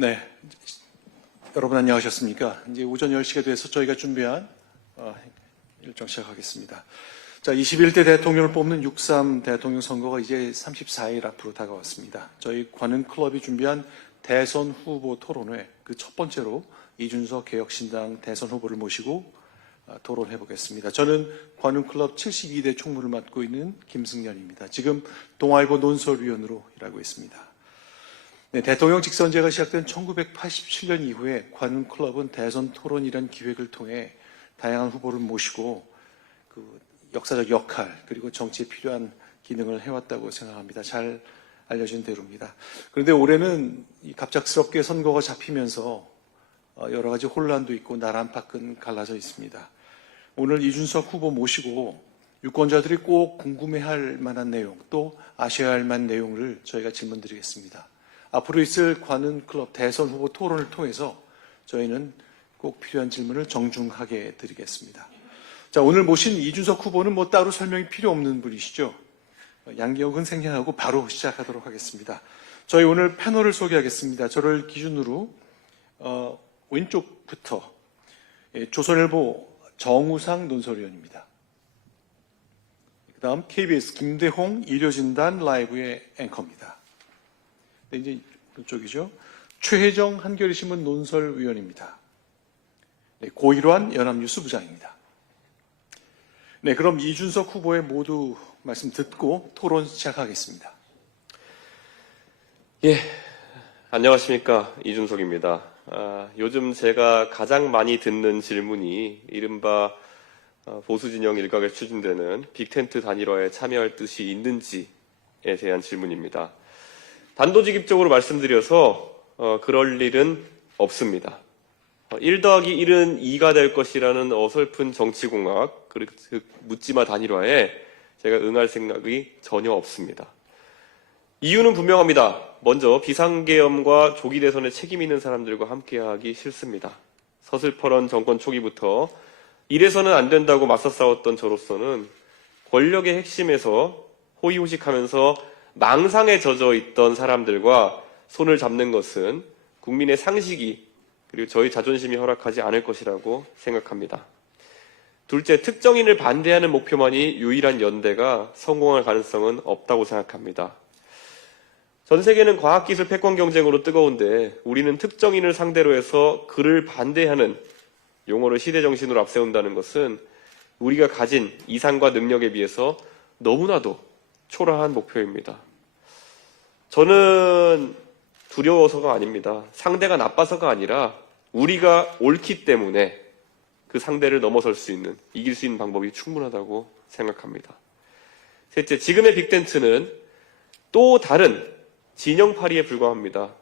네, 여러분 안녕하셨습니까? 이제 오전 10시가 돼서 저희가 준비한 일정 시작하겠습니다. 자, 21대 대통령을 뽑는 6.3 대통령 선거가 이제 34일 앞으로 다가왔습니다. 저희 관훈클럽이 준비한 대선 후보 토론회 그 첫 번째로 이준석 개혁신당 대선 후보를 모시고 토론해 보겠습니다. 저는 관훈클럽 72대 총무를 맡고 있는 김승연입니다. 지금 동아일보 논설위원으로 일하고 있습니다. 네, 대통령 직선제가 시작된 1987년 이후에 관훈클럽은 대선 토론이라는 기획을 통해 다양한 후보를 모시고 그 역사적 역할 그리고 정치에 필요한 기능을 해왔다고 생각합니다. 잘 알려진 대로입니다. 그런데 올해는 갑작스럽게 선거가 잡히면서 여러 가지 혼란도 있고 나라 안팎은 갈라져 있습니다. 오늘 이준석 후보 모시고 유권자들이 꼭 궁금해할 만한 내용 또 아셔야 할 만한 내용을 저희가 질문드리겠습니다. 앞으로 있을 관훈클럽 대선 후보 토론을 통해서 저희는 꼭 필요한 질문을 정중하게 드리겠습니다. 자, 오늘 모신 이준석 후보는 뭐 따로 설명이 필요 없는 분이시죠. 양기혁은 생략하고 바로 시작하도록 하겠습니다. 저희 오늘 패널을 소개하겠습니다. 저를 기준으로 왼쪽부터 조선일보 정우상 논설위원입니다. 그 다음 KBS 김대홍 일요진단 라이브의 앵커입니다. 네, 이제 이쪽이죠. 최혜정 한겨레신문 논설위원입니다. 네, 고일환 연합뉴스 부장입니다. 네, 그럼 이준석 후보의 모두 말씀 듣고 토론 시작하겠습니다. 예, 안녕하십니까. 이준석입니다. 요즘 제가 가장 많이 듣는 질문이 이른바 보수진영 일각에 추진되는 빅텐트 단일화에 참여할 뜻이 있는지에 대한 질문입니다. 단도직입적으로 말씀드려서 그럴 일은 없습니다. 1 더하기 1은 2가 될 것이라는 어설픈 정치공학, 그 묻지마 단일화에 제가 응할 생각이 전혀 없습니다. 이유는 분명합니다. 먼저 비상계엄과 조기 대선에 책임 있는 사람들과 함께하기 싫습니다. 서슬퍼런 정권 초기부터 이래서는 안 된다고 맞서 싸웠던 저로서는 권력의 핵심에서 호의호식하면서 망상에 젖어 있던 사람들과 손을 잡는 것은 국민의 상식이 그리고 저희 자존심이 허락하지 않을 것이라고 생각합니다. 둘째, 특정인을 반대하는 목표만이 유일한 연대가 성공할 가능성은 없다고 생각합니다. 전 세계는 과학기술 패권 경쟁으로 뜨거운데 우리는 특정인을 상대로 해서 그를 반대하는 용어를 시대정신으로 앞세운다는 것은 우리가 가진 이상과 능력에 비해서 너무나도 초라한 목표입니다. 저는 두려워서가 아닙니다. 상대가 나빠서가 아니라 우리가 옳기 때문에 그 상대를 넘어설 수 있는, 이길 수 있는 방법이 충분하다고 생각합니다. 셋째, 지금의 빅텐트는 또 다른 진영파리에 불과합니다.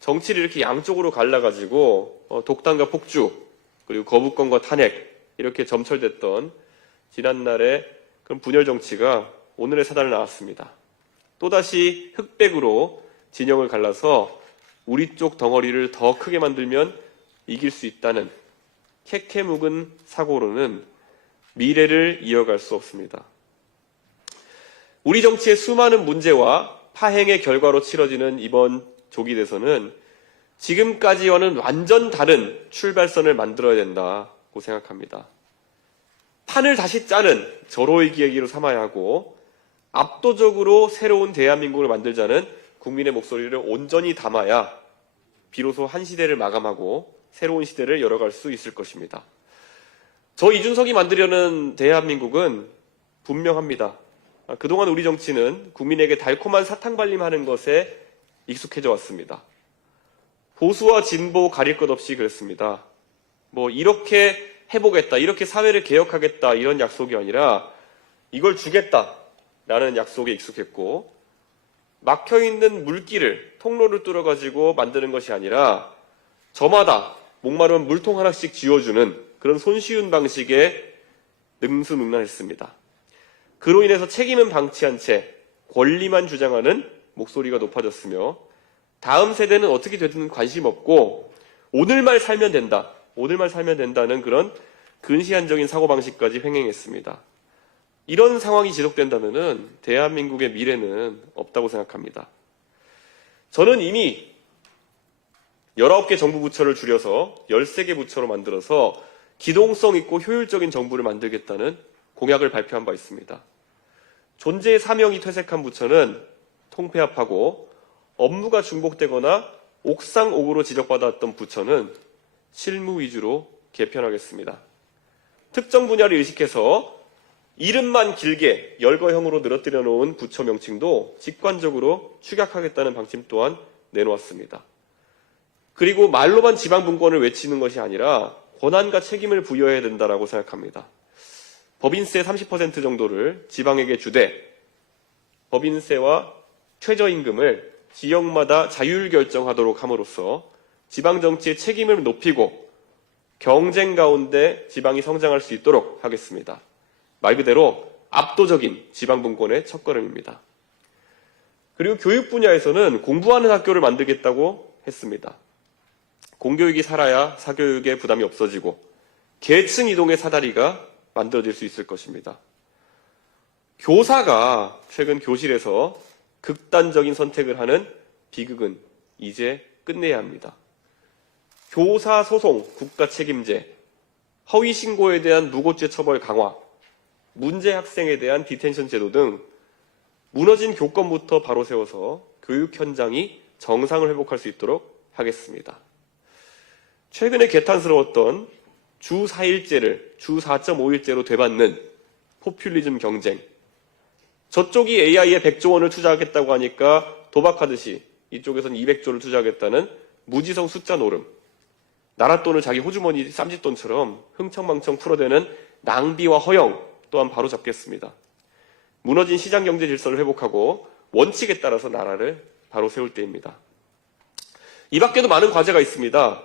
정치를 이렇게 양쪽으로 갈라가지고 독단과 폭주, 그리고 거부권과 탄핵 이렇게 점철됐던 지난날의 그런 분열 정치가 오늘의 사단을 낳았습니다. 또다시 흑백으로 진영을 갈라서 우리 쪽 덩어리를 더 크게 만들면 이길 수 있다는 캐캐 묵은 사고로는 미래를 이어갈 수 없습니다. 우리 정치의 수많은 문제와 파행의 결과로 치러지는 이번 조기 대선은 지금까지와는 완전 다른 출발선을 만들어야 된다고 생각합니다. 판을 다시 짜는 절호의 기회기로 삼아야 하고 압도적으로 새로운 대한민국을 만들자는 국민의 목소리를 온전히 담아야 비로소 한 시대를 마감하고 새로운 시대를 열어갈 수 있을 것입니다. 저 이준석이 만들려는 대한민국은 분명합니다. 그동안 우리 정치는 국민에게 달콤한 사탕발림하는 것에 익숙해져 왔습니다. 보수와 진보 가릴 것 없이 그랬습니다. 뭐 이렇게 해보겠다, 이렇게 사회를 개혁하겠다 이런 약속이 아니라 이걸 주겠다라는 약속에 익숙했고 막혀있는 물길을, 통로를 뚫어가지고 만드는 것이 아니라 저마다 목마르면 물통 하나씩 쥐어주는 그런 손쉬운 방식에 능수능란했습니다. 그로 인해서 책임은 방치한 채 권리만 주장하는 목소리가 높아졌으며 다음 세대는 어떻게 되든 관심 없고 오늘만 살면 된다, 오늘만 살면 된다는 그런 근시안적인 사고방식까지 횡행했습니다. 이런 상황이 지속된다면 대한민국의 미래는 없다고 생각합니다. 저는 이미 19개 정부 부처를 줄여서 13개 부처로 만들어서 기동성 있고 효율적인 정부를 만들겠다는 공약을 발표한 바 있습니다. 존재의 사명이 퇴색한 부처는 통폐합하고 업무가 중복되거나 옥상옥으로 지적받았던 부처는 실무 위주로 개편하겠습니다. 특정 분야를 의식해서 이름만 길게 열거형으로 늘어뜨려 놓은 부처 명칭도 직관적으로 축약하겠다는 방침 또한 내놓았습니다. 그리고 말로만 지방분권을 외치는 것이 아니라 권한과 책임을 부여해야 된다고 생각합니다. 법인세 30% 정도를 지방에게 주되 법인세와 최저임금을 지역마다 자율 결정하도록 함으로써 지방정치의 책임을 높이고 경쟁 가운데 지방이 성장할 수 있도록 하겠습니다. 말 그대로 압도적인 지방분권의 첫걸음입니다. 그리고 교육 분야에서는 공부하는 학교를 만들겠다고 했습니다. 공교육이 살아야 사교육에 부담이 없어지고 계층 이동의 사다리가 만들어질 수 있을 것입니다. 교사가 최근 교실에서 극단적인 선택을 하는 비극은 이제 끝내야 합니다. 교사 소송 국가 책임제, 허위 신고에 대한 무고죄 처벌 강화, 문제 학생에 대한 디텐션 제도 등 무너진 교권부터 바로 세워서 교육 현장이 정상을 회복할 수 있도록 하겠습니다. 최근에 개탄스러웠던 주 4일제를 주 4.5일제로 되받는 포퓰리즘 경쟁. 저쪽이 AI에 100조 원을 투자하겠다고 하니까 도박하듯이 이쪽에서는 200조를 투자하겠다는 무지성 숫자 노름. 나라 돈을 자기 호주머니 쌈짓돈처럼 흥청망청 풀어대는 낭비와 허영 또한 바로 잡겠습니다. 무너진 시장 경제 질서를 회복하고 원칙에 따라서 나라를 바로 세울 때입니다. 이 밖에도 많은 과제가 있습니다.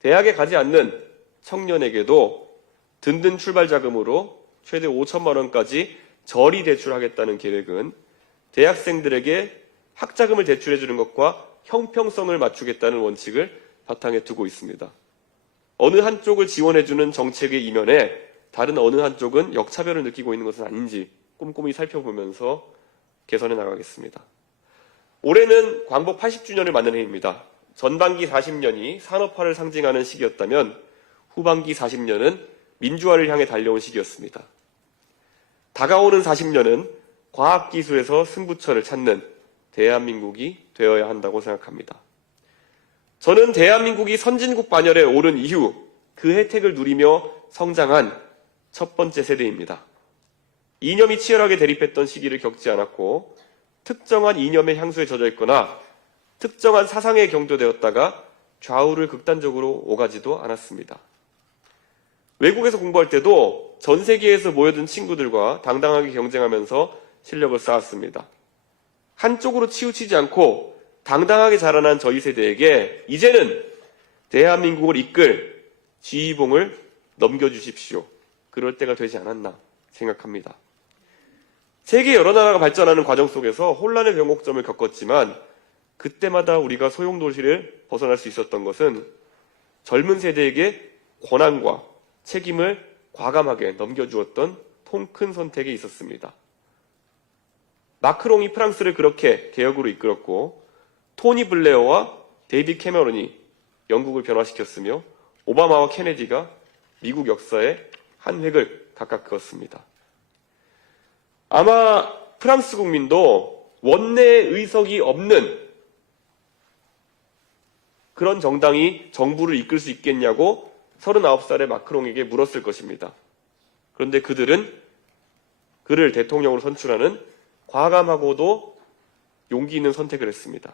대학에 가지 않는 청년에게도 든든 출발 자금으로 최대 5천만 원까지 저리 대출하겠다는 계획은 대학생들에게 학자금을 대출해주는 것과 형평성을 맞추겠다는 원칙을 바탕에 두고 있습니다. 어느 한쪽을 지원해주는 정책의 이면에 다른 어느 한쪽은 역차별을 느끼고 있는 것은 아닌지 꼼꼼히 살펴보면서 개선해 나가겠습니다. 올해는 광복 80주년을 맞는 해입니다. 전반기 40년이 산업화를 상징하는 시기였다면 후반기 40년은 민주화를 향해 달려온 시기였습니다. 다가오는 40년은 과학기술에서 승부처를 찾는 대한민국이 되어야 한다고 생각합니다. 저는 대한민국이 선진국 반열에 오른 이후 그 혜택을 누리며 성장한 첫 번째 세대입니다. 이념이 치열하게 대립했던 시기를 겪지 않았고 특정한 이념의 향수에 젖어 있거나 특정한 사상에 경도되었다가 좌우를 극단적으로 오가지도 않았습니다. 외국에서 공부할 때도 전 세계에서 모여든 친구들과 당당하게 경쟁하면서 실력을 쌓았습니다. 한쪽으로 치우치지 않고 당당하게 자라난 저희 세대에게 이제는 대한민국을 이끌 지휘봉을 넘겨주십시오. 그럴 때가 되지 않았나 생각합니다. 세계 여러 나라가 발전하는 과정 속에서 혼란의 변곡점을 겪었지만 그때마다 우리가 소용돌이를 벗어날 수 있었던 것은 젊은 세대에게 권한과 책임을 과감하게 넘겨주었던 통 큰 선택에 있었습니다. 마크롱이 프랑스를 그렇게 개혁으로 이끌었고 토니 블레어와 데이빗 캐머런이 영국을 변화시켰으며 오바마와 케네디가 미국 역사의 한 획을 각각 그었습니다. 아마 프랑스 국민도 원내에 의석이 없는 그런 정당이 정부를 이끌 수 있겠냐고 39살의 마크롱에게 물었을 것입니다. 그런데 그들은 그를 대통령으로 선출하는 과감하고도 용기 있는 선택을 했습니다.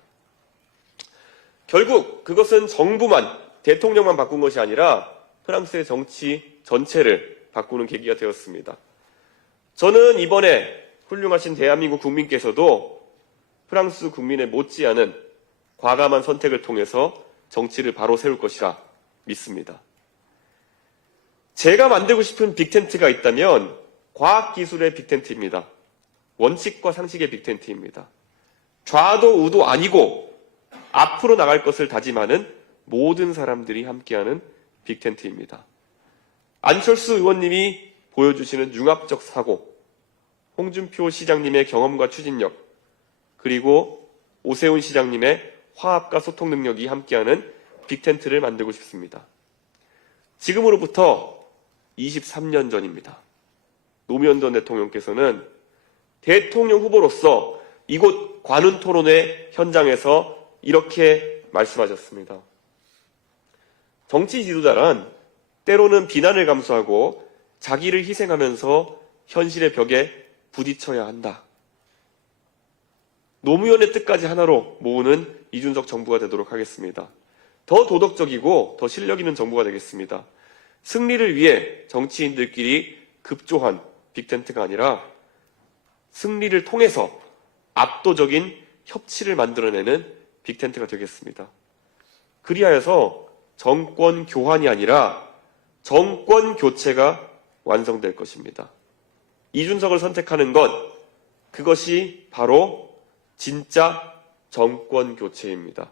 결국 그것은 정부만, 대통령만 바꾼 것이 아니라 프랑스의 정치 전체를 바꾸는 계기가 되었습니다. 저는 이번에 훌륭하신 대한민국 국민께서도 프랑스 국민의 못지않은 과감한 선택을 통해서 정치를 바로 세울 것이라 믿습니다. 제가 만들고 싶은 빅텐트가 있다면 과학기술의 빅텐트입니다. 원칙과 상식의 빅텐트입니다. 좌도 우도 아니고 앞으로 나갈 것을 다짐하는 모든 사람들이 함께하는 빅텐트입니다. 안철수 의원님이 보여주시는 융합적 사고, 홍준표 시장님의 경험과 추진력, 그리고 오세훈 시장님의 화합과 소통 능력이 함께하는 빅텐트를 만들고 싶습니다. 지금으로부터 23년 전입니다. 노무현 전 대통령께서는 대통령 후보로서 이곳 관훈토론회 현장에서 이렇게 말씀하셨습니다. 정치 지도자란 때로는 비난을 감수하고 자기를 희생하면서 현실의 벽에 부딪혀야 한다. 노무현의 뜻까지 하나로 모으는 이준석 정부가 되도록 하겠습니다. 더 도덕적이고 더 실력 있는 정부가 되겠습니다. 승리를 위해 정치인들끼리 급조한 빅텐트가 아니라 승리를 통해서 압도적인 협치를 만들어내는 빅텐트가 되겠습니다. 그리하여서 정권 교환이 아니라 정권 교체가 완성될 것입니다. 이준석을 선택하는 것, 그것이 바로 진짜 정권 교체입니다.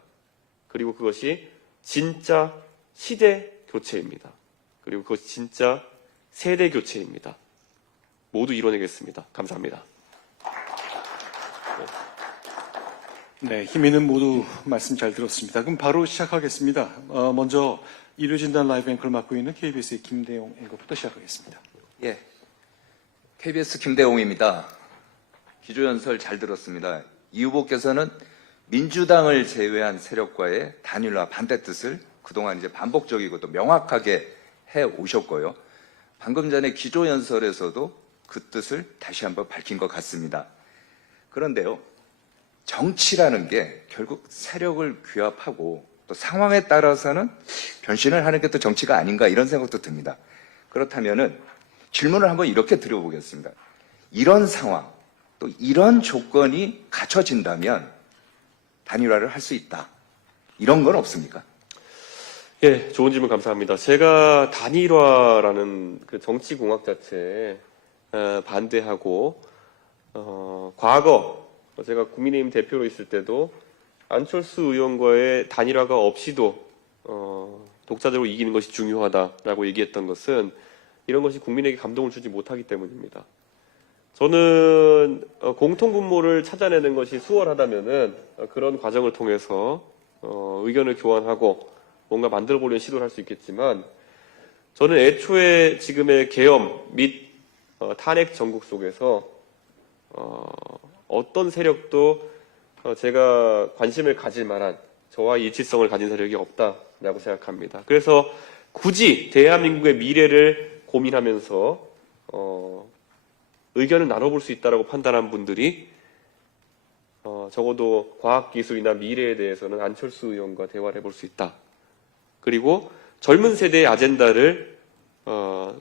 그리고 그것이 진짜 시대 교체입니다. 그리고 그것이 진짜 세대 교체입니다. 모두 이뤄내겠습니다. 감사합니다. 네, 힘있는 모두 말씀 잘 들었습니다. 그럼 바로 시작하겠습니다. 먼저 일요진단 라이브 앵커를 맡고 있는 KBS의 김대용 앵커부터 시작하겠습니다. 예, KBS 김대용입니다. 기조연설 잘 들었습니다. 이 후보께서는 민주당을 제외한 세력과의 단일화 반대 뜻을 그동안 이제 반복적이고 또 명확하게 해 오셨고요. 방금 전에 기조연설에서도 그 뜻을 다시 한번 밝힌 것 같습니다. 그런데요, 정치라는 게 결국 세력을 규합하고 또 상황에 따라서는 변신을 하는 게 또 정치가 아닌가 이런 생각도 듭니다. 그렇다면은 질문을 한번 이렇게 드려보겠습니다. 이런 상황, 또 이런 조건이 갖춰진다면 단일화를 할 수 있다. 이런 건 없습니까? 예, 좋은 질문 감사합니다. 제가 단일화라는 그 정치공학 자체에 반대하고 과거 제가 국민의힘 대표로 있을 때도 안철수 의원과의 단일화가 없이도 독자적으로 이기는 것이 중요하다라고 얘기했던 것은 이런 것이 국민에게 감동을 주지 못하기 때문입니다. 저는 공통분모를 찾아내는 것이 수월하다면은 그런 과정을 통해서 의견을 교환하고 뭔가 만들어 보려는 시도를 할 수 있겠지만 저는 애초에 지금의 계엄 및 탄핵 전국 속에서 어떤 세력도 제가 관심을 가질 만한 저와 일치성을 가진 세력이 없다라고 생각합니다. 그래서 굳이 대한민국의 미래를 고민하면서 의견을 나눠볼 수 있다라고 판단한 분들이 적어도 과학기술이나 미래에 대해서는 안철수 의원과 대화를 해볼 수 있다. 그리고 젊은 세대의 아젠다를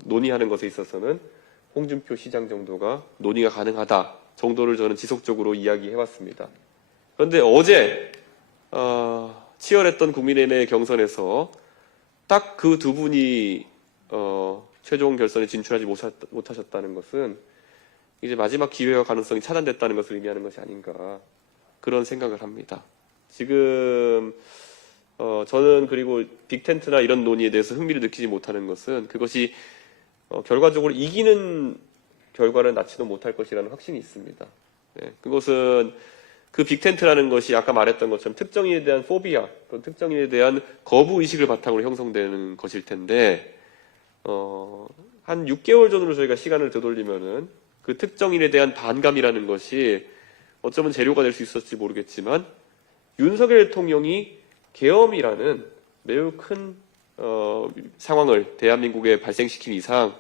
논의하는 것에 있어서는 홍준표 시장 정도가 논의가 가능하다 정도를 저는 지속적으로 이야기해왔습니다. 그런데 어제 치열했던 국민의힘의 경선에서 딱 그 두 분이 최종 결선에 진출하지 못하셨다는 것은 이제 마지막 기회와 가능성이 차단됐다는 것을 의미하는 것이 아닌가 그런 생각을 합니다. 지금 저는 그리고 빅텐트나 이런 논의에 대해서 흥미를 느끼지 못하는 것은 그것이 결과적으로 이기는 결과를 낳지도 못할 것이라는 확신이 있습니다. 네, 그것은 그 빅텐트라는 것이 아까 말했던 것처럼 특정인에 대한 포비아, 또는 특정인에 대한 거부의식을 바탕으로 형성되는 것일 텐데 한 6개월 전으로 저희가 시간을 되돌리면은 그 특정인에 대한 반감이라는 것이 어쩌면 재료가 될 수 있었을지 모르겠지만 윤석열 대통령이 계엄이라는 매우 큰 상황을 대한민국에 발생시킨 이상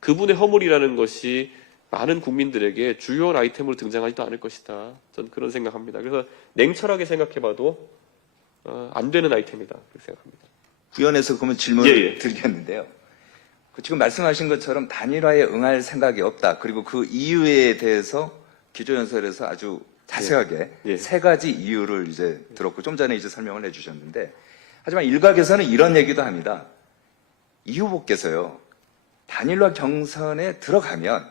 그분의 허물이라는 것이 많은 국민들에게 주요한 아이템으로 등장하지도 않을 것이다. 저는 그런 생각합니다. 그래서 냉철하게 생각해봐도 안 되는 아이템이다. 그렇게 생각합니다. 구현해서 그러면 질문을 드리겠는데요. 지금 말씀하신 것처럼 단일화에 응할 생각이 없다. 그리고 그 이유에 대해서 기조연설에서 아주 자세하게 세 가지 이유를 이제 들었고 좀 전에 이제 설명을 해주셨는데 하지만 일각에서는 이런 얘기도 합니다. 이 후보께서요 단일화 경선에 들어가면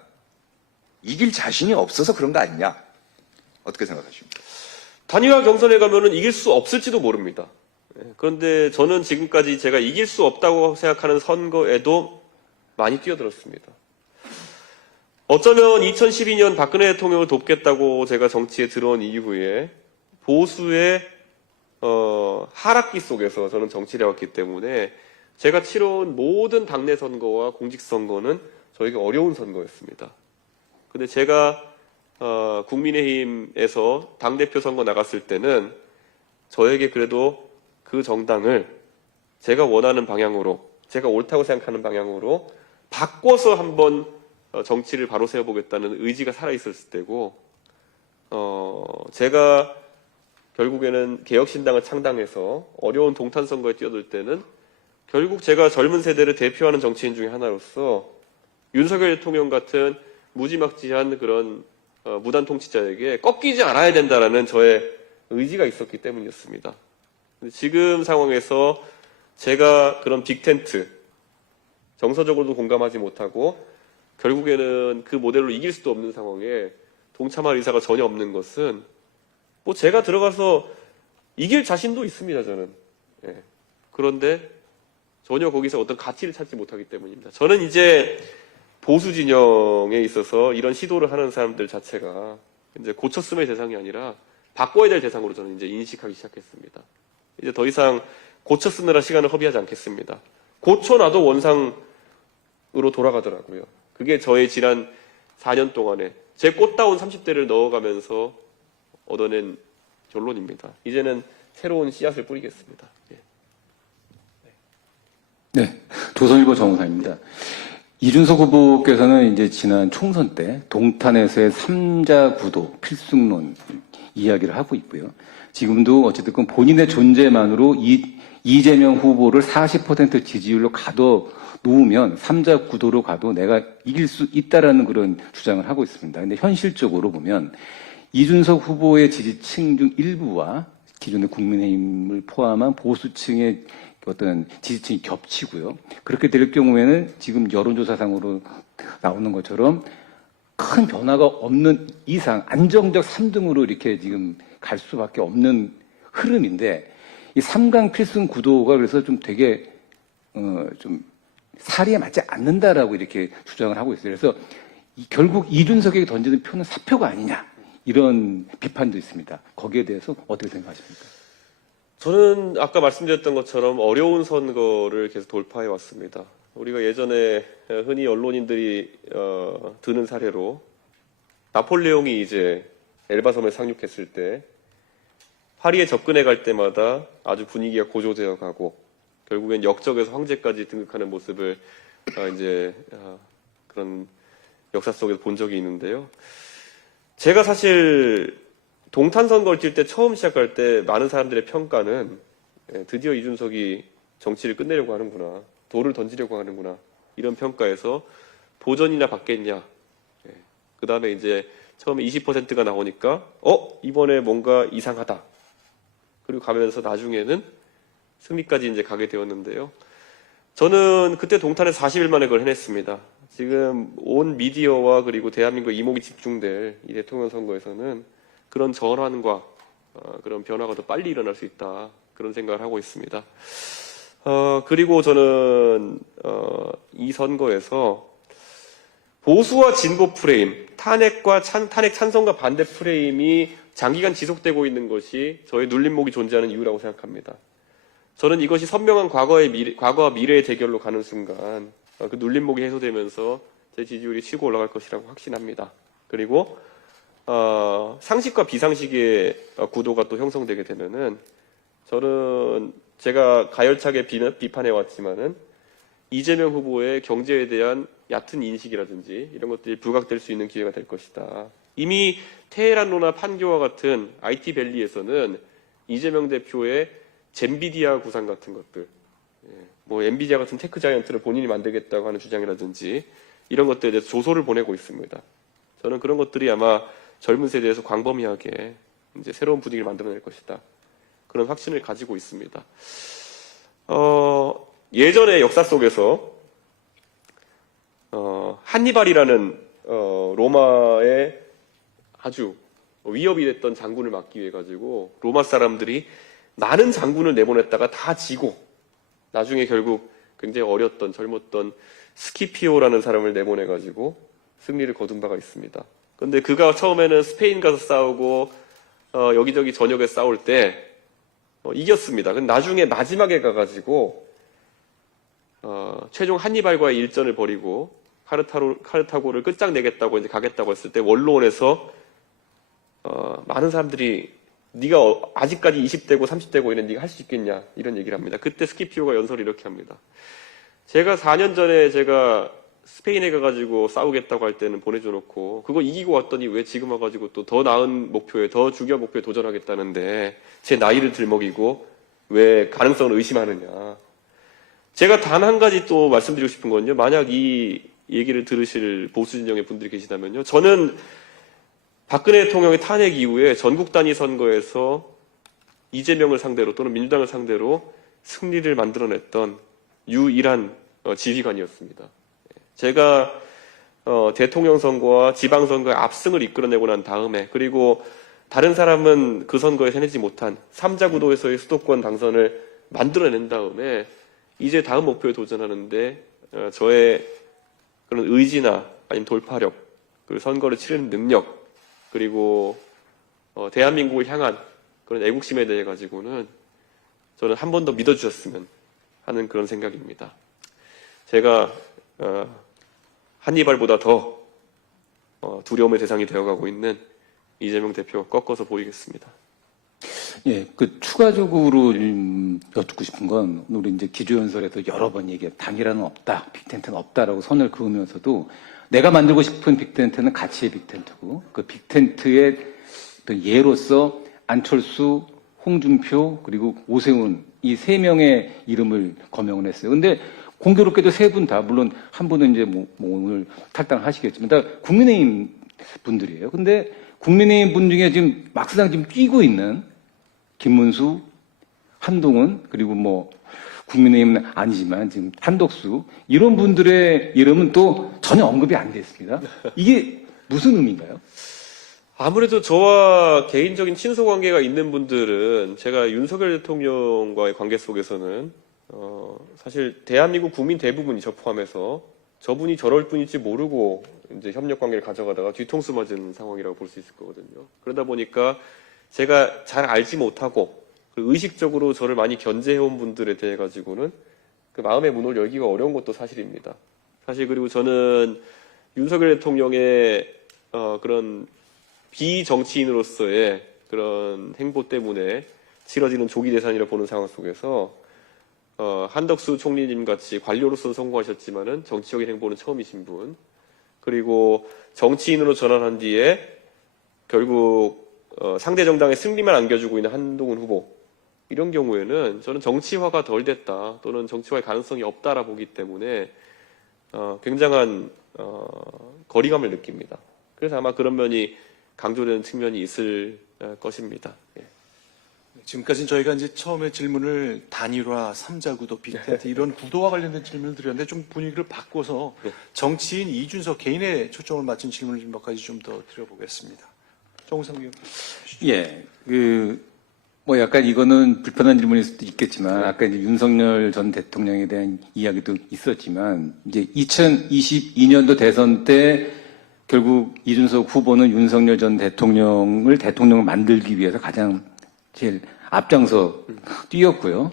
이길 자신이 없어서 그런 거 아니냐? 어떻게 생각하십니까? 단일화 경선에 가면은 이길 수 없을지도 모릅니다. 그런데 저는 지금까지 제가 이길 수 없다고 생각하는 선거에도 많이 뛰어들었습니다. 어쩌면 2012년 박근혜 대통령을 돕겠다고 제가 정치에 들어온 이후에 보수의 하락기 속에서 저는 정치를 해왔기 때문에 제가 치러온 모든 당내 선거와 공직선거는 저에게 어려운 선거였습니다. 근데 제가 국민의힘에서 당대표 선거 나갔을 때는 저에게 그래도 그 정당을 제가 원하는 방향으로, 제가 옳다고 생각하는 방향으로 바꿔서 한번 정치를 바로 세워보겠다는 의지가 살아있었을 때고, 제가 결국에는 개혁신당을 창당해서 어려운 동탄선거에 뛰어들 때는 결국 제가 젊은 세대를 대표하는 정치인 중에 하나로서 윤석열 대통령 같은 무지막지한 그런 무단 통치자에게 꺾이지 않아야 된다라는 저의 의지가 있었기 때문이었습니다. 근데 지금 상황에서 제가 그런 빅텐트, 정서적으로도 공감하지 못하고 결국에는 그 모델로 이길 수도 없는 상황에 동참할 의사가 전혀 없는 것은 뭐 제가 들어가서 이길 자신도 있습니다, 저는. 예. 그런데 전혀 거기서 어떤 가치를 찾지 못하기 때문입니다. 저는 이제 보수 진영에 있어서 이런 시도를 하는 사람들 자체가 이제 고쳤음의 대상이 아니라 바꿔야 될 대상으로 저는 이제 인식하기 시작했습니다. 이제 더 이상 고쳐 쓰느라 시간을 허비하지 않겠습니다. 고쳐놔도 원상으로 돌아가더라고요. 그게 저의 지난 4년 동안에 제 꽃다운 30대를 넣어가면서 얻어낸 결론입니다. 이제는 새로운 씨앗을 뿌리겠습니다. 예. 네, 조선일보 정우사입니다. 이준석 후보께서는 이제 지난 총선 때 동탄에서의 3자 구도 필승론 이야기를 하고 있고요. 지금도 어쨌든 본인의 존재만으로 이재명 후보를 40% 지지율로 가둬 놓으면 3자 구도로 가도 내가 이길 수 있다라는 그런 주장을 하고 있습니다. 근데 현실적으로 보면 이준석 후보의 지지층 중 일부와 기존의 국민의힘을 포함한 보수층의 어떤 지지층이 겹치고요. 그렇게 될 경우에는 지금 여론조사상으로 나오는 것처럼 큰 변화가 없는 이상 안정적 3등으로 이렇게 지금 갈 수밖에 없는 흐름인데 이 3강 필승 구도가 그래서 좀 되게 좀 사리에 맞지 않는다라고 이렇게 주장을 하고 있어요. 그래서 결국 이준석에게 던지는 표는 사표가 아니냐 이런 비판도 있습니다. 거기에 대해서 어떻게 생각하십니까? 저는 아까 말씀드렸던 것처럼 어려운 선거를 계속 돌파해 왔습니다. 우리가 예전에 흔히 언론인들이 드는 사례로 나폴레옹이 이제 엘바섬에 상륙했을 때 파리에 접근해 갈 때마다 아주 분위기가 고조되어 가고 결국엔 역적에서 황제까지 등극하는 모습을 그런 역사 속에서 본 적이 있는데요. 제가 사실 동탄 선거를 뛸 때 처음 시작할 때 많은 사람들의 평가는 드디어 이준석이 정치를 끝내려고 하는구나, 돌을 던지려고 하는구나 이런 평가에서 도전이나 받겠냐. 그 다음에 이제 처음에 20%가 나오니까 이번에 뭔가 이상하다. 그리고 가면서 나중에는 승리까지 이제 가게 되었는데요. 저는 그때 동탄에 40일 만에 그걸 해냈습니다. 지금 온 미디어와 그리고 대한민국 이목이 집중될 이 대통령 선거에서는 그런 전환과 그런 변화가 더 빨리 일어날 수 있다. 그런 생각을 하고 있습니다. 그리고 저는 이 선거에서 보수와 진보 프레임, 탄핵 찬성과 반대 프레임이 장기간 지속되고 있는 것이 저의 눌림목이 존재하는 이유라고 생각합니다. 저는 이것이 선명한 과거와 미래의 대결로 가는 순간 그 눌림목이 해소되면서 제 지지율이 치고 올라갈 것이라고 확신합니다. 그리고 상식과 비상식의 구도가 또 형성되게 되면은 저는 제가 가열차게 비판해 왔지만은 이재명 후보의 경제에 대한 얕은 인식이라든지 이런 것들이 부각될 수 있는 기회가 될 것이다. 이미 테헤란로나 판교와 같은 IT 밸리에서는 이재명 대표의 젠비디아 구상 같은 것들, 뭐 엔비디아 같은 테크 자이언트를 본인이 만들겠다고 하는 주장이라든지 이런 것들에 대해서 조소를 보내고 있습니다. 저는 그런 것들이 아마 젊은 세대에서 광범위하게 이제 새로운 분위기를 만들어낼 것이다. 그런 확신을 가지고 있습니다. 예전의 역사 속에서 한니발이라는 로마의 아주 위협이 됐던 장군을 막기 위해 가지고 로마 사람들이 많은 장군을 내보냈다가 다 지고 나중에 결국 굉장히 어렸던 젊었던 스키피오라는 사람을 내보내 가지고 승리를 거둔 바가 있습니다. 근데 그가 처음에는 스페인 가서 싸우고 여기저기 전역에 싸울 때 이겼습니다. 근데 나중에 마지막에 가가지고 최종 한니발과의 일전을 벌이고 카르타고를 끝장내겠다고 이제 가겠다고 했을 때 원로원에서 많은 사람들이 네가 아직까지 20대고 30대고 이런 네가 할 수 있겠냐 이런 얘기를 합니다. 그때 스키피오가 연설을 이렇게 합니다. 제가 4년 전에 제가 스페인에 가가지고 싸우겠다고 할 때는 보내줘 놓고 그거 이기고 왔더니 왜 지금 와가지고 또 더 나은 목표에 더 중요한 목표에 도전하겠다는데 제 나이를 들먹이고 왜 가능성을 의심하느냐. 제가 단 한 가지 또 말씀드리고 싶은 건요. 만약 이 얘기를 들으실 보수 진영의 분들이 계시다면요. 저는 박근혜 대통령의 탄핵 이후에 전국 단위 선거에서 이재명을 상대로 또는 민주당을 상대로 승리를 만들어냈던 유일한 지휘관이었습니다. 제가 대통령 선거와 지방 선거의 압승을 이끌어내고 난 다음에 그리고 다른 사람은 그 선거에 해내지 못한 3자 구도에서의 수도권 당선을 만들어낸 다음에 이제 다음 목표에 도전하는데 저의 그런 의지나 아니면 돌파력, 그리고 선거를 치르는 능력, 그리고 대한민국을 향한 그런 애국심에 대해 가지고는 저는 한 번 더 믿어주셨으면 하는 그런 생각입니다. 제가 한니발보다 더 두려움의 대상이 되어가고 있는 이재명 대표 꺾어서 보이겠습니다. 예, 추가적으로 여쭙고 싶은 건, 우리 이제 기조연설에서 여러 번 단일화는 없다, 빅텐트는 없다라고 선을 그으면서도 내가 만들고 싶은 빅텐트는 가치의 빅텐트고, 그 빅텐트의 어떤 예로서 안철수, 홍준표, 그리고 오세훈, 이 세 명의 이름을 거명을 했어요. 근데 공교롭게도 세 분 다, 물론 한 분은 이제 오늘 탈당하시겠지만, 다 국민의힘 분들이에요. 근데 국민의힘 분 중에 지금 막상 지금 뛰고 있는 김문수, 한동훈, 그리고 국민의힘은 아니지만 지금 한덕수, 이런 분들의 이름은 또 전혀 언급이 안 됐습니다. 이게 무슨 의미인가요? 아무래도 저와 개인적인 친소 관계가 있는 분들은 제가 윤석열 대통령과의 관계 속에서는 사실 대한민국 국민 대부분이 저 포함해서 저분이 저럴 분일지 모르고 이제 협력 관계를 가져가다가 뒤통수 맞은 상황이라고 볼 수 있을 거거든요. 그러다 보니까 제가 잘 알지 못하고 의식적으로 저를 많이 견제해온 분들에 대해 가지고는 그 마음의 문을 열기가 어려운 것도 사실입니다. 사실 그리고 저는 윤석열 대통령의 그런 비정치인으로서의 그런 행보 때문에 치러지는 조기 대선이라 보는 상황 속에서 한덕수 총리님 같이 관료로서 성공하셨지만은 정치적인 행보는 처음이신 분, 그리고 정치인으로 전환한 뒤에 결국 상대 정당의 승리만 안겨주고 있는 한동훈 후보, 이런 경우에는 저는 정치화가 덜 됐다 또는 정치화의 가능성이 없다라 보기 때문에 굉장한 거리감을 느낍니다. 그래서 아마 그런 면이 강조되는 측면이 있을 것입니다. 예. 지금까지는 저희가 이제 처음에 질문을 단일화, 삼자구도, 빅텐트 이런 구도와 관련된 질문을 드렸는데 좀 분위기를 바꿔서 정치인 이준석 개인의 초점을 맞춘 질문을 몇 가지 좀 더 드려보겠습니다. 정우성 의원. 예, 약간 이거는 불편한 질문일 수도 있겠지만, 아까 이제 윤석열 전 대통령에 대한 이야기도 있었지만, 이제 2022년도 대선 때 결국 이준석 후보는 윤석열 전 대통령을 만들기 위해서 가장 제일 앞장서 뛰었고요.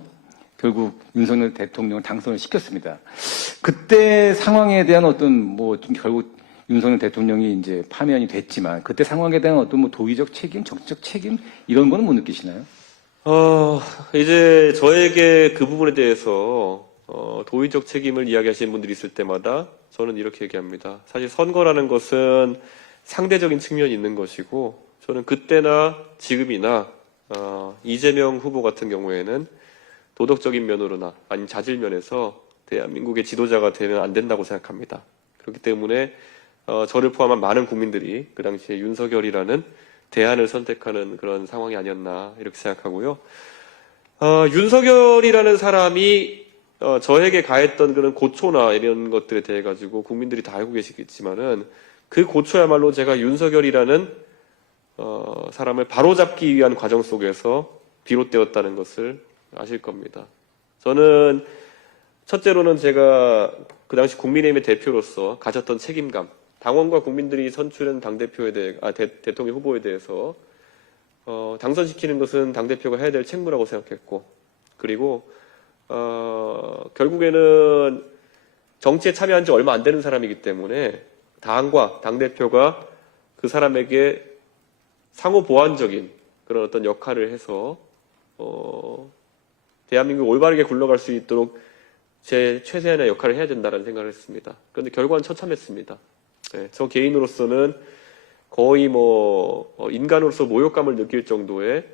결국 윤석열 대통령을 당선을 시켰습니다. 그때 상황에 대한 어떤 좀 결국 윤석열 대통령이 이제 파면이 됐지만 그때 상황에 대한 어떤 도의적 책임, 정치적 책임 이런 거는 못 느끼시나요? 이제 저에게 그 부분에 대해서 도의적 책임을 이야기하시는 분들이 있을 때마다 저는 이렇게 얘기합니다. 사실 선거라는 것은 상대적인 측면이 있는 것이고 저는 그때나 지금이나 이재명 후보 같은 경우에는 도덕적인 면으로나 아니면 자질 면에서 대한민국의 지도자가 되면 안 된다고 생각합니다. 그렇기 때문에 저를 포함한 많은 국민들이 그 당시에 윤석열이라는 대안을 선택하는 그런 상황이 아니었나 이렇게 생각하고요. 윤석열이라는 사람이 저에게 가했던 그런 고초나 이런 것들에 대해 가지고 국민들이 다 알고 계시겠지만은 그 고초야말로 제가 윤석열이라는 사람을 바로잡기 위한 과정 속에서 비롯되었다는 것을 아실 겁니다. 저는 첫째로는 제가 그 당시 국민의힘의 대표로서 가졌던 책임감, 당원과 국민들이 선출한 당대표에 대해, 대통령 후보에 대해서 당선시키는 것은 당대표가 해야 될 책무라고 생각했고, 그리고 결국에는 정치에 참여한 지 얼마 안 되는 사람이기 때문에 당과 당대표가 그 사람에게 상호 보완적인 그런 어떤 역할을 해서 대한민국이 올바르게 굴러갈 수 있도록 제 최대한의 역할을 해야 된다는 생각을 했습니다. 그런데 결과는 처참했습니다. 네, 저 개인으로서는 거의 인간으로서 모욕감을 느낄 정도의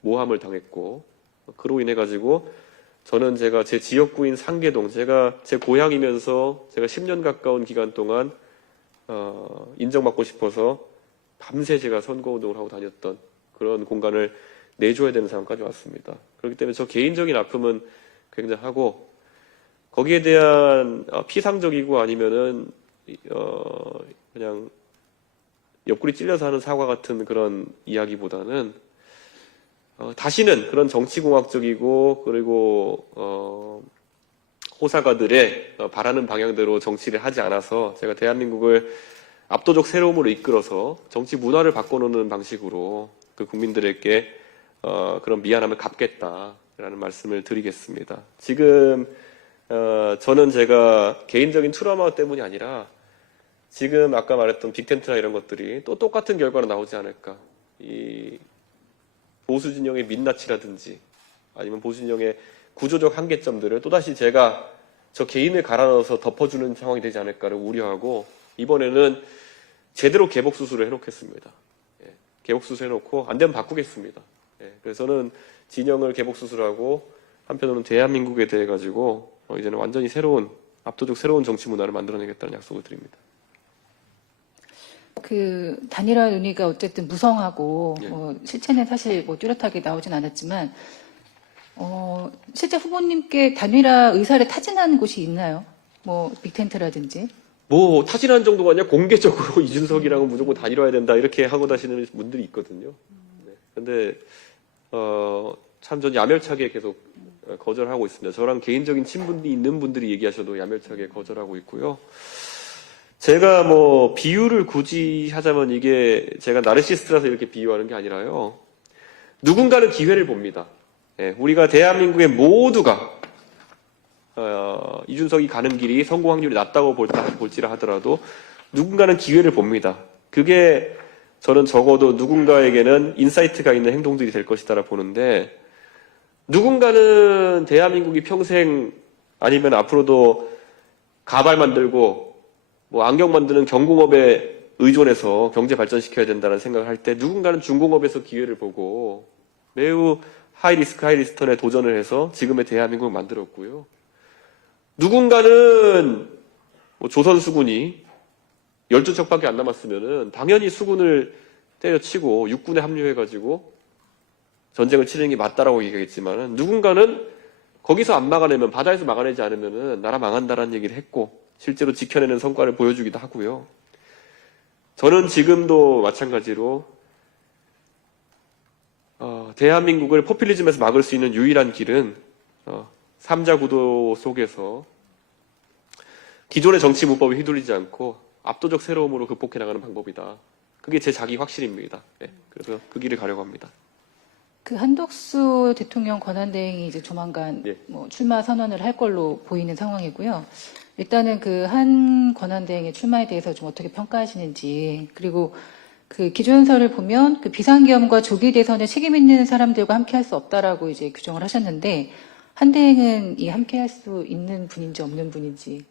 모함을 당했고, 그로 인해 가지고 저는 제가 제 지역구인 상계동, 제가 제 고향이면서 제가 10년 가까운 기간 동안 인정받고 싶어서 밤새 제가 선거운동을 하고 다녔던 그런 공간을 내줘야 되는 상황까지 왔습니다. 그렇기 때문에 저 개인적인 아픔은 굉장하고, 거기에 대한 피상적이고 아니면은 그냥 옆구리 찔려서 하는 사과 같은 그런 이야기보다는 다시는 그런 정치공학적이고 그리고 호사가들의 바라는 방향대로 정치를 하지 않아서 제가 대한민국을 압도적 새로움으로 이끌어서 정치 문화를 바꿔놓는 방식으로 그 국민들에게 그런 미안함을 갚겠다라는 말씀을 드리겠습니다. 지금 저는 제가 개인적인 트라우마 때문이 아니라 지금 아까 말했던 빅텐트나 이런 것들이 또 똑같은 결과로 나오지 않을까. 이 보수 진영의 민낯이라든지 아니면 보수 진영의 구조적 한계점들을 또다시 제가 저 개인을 갈아 넣어서 덮어주는 상황이 되지 않을까를 우려하고, 이번에는 제대로 개복 수술을 해놓겠습니다. 예, 개복 수술 해놓고 안 되면 바꾸겠습니다. 예, 그래서 저는 진영을 개복 수술하고 한편으로는 대한민국에 대해 가지고 이제는 완전히 새로운, 압도적 새로운 정치 문화를 만들어내겠다는 약속을 드립니다. 그 단일화 논의가 어쨌든 무성하고 예. 실체는 사실 뚜렷하게 나오진 않았지만 실제 후보님께 단일화 의사를 타진한 곳이 있나요? 빅텐트라든지. 타진한 정도가 아니라 공개적으로 이준석이랑은 무조건 단일화해야 된다 이렇게 하고 다니는 분들이 있거든요. 네. 근데 참 전 야멸차게 계속 거절하고 있습니다. 저랑 개인적인 친분이 있는 분들이 얘기하셔도 야멸차게 거절하고 있고요. 제가 비유를 굳이 하자면 이게 제가 나르시스트라서 이렇게 비유하는 게 아니라요. 누군가는 기회를 봅니다. 예, 우리가 대한민국의 모두가 이준석이 가는 길이 성공 확률이 낮다고 볼지라 하더라도 누군가는 기회를 봅니다. 그게 저는 적어도 누군가에게는 인사이트가 있는 행동들이 될 것이다라 보는데, 누군가는 대한민국이 평생 아니면 앞으로도 가발 만들고 안경 만드는 경공업에 의존해서 경제 발전시켜야 된다는 생각을 할 때, 누군가는 중공업에서 기회를 보고 매우 하이리스크 하이리스턴에 도전을 해서 지금의 대한민국을 만들었고요. 누군가는 조선 수군이 12척밖에 안 남았으면은 당연히 수군을 때려치고 육군에 합류해가지고 전쟁을 치르는 게 맞다라고 얘기하겠지만은, 누군가는 거기서 안 막아내면, 바다에서 막아내지 않으면은 나라 망한다라는 얘기를 했고 실제로 지켜내는 성과를 보여주기도 하고요. 저는 지금도 마찬가지로 대한민국을 포퓰리즘에서 막을 수 있는 유일한 길은 3자 구도 속에서 기존의 정치 문법에 휘둘리지 않고 압도적 새로움으로 극복해 나가는 방법이다. 그게 제 자기 확신입니다. 네, 그래서 그 길을 가려고 합니다. 그 한덕수 대통령 권한대행이 이제 조만간 예. 출마 선언을 할 걸로 보이는 상황이고요. 일단은 그 한 권한대행의 출마에 대해서 좀 어떻게 평가하시는지, 그리고 그 기조연설을 보면 그 비상계엄과 조기 대선에 책임 있는 사람들과 함께 할 수 없다라고 이제 규정을 하셨는데, 한 대행은 함께 할 수 있는 분인지 없는 분인지.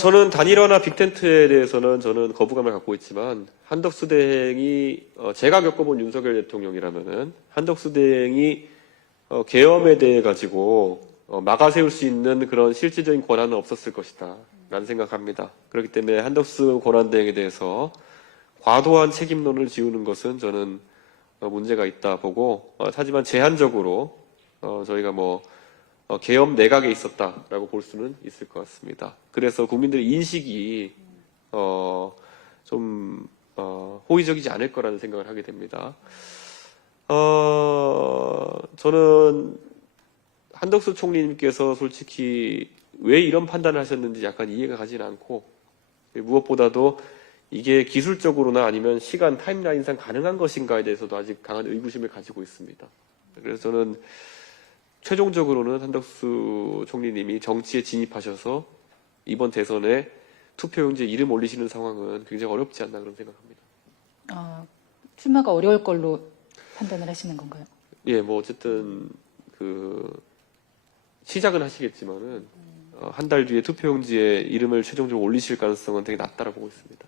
저는 단일화나 빅텐트에 대해서는 저는 거부감을 갖고 있지만, 한덕수 대행이 제가 겪어본 윤석열 대통령이라면은 한덕수 대행이 계엄에 대해 가지고 막아세울 수 있는 그런 실질적인 권한은 없었을 것이다 라는 생각합니다. 그렇기 때문에 한덕수 권한대행에 대해서 과도한 책임론을 지우는 것은 저는 문제가 있다 보고, 하지만 제한적으로 저희가 계엄 내각에 있었다라고 볼 수는 있을 것 같습니다. 그래서 국민들의 인식이 좀 호의적이지 않을 거라는 생각을 하게 됩니다. 저는 한덕수 총리님께서 솔직히 왜 이런 판단을 하셨는지 약간 이해가 가지는 않고, 무엇보다도 이게 기술적으로나 아니면 시간 타임라인상 가능한 것인가에 대해서도 아직 강한 의구심을 가지고 있습니다. 그래서 저는 최종적으로는 한덕수 총리님이 정치에 진입하셔서 이번 대선에 투표용지에 이름 올리시는 상황은 굉장히 어렵지 않나 그런 생각합니다. 출마가 어려울 걸로 판단을 하시는 건가요? 예, 뭐 어쨌든 시작은 하시겠지만은 한 달 뒤에 투표용지에 이름을 최종적으로 올리실 가능성은 되게 낮다라고 보고 있습니다.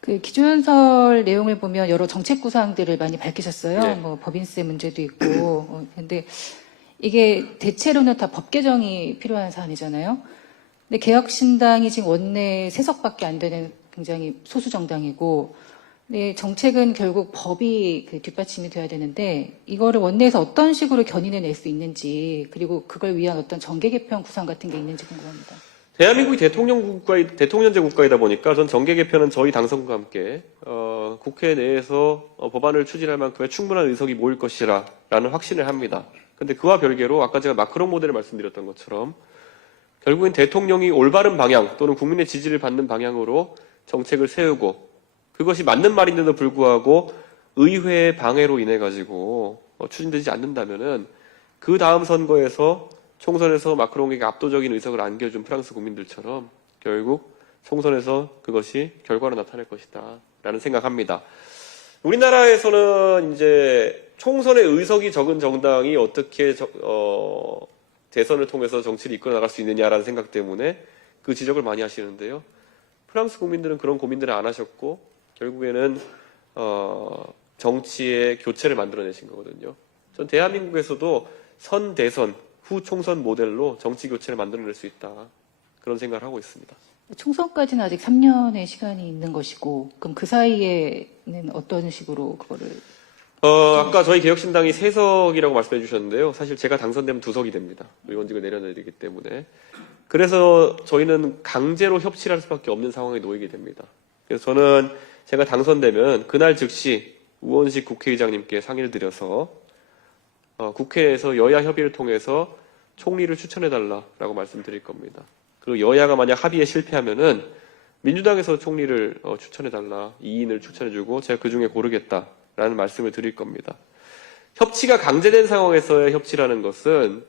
그 기조연설 내용을 보면 여러 정책 구상들을 많이 밝히셨어요. 네. 뭐 법인세 문제도 있고. 근데 이게 대체로는 다 법 개정이 필요한 사안이잖아요. 근데 개혁신당이 지금 원내 3석밖에 안 되는 굉장히 소수 정당이고, 근데 정책은 결국 법이 뒷받침이 돼야 되는데 이거를 원내에서 어떤 식으로 견인해 낼 수 있는지, 그리고 그걸 위한 어떤 정계 개편 구상 같은 게 있는지 궁금합니다. 대한민국이 대통령제 국가이다 보니까 전 정계 개편은 저희 당선과 함께 국회 내에서 법안을 추진할 만큼의 충분한 의석이 모일 것이라는 확신을 합니다. 근데 그와 별개로 아까 제가 마크롱 모델을 말씀드렸던 것처럼 결국엔 대통령이 올바른 방향 또는 국민의 지지를 받는 방향으로 정책을 세우고 그것이 맞는 말인데도 불구하고 의회의 방해로 인해 가지고 추진되지 않는다면은 그 다음 선거에서 총선에서 마크롱에게 압도적인 의석을 안겨준 프랑스 국민들처럼 결국 총선에서 그것이 결과로 나타날 것이다 라는 생각합니다. 우리나라에서는 이제 총선의 의석이 적은 정당이 어떻게 대선을 통해서 정치를 이끌어 나갈 수 있느냐라는 생각 때문에 그 지적을 많이 하시는데요. 프랑스 국민들은 그런 고민들을 안 하셨고 결국에는 정치의 교체를 만들어내신 거거든요. 전 대한민국에서도 선 대선 후 총선 모델로 정치 교체를 만들어낼 수 있다. 그런 생각을 하고 있습니다. 총선까지는 아직 3년의 시간이 있는 것이고, 그럼 그 사이에는 어떤 식으로 그거를? 아까 저희 개혁신당이 3석이라고 말씀해 주셨는데요. 사실 제가 당선되면 2석이 됩니다. 의원직을 내려내리기 때문에. 그래서 저희는 강제로 협치를 할 수밖에 없는 상황에 놓이게 됩니다. 그래서 저는 제가 당선되면 그날 즉시 우원식 국회의장님께 상의를 드려서 국회에서 여야 협의를 통해서 총리를 추천해달라라고 말씀드릴 겁니다. 그리고 여야가 만약 합의에 실패하면은 민주당에서 총리를 추천해달라, 2인을 추천해주고 제가 그 중에 고르겠다라는 말씀을 드릴 겁니다. 협치가 강제된 상황에서의 협치라는 것은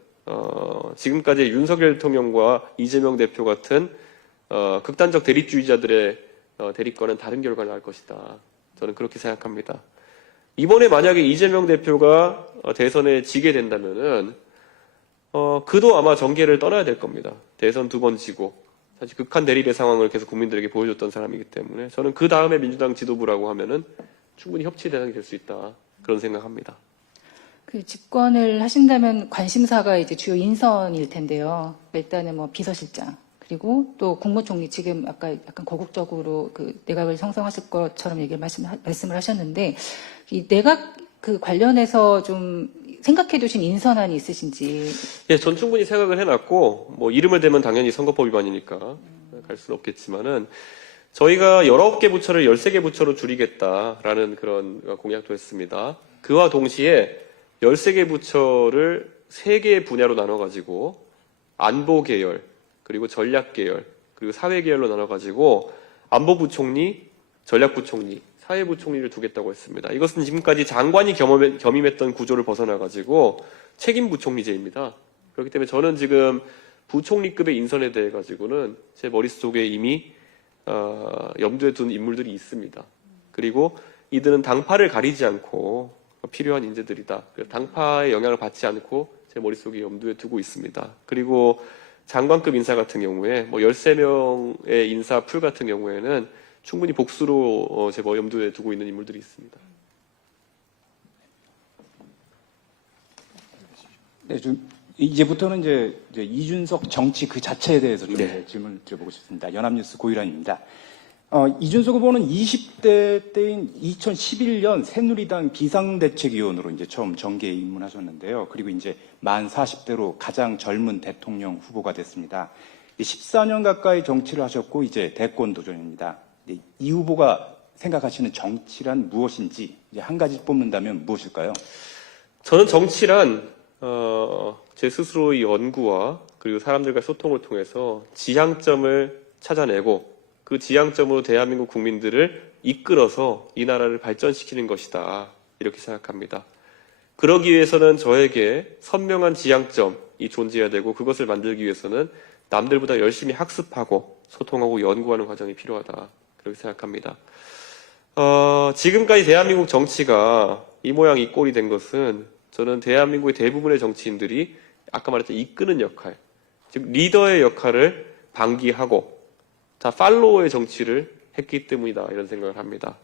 지금까지 윤석열 대통령과 이재명 대표 같은 극단적 대립주의자들의 대립과는 다른 결과를 낳을 것이다. 저는 그렇게 생각합니다. 이번에 만약에 이재명 대표가 대선에 지게 된다면은 그도 아마 정계를 떠나야 될 겁니다. 대선 2번 지고 사실 극한 대립의 상황을 계속 국민들에게 보여줬던 사람이기 때문에 저는 그 다음에 민주당 지도부라고 하면은 충분히 협치 대상이 될 수 있다. 그런 생각합니다. 그 집권을 하신다면 관심사가 이제 주요 인선일 텐데요. 일단은 뭐 비서실장, 그리고 또 국무총리, 지금 아까 약간 거국적으로 그 내각을 형성하실 것처럼 말씀을 하셨는데, 이 내각 그 관련해서 좀 생각해 두신 인선안이 있으신지. 예, 전 충분히 생각을 해놨고, 뭐, 이름을 대면 당연히 선거법 위반이니까 갈 수는 없겠지만은, 저희가 19개 부처를 13개 부처로 줄이겠다라는 그런 공약도 했습니다. 그와 동시에 13개 부처를 3개의 분야로 나눠가지고, 안보 계열, 그리고 전략 계열, 그리고 사회 계열로 나눠가지고, 안보부총리, 전략부총리, 사회부총리를 두겠다고 했습니다. 이것은 지금까지 장관이 겸임했던 구조를 벗어나가지고 책임부총리제입니다. 그렇기 때문에 저는 지금 부총리급의 인선에 대해 가지고는 제 머릿속에 이미 염두에 둔 인물들이 있습니다. 그리고 이들은 당파를 가리지 않고 필요한 인재들이다. 당파의 영향을 받지 않고 제 머릿속에 염두에 두고 있습니다. 그리고 장관급 인사 같은 경우에 뭐 13명의 인사 풀 같은 경우에는 충분히 복수로 제 염두에 두고 있는 인물들이 있습니다. 네, 이제부터는 이제 이준석 정치 그 자체에 대해서 좀 네. 질문을 드려보고 싶습니다. 연합뉴스 고유란입니다. 이준석 후보는 20대 때인 2011년 새누리당 비상대책위원으로 이제 처음 정계에 입문하셨는데요. 그리고 이제 만 40대로 가장 젊은 대통령 후보가 됐습니다. 14년 가까이 정치를 하셨고 이제 대권 도전입니다. 이 후보가 생각하시는 정치란 무엇인지 이제 한 가지 뽑는다면 무엇일까요? 저는 정치란 제 스스로의 연구와 그리고 사람들과 소통을 통해서 지향점을 찾아내고 그 지향점으로 대한민국 국민들을 이끌어서 이 나라를 발전시키는 것이다. 이렇게 생각합니다. 그러기 위해서는 저에게 선명한 지향점이 존재해야 되고 그것을 만들기 위해서는 남들보다 열심히 학습하고 소통하고 연구하는 과정이 필요하다. 그렇게 생각합니다. 지금까지 대한민국 정치가 이 모양 이 꼴이 된 것은 저는 대한민국의 대부분의 정치인들이 아까 말했던 이끄는 역할, 즉 리더의 역할을 방기하고 다 팔로워의 정치를 했기 때문이다. 이런 생각을 합니다.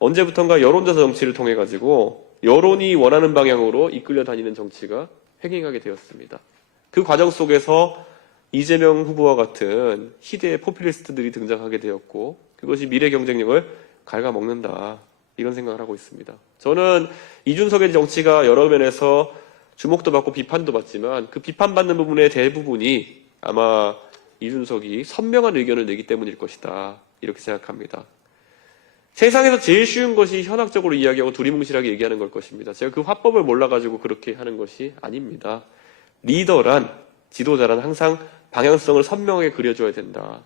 언제부턴가 여론조사 정치를 통해 가지고 여론이 원하는 방향으로 이끌려 다니는 정치가 횡행하게 되었습니다. 그 과정 속에서 이재명 후보와 같은 희대의 포퓰리스트들이 등장하게 되었고 그것이 미래 경쟁력을 갉아먹는다. 이런 생각을 하고 있습니다. 저는 이준석의 정치가 여러 면에서 주목도 받고 비판도 받지만 그 비판받는 부분의 대부분이 아마 이준석이 선명한 의견을 내기 때문일 것이다. 이렇게 생각합니다. 세상에서 제일 쉬운 것이 현학적으로 이야기하고 두리뭉실하게 얘기하는 걸 것입니다. 제가 그 화법을 몰라가지고 그렇게 하는 것이 아닙니다. 리더란, 지도자란 항상 방향성을 선명하게 그려줘야 된다.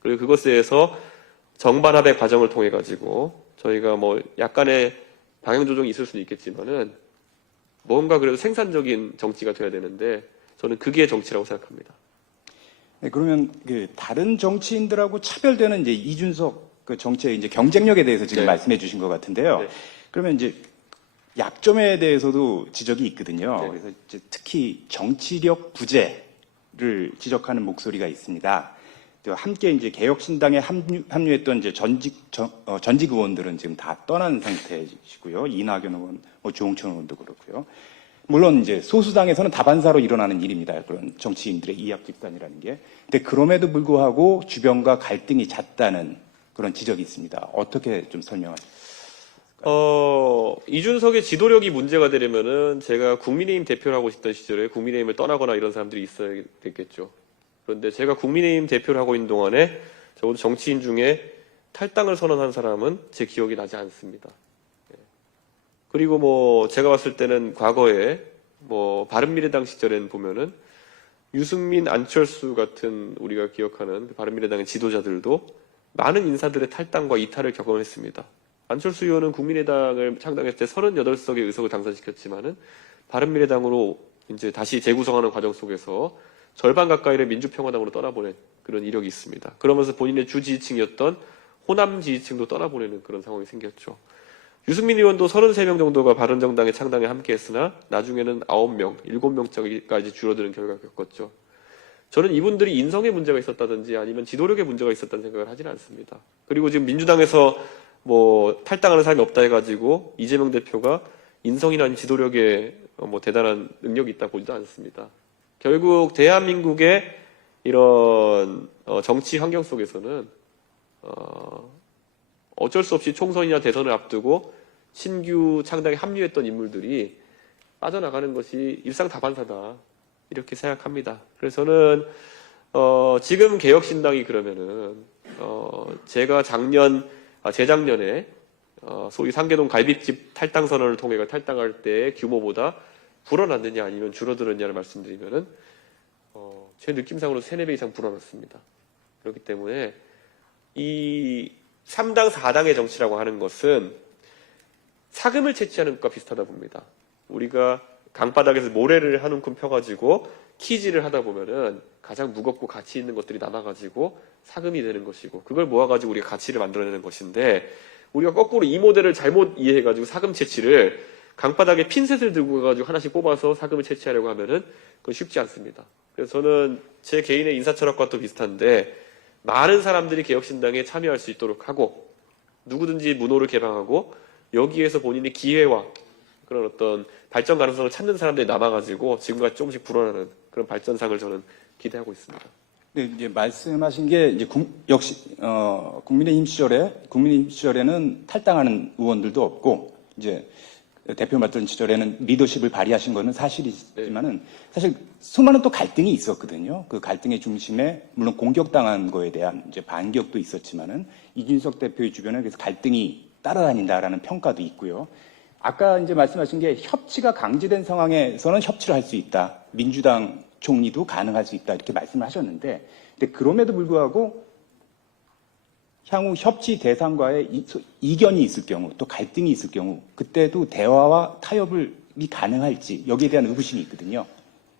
그리고 그것에 대해서 정반합의 과정을 통해 가지고 저희가 뭐 약간의 방향 조정이 있을 수는 있겠지만은 뭔가 그래도 생산적인 정치가 돼야 되는데 저는 그게 정치라고 생각합니다. 네, 그러면 그 다른 정치인들하고 차별되는 이제 이준석 그 정치의 이제 경쟁력에 대해서 지금 네. 말씀해 주신 것 같은데요. 네. 그러면 이제 약점에 대해서도 지적이 있거든요. 네. 그래서 이제 특히 정치력 부재를 지적하는 목소리가 있습니다. 또 함께 이제 개혁신당에 합류했던 이제 전직 의원들은 지금 다 떠난 상태이시고요. 이낙연 의원, 뭐 조홍천 의원도 그렇고요. 물론 이제 소수당에서는 다반사로 일어나는 일입니다. 그런 정치인들의 이합집단이라는 게. 근데 그럼에도 불구하고 주변과 갈등이 잦다는 그런 지적이 있습니다. 어떻게 좀 설명하시죠? 이준석의 지도력이 문제가 되려면은 제가 국민의힘 대표를 하고 있던 시절에 국민의힘을 떠나거나 이런 사람들이 있어야 됐겠죠. 그런데 제가 국민의힘 대표를 하고 있는 동안에 적어도 정치인 중에 탈당을 선언한 사람은 제 기억이 나지 않습니다. 그리고 뭐 제가 봤을 때는 과거에 뭐 바른미래당 시절엔 보면은 유승민, 안철수 같은 우리가 기억하는 바른미래당의 지도자들도 많은 인사들의 탈당과 이탈을 경험했습니다. 안철수 의원은 국민의당을 창당했을 때 38석의 의석을 당선시켰지만은 바른미래당으로 이제 다시 재구성하는 과정 속에서 절반 가까이를 민주평화당으로 떠나보낸 그런 이력이 있습니다. 그러면서 본인의 주 지지층이었던 호남 지지층도 떠나보내는 그런 상황이 생겼죠. 유승민 의원도 33명 정도가 바른정당의 창당에 함께했으나 나중에는 9명, 7명까지 줄어드는 결과를 겪었죠. 저는 이분들이 인성에 문제가 있었다든지 아니면 지도력에 문제가 있었다는 생각을 하지는 않습니다. 그리고 지금 민주당에서 뭐 탈당하는 사람이 없다 해가지고 이재명 대표가 인성이나 아니면 지도력에 뭐 대단한 능력이 있다 보지도 않습니다. 결국 대한민국의 이런 정치 환경 속에서는 어쩔 수 없이 총선이나 대선을 앞두고 신규 창당에 합류했던 인물들이 빠져나가는 것이 일상다반사다 이렇게 생각합니다. 그래서 저는 지금 개혁신당이 그러면은 제가 재작년에 소위 상계동 갈비집 탈당 선언을 통해 탈당할 때 규모보다 불어났느냐 아니면 줄어들었냐를 말씀드리면은 제 느낌상으로 3-4배 이상 불어났습니다. 그렇기 때문에 이 3당 4당의 정치라고 하는 것은 사금을 채취하는 것과 비슷하다 봅니다. 우리가 강바닥에서 모래를 한 움큼 펴가지고 키질을 하다 보면은 가장 무겁고 가치 있는 것들이 남아가지고 사금이 되는 것이고 그걸 모아가지고 우리가 가치를 만들어내는 것인데 우리가 거꾸로 이 모델을 잘못 이해해가지고 사금 채취를 강바닥에 핀셋을 들고 가가지고 하나씩 뽑아서 사금을 채취하려고 하면은 그건 쉽지 않습니다. 그래서 저는 제 개인의 인사 철학과 또 비슷한데 많은 사람들이 개혁신당에 참여할 수 있도록 하고 누구든지 문호를 개방하고 여기에서 본인의 기회와 그런 어떤 발전 가능성을 찾는 사람들이 남아가지고 지금까지 조금씩 불어나는 그런 발전상을 저는 기대하고 있습니다. 네, 이제 말씀하신 게 이제 역시 국민의힘 시절에는 탈당하는 의원들도 없고 이제 대표 맡던 시절에는 리더십을 발휘하신 거는 사실이지만은 사실 수많은 또 갈등이 있었거든요. 그 갈등의 중심에 물론 공격당한 거에 대한 이제 반격도 있었지만은 이준석 대표의 주변에 그래서 갈등이 따라다닌다라는 평가도 있고요. 아까 이제 말씀하신 게 협치가 강제된 상황에서는 협치를 할 수 있다. 민주당 총리도 가능할 수 있다. 이렇게 말씀을 하셨는데, 근데 그럼에도 불구하고 향후 협치 대상과의 이견이 있을 경우 또 갈등이 있을 경우 그때도 대화와 타협이 가능할지 여기에 대한 의구심이 있거든요.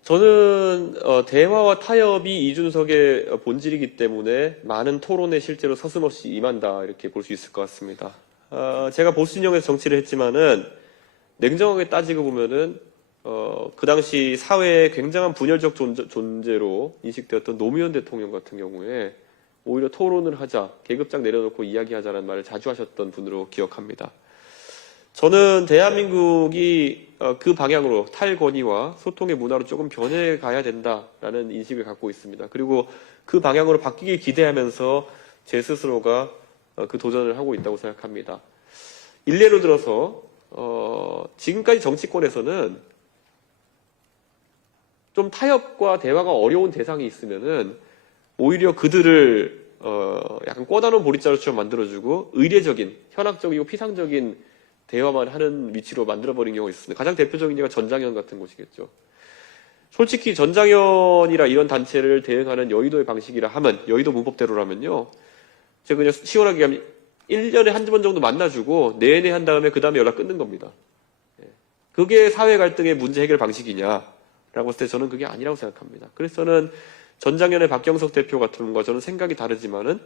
저는 대화와 타협이 이준석의 본질이기 때문에 많은 토론에 실제로 서슴없이 임한다 이렇게 볼 수 있을 것 같습니다. 제가 보수진영에서 정치를 했지만은 냉정하게 따지고 보면은 그 당시 사회에 굉장한 분열적 존재로 인식되었던 노무현 대통령 같은 경우에 오히려 토론을 하자, 계급장 내려놓고 이야기하자라는 말을 자주 하셨던 분으로 기억합니다. 저는 대한민국이 그 방향으로 탈권위와 소통의 문화로 조금 변해가야 된다라는 인식을 갖고 있습니다. 그리고 그 방향으로 바뀌길 기대하면서 제 스스로가 그 도전을 하고 있다고 생각합니다. 일례로 들어서 지금까지 정치권에서는 좀 타협과 대화가 어려운 대상이 있으면은 오히려 그들을 약간 꿔다놓은 보릿자루처럼 만들어주고 의례적인, 현학적이고 피상적인 대화만 하는 위치로 만들어버린 경우가 있습니다. 가장 대표적인 예가 전장현 같은 곳이겠죠. 솔직히 전장현이라 이런 단체를 대응하는 여의도의 방식이라 하면, 여의도 문법대로라면요, 제가 그냥 시원하게 하면 1년에 한두 번 정도 만나주고 내내 한 다음에 그 다음에 연락 끊는 겁니다. 그게 사회 갈등의 문제 해결 방식이냐라고 했을 때 저는 그게 아니라고 생각합니다. 그래서 저는 전장현의 박경석 대표 같은 분과 저는 생각이 다르지만은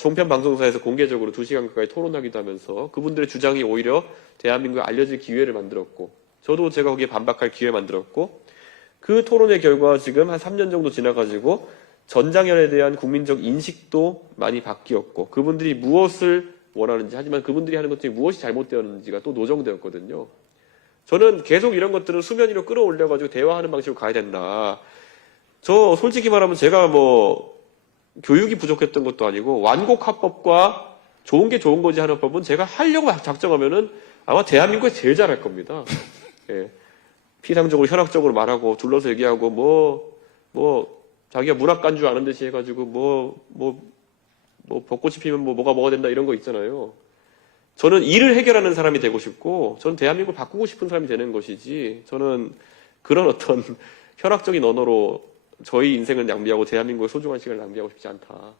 종편 방송사에서 공개적으로 2시간 가까이 토론하기도 하면서 그분들의 주장이 오히려 대한민국에 알려질 기회를 만들었고, 저도 제가 거기에 반박할 기회를 만들었고, 그 토론의 결과 지금 한 3년 정도 지나가지고 전장현에 대한 국민적 인식도 많이 바뀌었고, 그분들이 무엇을 원하는지, 하지만 그분들이 하는 것 중에 무엇이 잘못되었는지가 또 노정되었거든요. 저는 계속 이런 것들은 수면 위로 끌어올려가지고 대화하는 방식으로 가야 된다. 저 솔직히 말하면 제가 뭐 교육이 부족했던 것도 아니고 완곡합법과 좋은 게 좋은 거지 하는 법은 제가 하려고 작정하면은 아마 대한민국에 제일 잘할 겁니다. 예. 피상적으로 현학적으로 말하고 둘러서 얘기하고 뭐 자기가 문학간 줄 아는 듯이 해가지고 뭐 벚꽃이 피면 뭐가 된다 이런 거 있잖아요. 저는 일을 해결하는 사람이 되고 싶고, 저는 대한민국을 바꾸고 싶은 사람이 되는 것이지, 저는 그런 어떤 현학적인 언어로 저희 인생을 낭비하고 대한민국의 소중한 시간을 낭비하고 싶지 않다.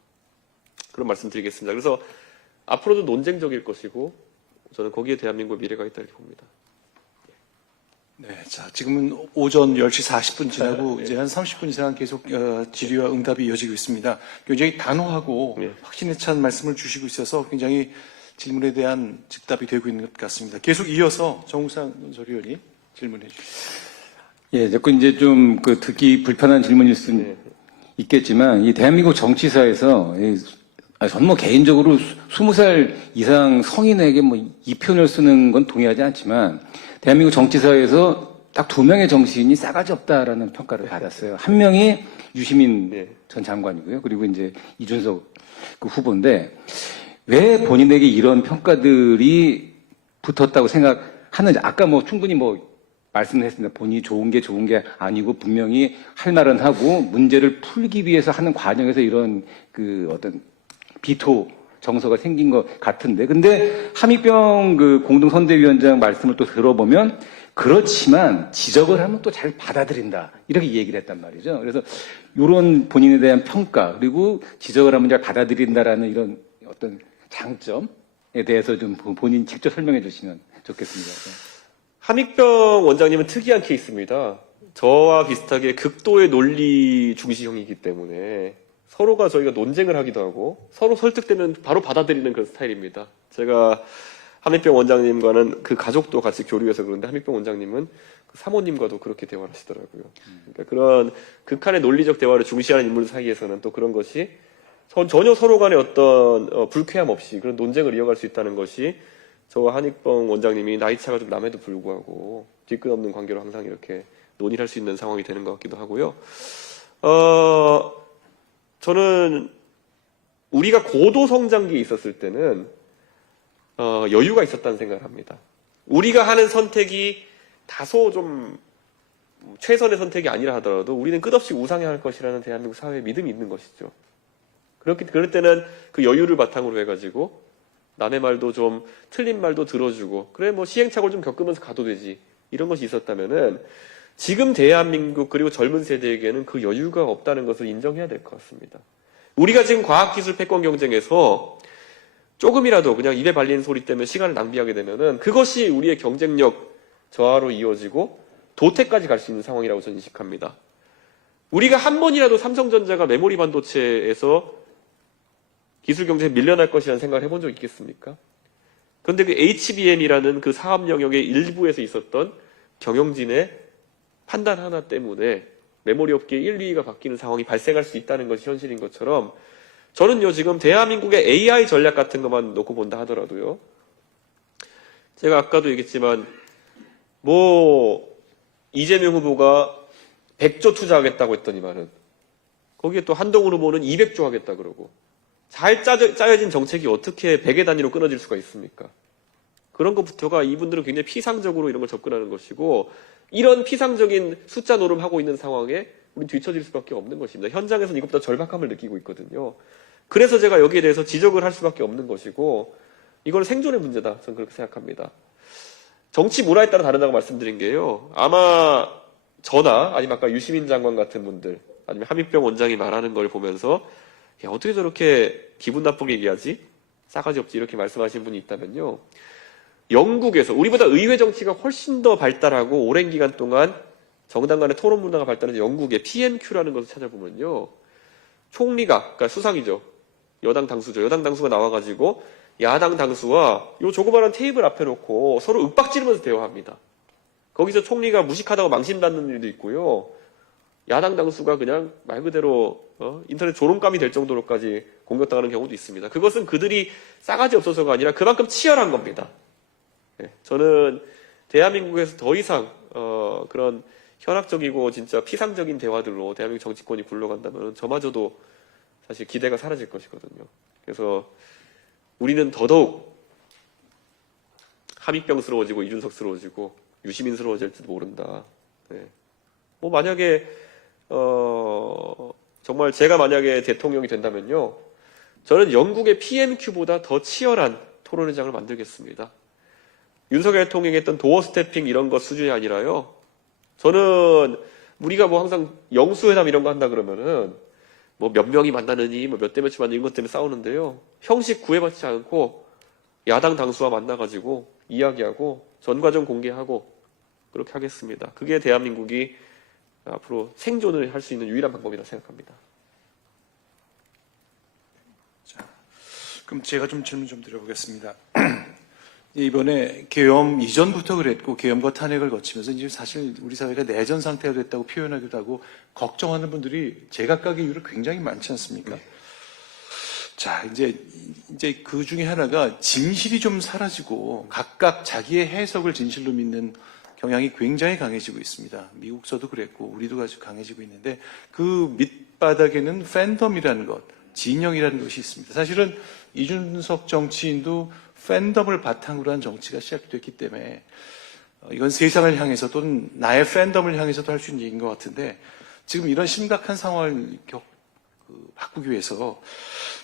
그런 말씀 드리겠습니다. 그래서 앞으로도 논쟁적일 것이고, 저는 거기에 대한민국의 미래가 있다 이렇게 봅니다. 네, 자, 지금은 오전 10시 40분 지나고 이제 한 30분 이상 계속 질의와 응답이 이어지고 있습니다. 굉장히 단호하고 네. 확신에 찬 말씀을 주시고 있어서 굉장히 질문에 대한 즉답이 되고 있는 것 같습니다. 계속 이어서 정우상 논설위원이 질문해 주십시오. 예, 자꾸 이제 좀 듣기 불편한 질문일 수 있겠지만, 이 대한민국 정치사에서, 저는 뭐 개인적으로 20살 이상 성인에게 뭐 이 표현을 쓰는 건 동의하지 않지만, 대한민국 정치사에서 딱 2명의 정치인이 싸가지 없다라는 평가를 받았어요. 한 명이 유시민 전 장관이고요. 그리고 이제 이준석 그 후보인데, 왜 본인에게 이런 평가들이 붙었다고 생각하는지, 아까 뭐 충분히 말씀을 했습니다. 본인이 좋은 게 아니고 분명히 할 말은 하고 문제를 풀기 위해서 하는 과정에서 이런 어떤 비토 정서가 생긴 것 같은데, 근데 함익병 공동선대위원장 말씀을 또 들어보면 그렇지만 지적을 하면 또 잘 받아들인다 이렇게 얘기를 했단 말이죠. 그래서 이런 본인에 대한 평가 그리고 지적을 하면 잘 받아들인다라는 이런 어떤 장점에 대해서 좀 본인 직접 설명해 주시면 좋겠습니다. 함익병 원장님은 특이한 케이스입니다. 저와 비슷하게 극도의 논리 중시형이기 때문에 서로가 저희가 논쟁을 하기도 하고 서로 설득되면 바로 받아들이는 그런 스타일입니다. 제가 함익병 원장님과는 그 가족도 같이 교류해서 그런데 함익병 원장님은 그 사모님과도 그렇게 대화를 하시더라고요. 그러니까 그런 극한의 논리적 대화를 중시하는 인물 사이에서는 또 그런 것이 전혀 서로 간에 어떤 불쾌함 없이 그런 논쟁을 이어갈 수 있다는 것이 저와 함익병 원장님이 나이차가 좀 남에도 불구하고 뒤끝없는 관계로 항상 이렇게 논의를 할 수 있는 상황이 되는 것 같기도 하고요. 저는 우리가 고도 성장기에 있었을 때는 여유가 있었다는 생각을 합니다. 우리가 하는 선택이 다소 좀 최선의 선택이 아니라 하더라도 우리는 끝없이 우상해야 할 것이라는 대한민국 사회에 믿음이 있는 것이죠. 그럴 때는 그 여유를 바탕으로 해가지고 남의 말도 좀 틀린 말도 들어주고 그래 뭐 시행착오를 좀 겪으면서 가도 되지 이런 것이 있었다면은 지금 대한민국 그리고 젊은 세대에게는 그 여유가 없다는 것을 인정해야 될 것 같습니다. 우리가 지금 과학기술 패권 경쟁에서 조금이라도 그냥 입에 발리는 소리 때문에 시간을 낭비하게 되면은 그것이 우리의 경쟁력 저하로 이어지고 도태까지 갈 수 있는 상황이라고 저는 인식합니다. 우리가 한 번이라도 삼성전자가 메모리 반도체에서 기술 경쟁에 밀려날 것이라는 생각을 해본 적 있겠습니까? 그런데 그 HBM이라는 그 사업 영역의 일부에서 있었던 경영진의 판단 하나 때문에 메모리 업계의 1, 2위가 바뀌는 상황이 발생할 수 있다는 것이 현실인 것처럼 저는요, 지금 대한민국의 AI 전략 같은 것만 놓고 본다 하더라도요, 제가 아까도 얘기했지만, 이재명 후보가 100조 투자하겠다고 했더니만은, 거기에 또 한동훈 후보는 200조 하겠다 그러고, 잘 짜여진 정책이 어떻게 100의 단위로 끊어질 수가 있습니까? 그런 것부터가 이분들은 굉장히 피상적으로 이런 걸 접근하는 것이고, 이런 피상적인 숫자 노름하고 있는 상황에 우리 뒤처질 수밖에 없는 것입니다. 현장에서는 이것보다 절박함을 느끼고 있거든요. 그래서 제가 여기에 대해서 지적을 할 수밖에 없는 것이고, 이건 생존의 문제다. 저는 그렇게 생각합니다. 정치 문화에 따라 다르다고 말씀드린 게요. 아마 저나 아니면 아까 유시민 장관 같은 분들, 아니면 함익병 원장이 말하는 걸 보면서 야, 어떻게 저렇게 기분 나쁘게 얘기하지? 싸가지 없지 이렇게 말씀하신 분이 있다면요. 영국에서 우리보다 의회 정치가 훨씬 더 발달하고 오랜 기간 동안 정당 간의 토론 문화가 발달해서 영국의 PMQ라는 것을 찾아보면요. 총리가, 그러니까 수상이죠. 여당 당수죠. 여당 당수가 나와가지고 야당 당수와 요 조그마한 테이블 앞에 놓고 서로 윽박지르면서 대화합니다. 거기서 총리가 무식하다고 망신받는 일도 있고요. 야당 당수가 그냥 말 그대로 인터넷 조롱감이 될 정도로까지 공격당하는 경우도 있습니다. 그것은 그들이 싸가지 없어서가 아니라 그만큼 치열한 겁니다. 네, 저는 대한민국에서 더 이상 그런 현학적이고 진짜 피상적인 대화들로 대한민국 정치권이 굴러간다면 저마저도 사실 기대가 사라질 것이거든요. 그래서 우리는 더더욱 함익병스러워지고 이준석스러워지고 유시민스러워질지도 모른다. 네. 만약에 정말 제가 만약에 대통령이 된다면요, 저는 영국의 PMQ보다 더 치열한 토론회장을 만들겠습니다. 윤석열 대통령이 했던 도어 스태핑 이런 것 수준이 아니라요. 저는 우리가 항상 영수회담 이런 거 한다 그러면은 몇 명이 만나느니 몇 대 몇이 만나는 이런 것 때문에 싸우는데요. 형식 구애받지 않고 야당 당수와 만나가지고 이야기하고 전 과정 공개하고 그렇게 하겠습니다. 그게 대한민국이 앞으로 생존을 할 수 있는 유일한 방법이라고 생각합니다. 자, 그럼 제가 좀 질문 좀 드려보겠습니다. 이번에 계엄 이전부터 그랬고 계엄과 탄핵을 거치면서 이제 사실 우리 사회가 내전 상태가 됐다고 표현하기도 하고 걱정하는 분들이 제각각의 이유를 굉장히 많지 않습니까? 네. 자, 이제 그 중에 하나가 진실이 좀 사라지고 각각 자기의 해석을 진실로 믿는 경향이 굉장히 강해지고 있습니다. 미국서도 그랬고 우리도 아주 강해지고 있는데 그 밑바닥에는 팬덤이라는 것, 진영이라는 것이 있습니다. 사실은 이준석 정치인도 팬덤을 바탕으로 한 정치가 시작됐기 때문에 이건 세상을 향해서 또는 나의 팬덤을 향해서도 할 수 있는 얘기인 것 같은데 지금 이런 심각한 상황을 바꾸기 위해서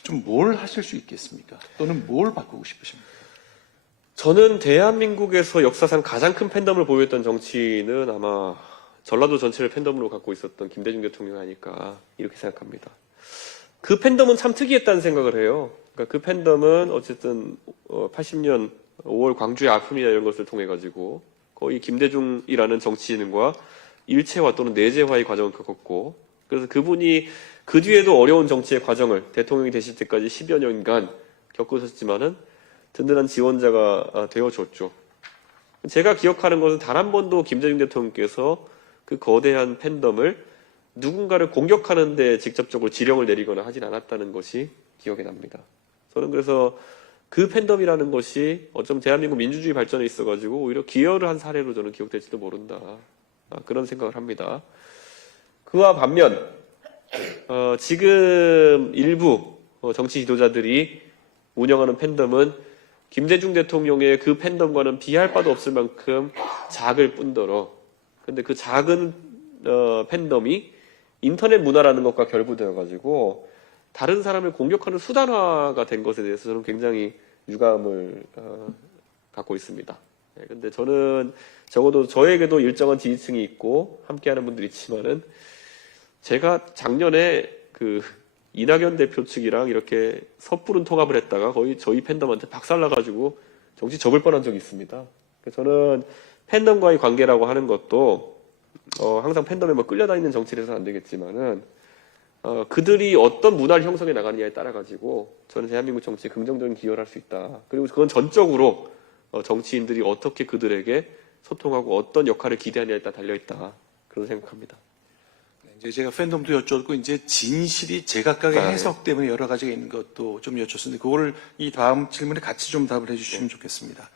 좀 뭘 하실 수 있겠습니까? 또는 뭘 바꾸고 싶으십니까? 저는 대한민국에서 역사상 가장 큰 팬덤을 보유했던 정치인은 아마 전라도 전체를 팬덤으로 갖고 있었던 김대중 대통령이 아닐까 이렇게 생각합니다. 그 팬덤은 참 특이했다는 생각을 해요. 그러니까 그 팬덤은 어쨌든 80년 5월 광주의 아픔이나 이런 것을 통해 가지고 거의 김대중이라는 정치인과 일체화 또는 내재화의 과정을 겪었고 그래서 그분이 그 뒤에도 어려운 정치의 과정을 대통령이 되실 때까지 10여 년간 겪으셨지만은 든든한 지원자가 되어줬죠. 제가 기억하는 것은 단 한 번도 김대중 대통령께서 그 거대한 팬덤을 누군가를 공격하는 데 직접적으로 지령을 내리거나 하진 않았다는 것이 기억에 납니다. 저는 그래서 그 팬덤이라는 것이 어쩜 대한민국 민주주의 발전에 있어가지고 오히려 기여를 한 사례로 저는 기억될지도 모른다. 그런 생각을 합니다. 그와 반면 지금 일부 정치 지도자들이 운영하는 팬덤은 김대중 대통령의 그 팬덤과는 비할 바도 없을 만큼 작을 뿐더러 근데 그 작은 팬덤이 인터넷 문화라는 것과 결부되어가지고 다른 사람을 공격하는 수단화가 된 것에 대해서 저는 굉장히 유감을 갖고 있습니다. 근데 저는 적어도 저에게도 일정한 지지층이 있고 함께하는 분들이 있지만은 제가 작년에 그 이낙연 대표 측이랑 이렇게 섣부른 통합을 했다가 거의 저희 팬덤한테 박살나가지고 정치 접을 뻔한 적이 있습니다. 그래서 저는 팬덤과의 관계라고 하는 것도 항상 팬덤에 뭐 끌려다니는 정치를 해서는 안 되겠지만은 그들이 어떤 문화를 형성해 나가느냐에 따라 가지고 저는 대한민국 정치에 긍정적인 기여를 할 수 있다. 그리고 그건 전적으로 정치인들이 어떻게 그들에게 소통하고 어떤 역할을 기대하느냐에 따라 달려있다. 그런 생각합니다. 이제 제가 팬덤도 여쭙고 이제 진실이 제각각의 아, 네. 해석 때문에 여러 가지가 있는 것도 좀 여쭙었는데 그거를 이 다음 질문에 같이 좀 답을 해주시면 좋겠습니다.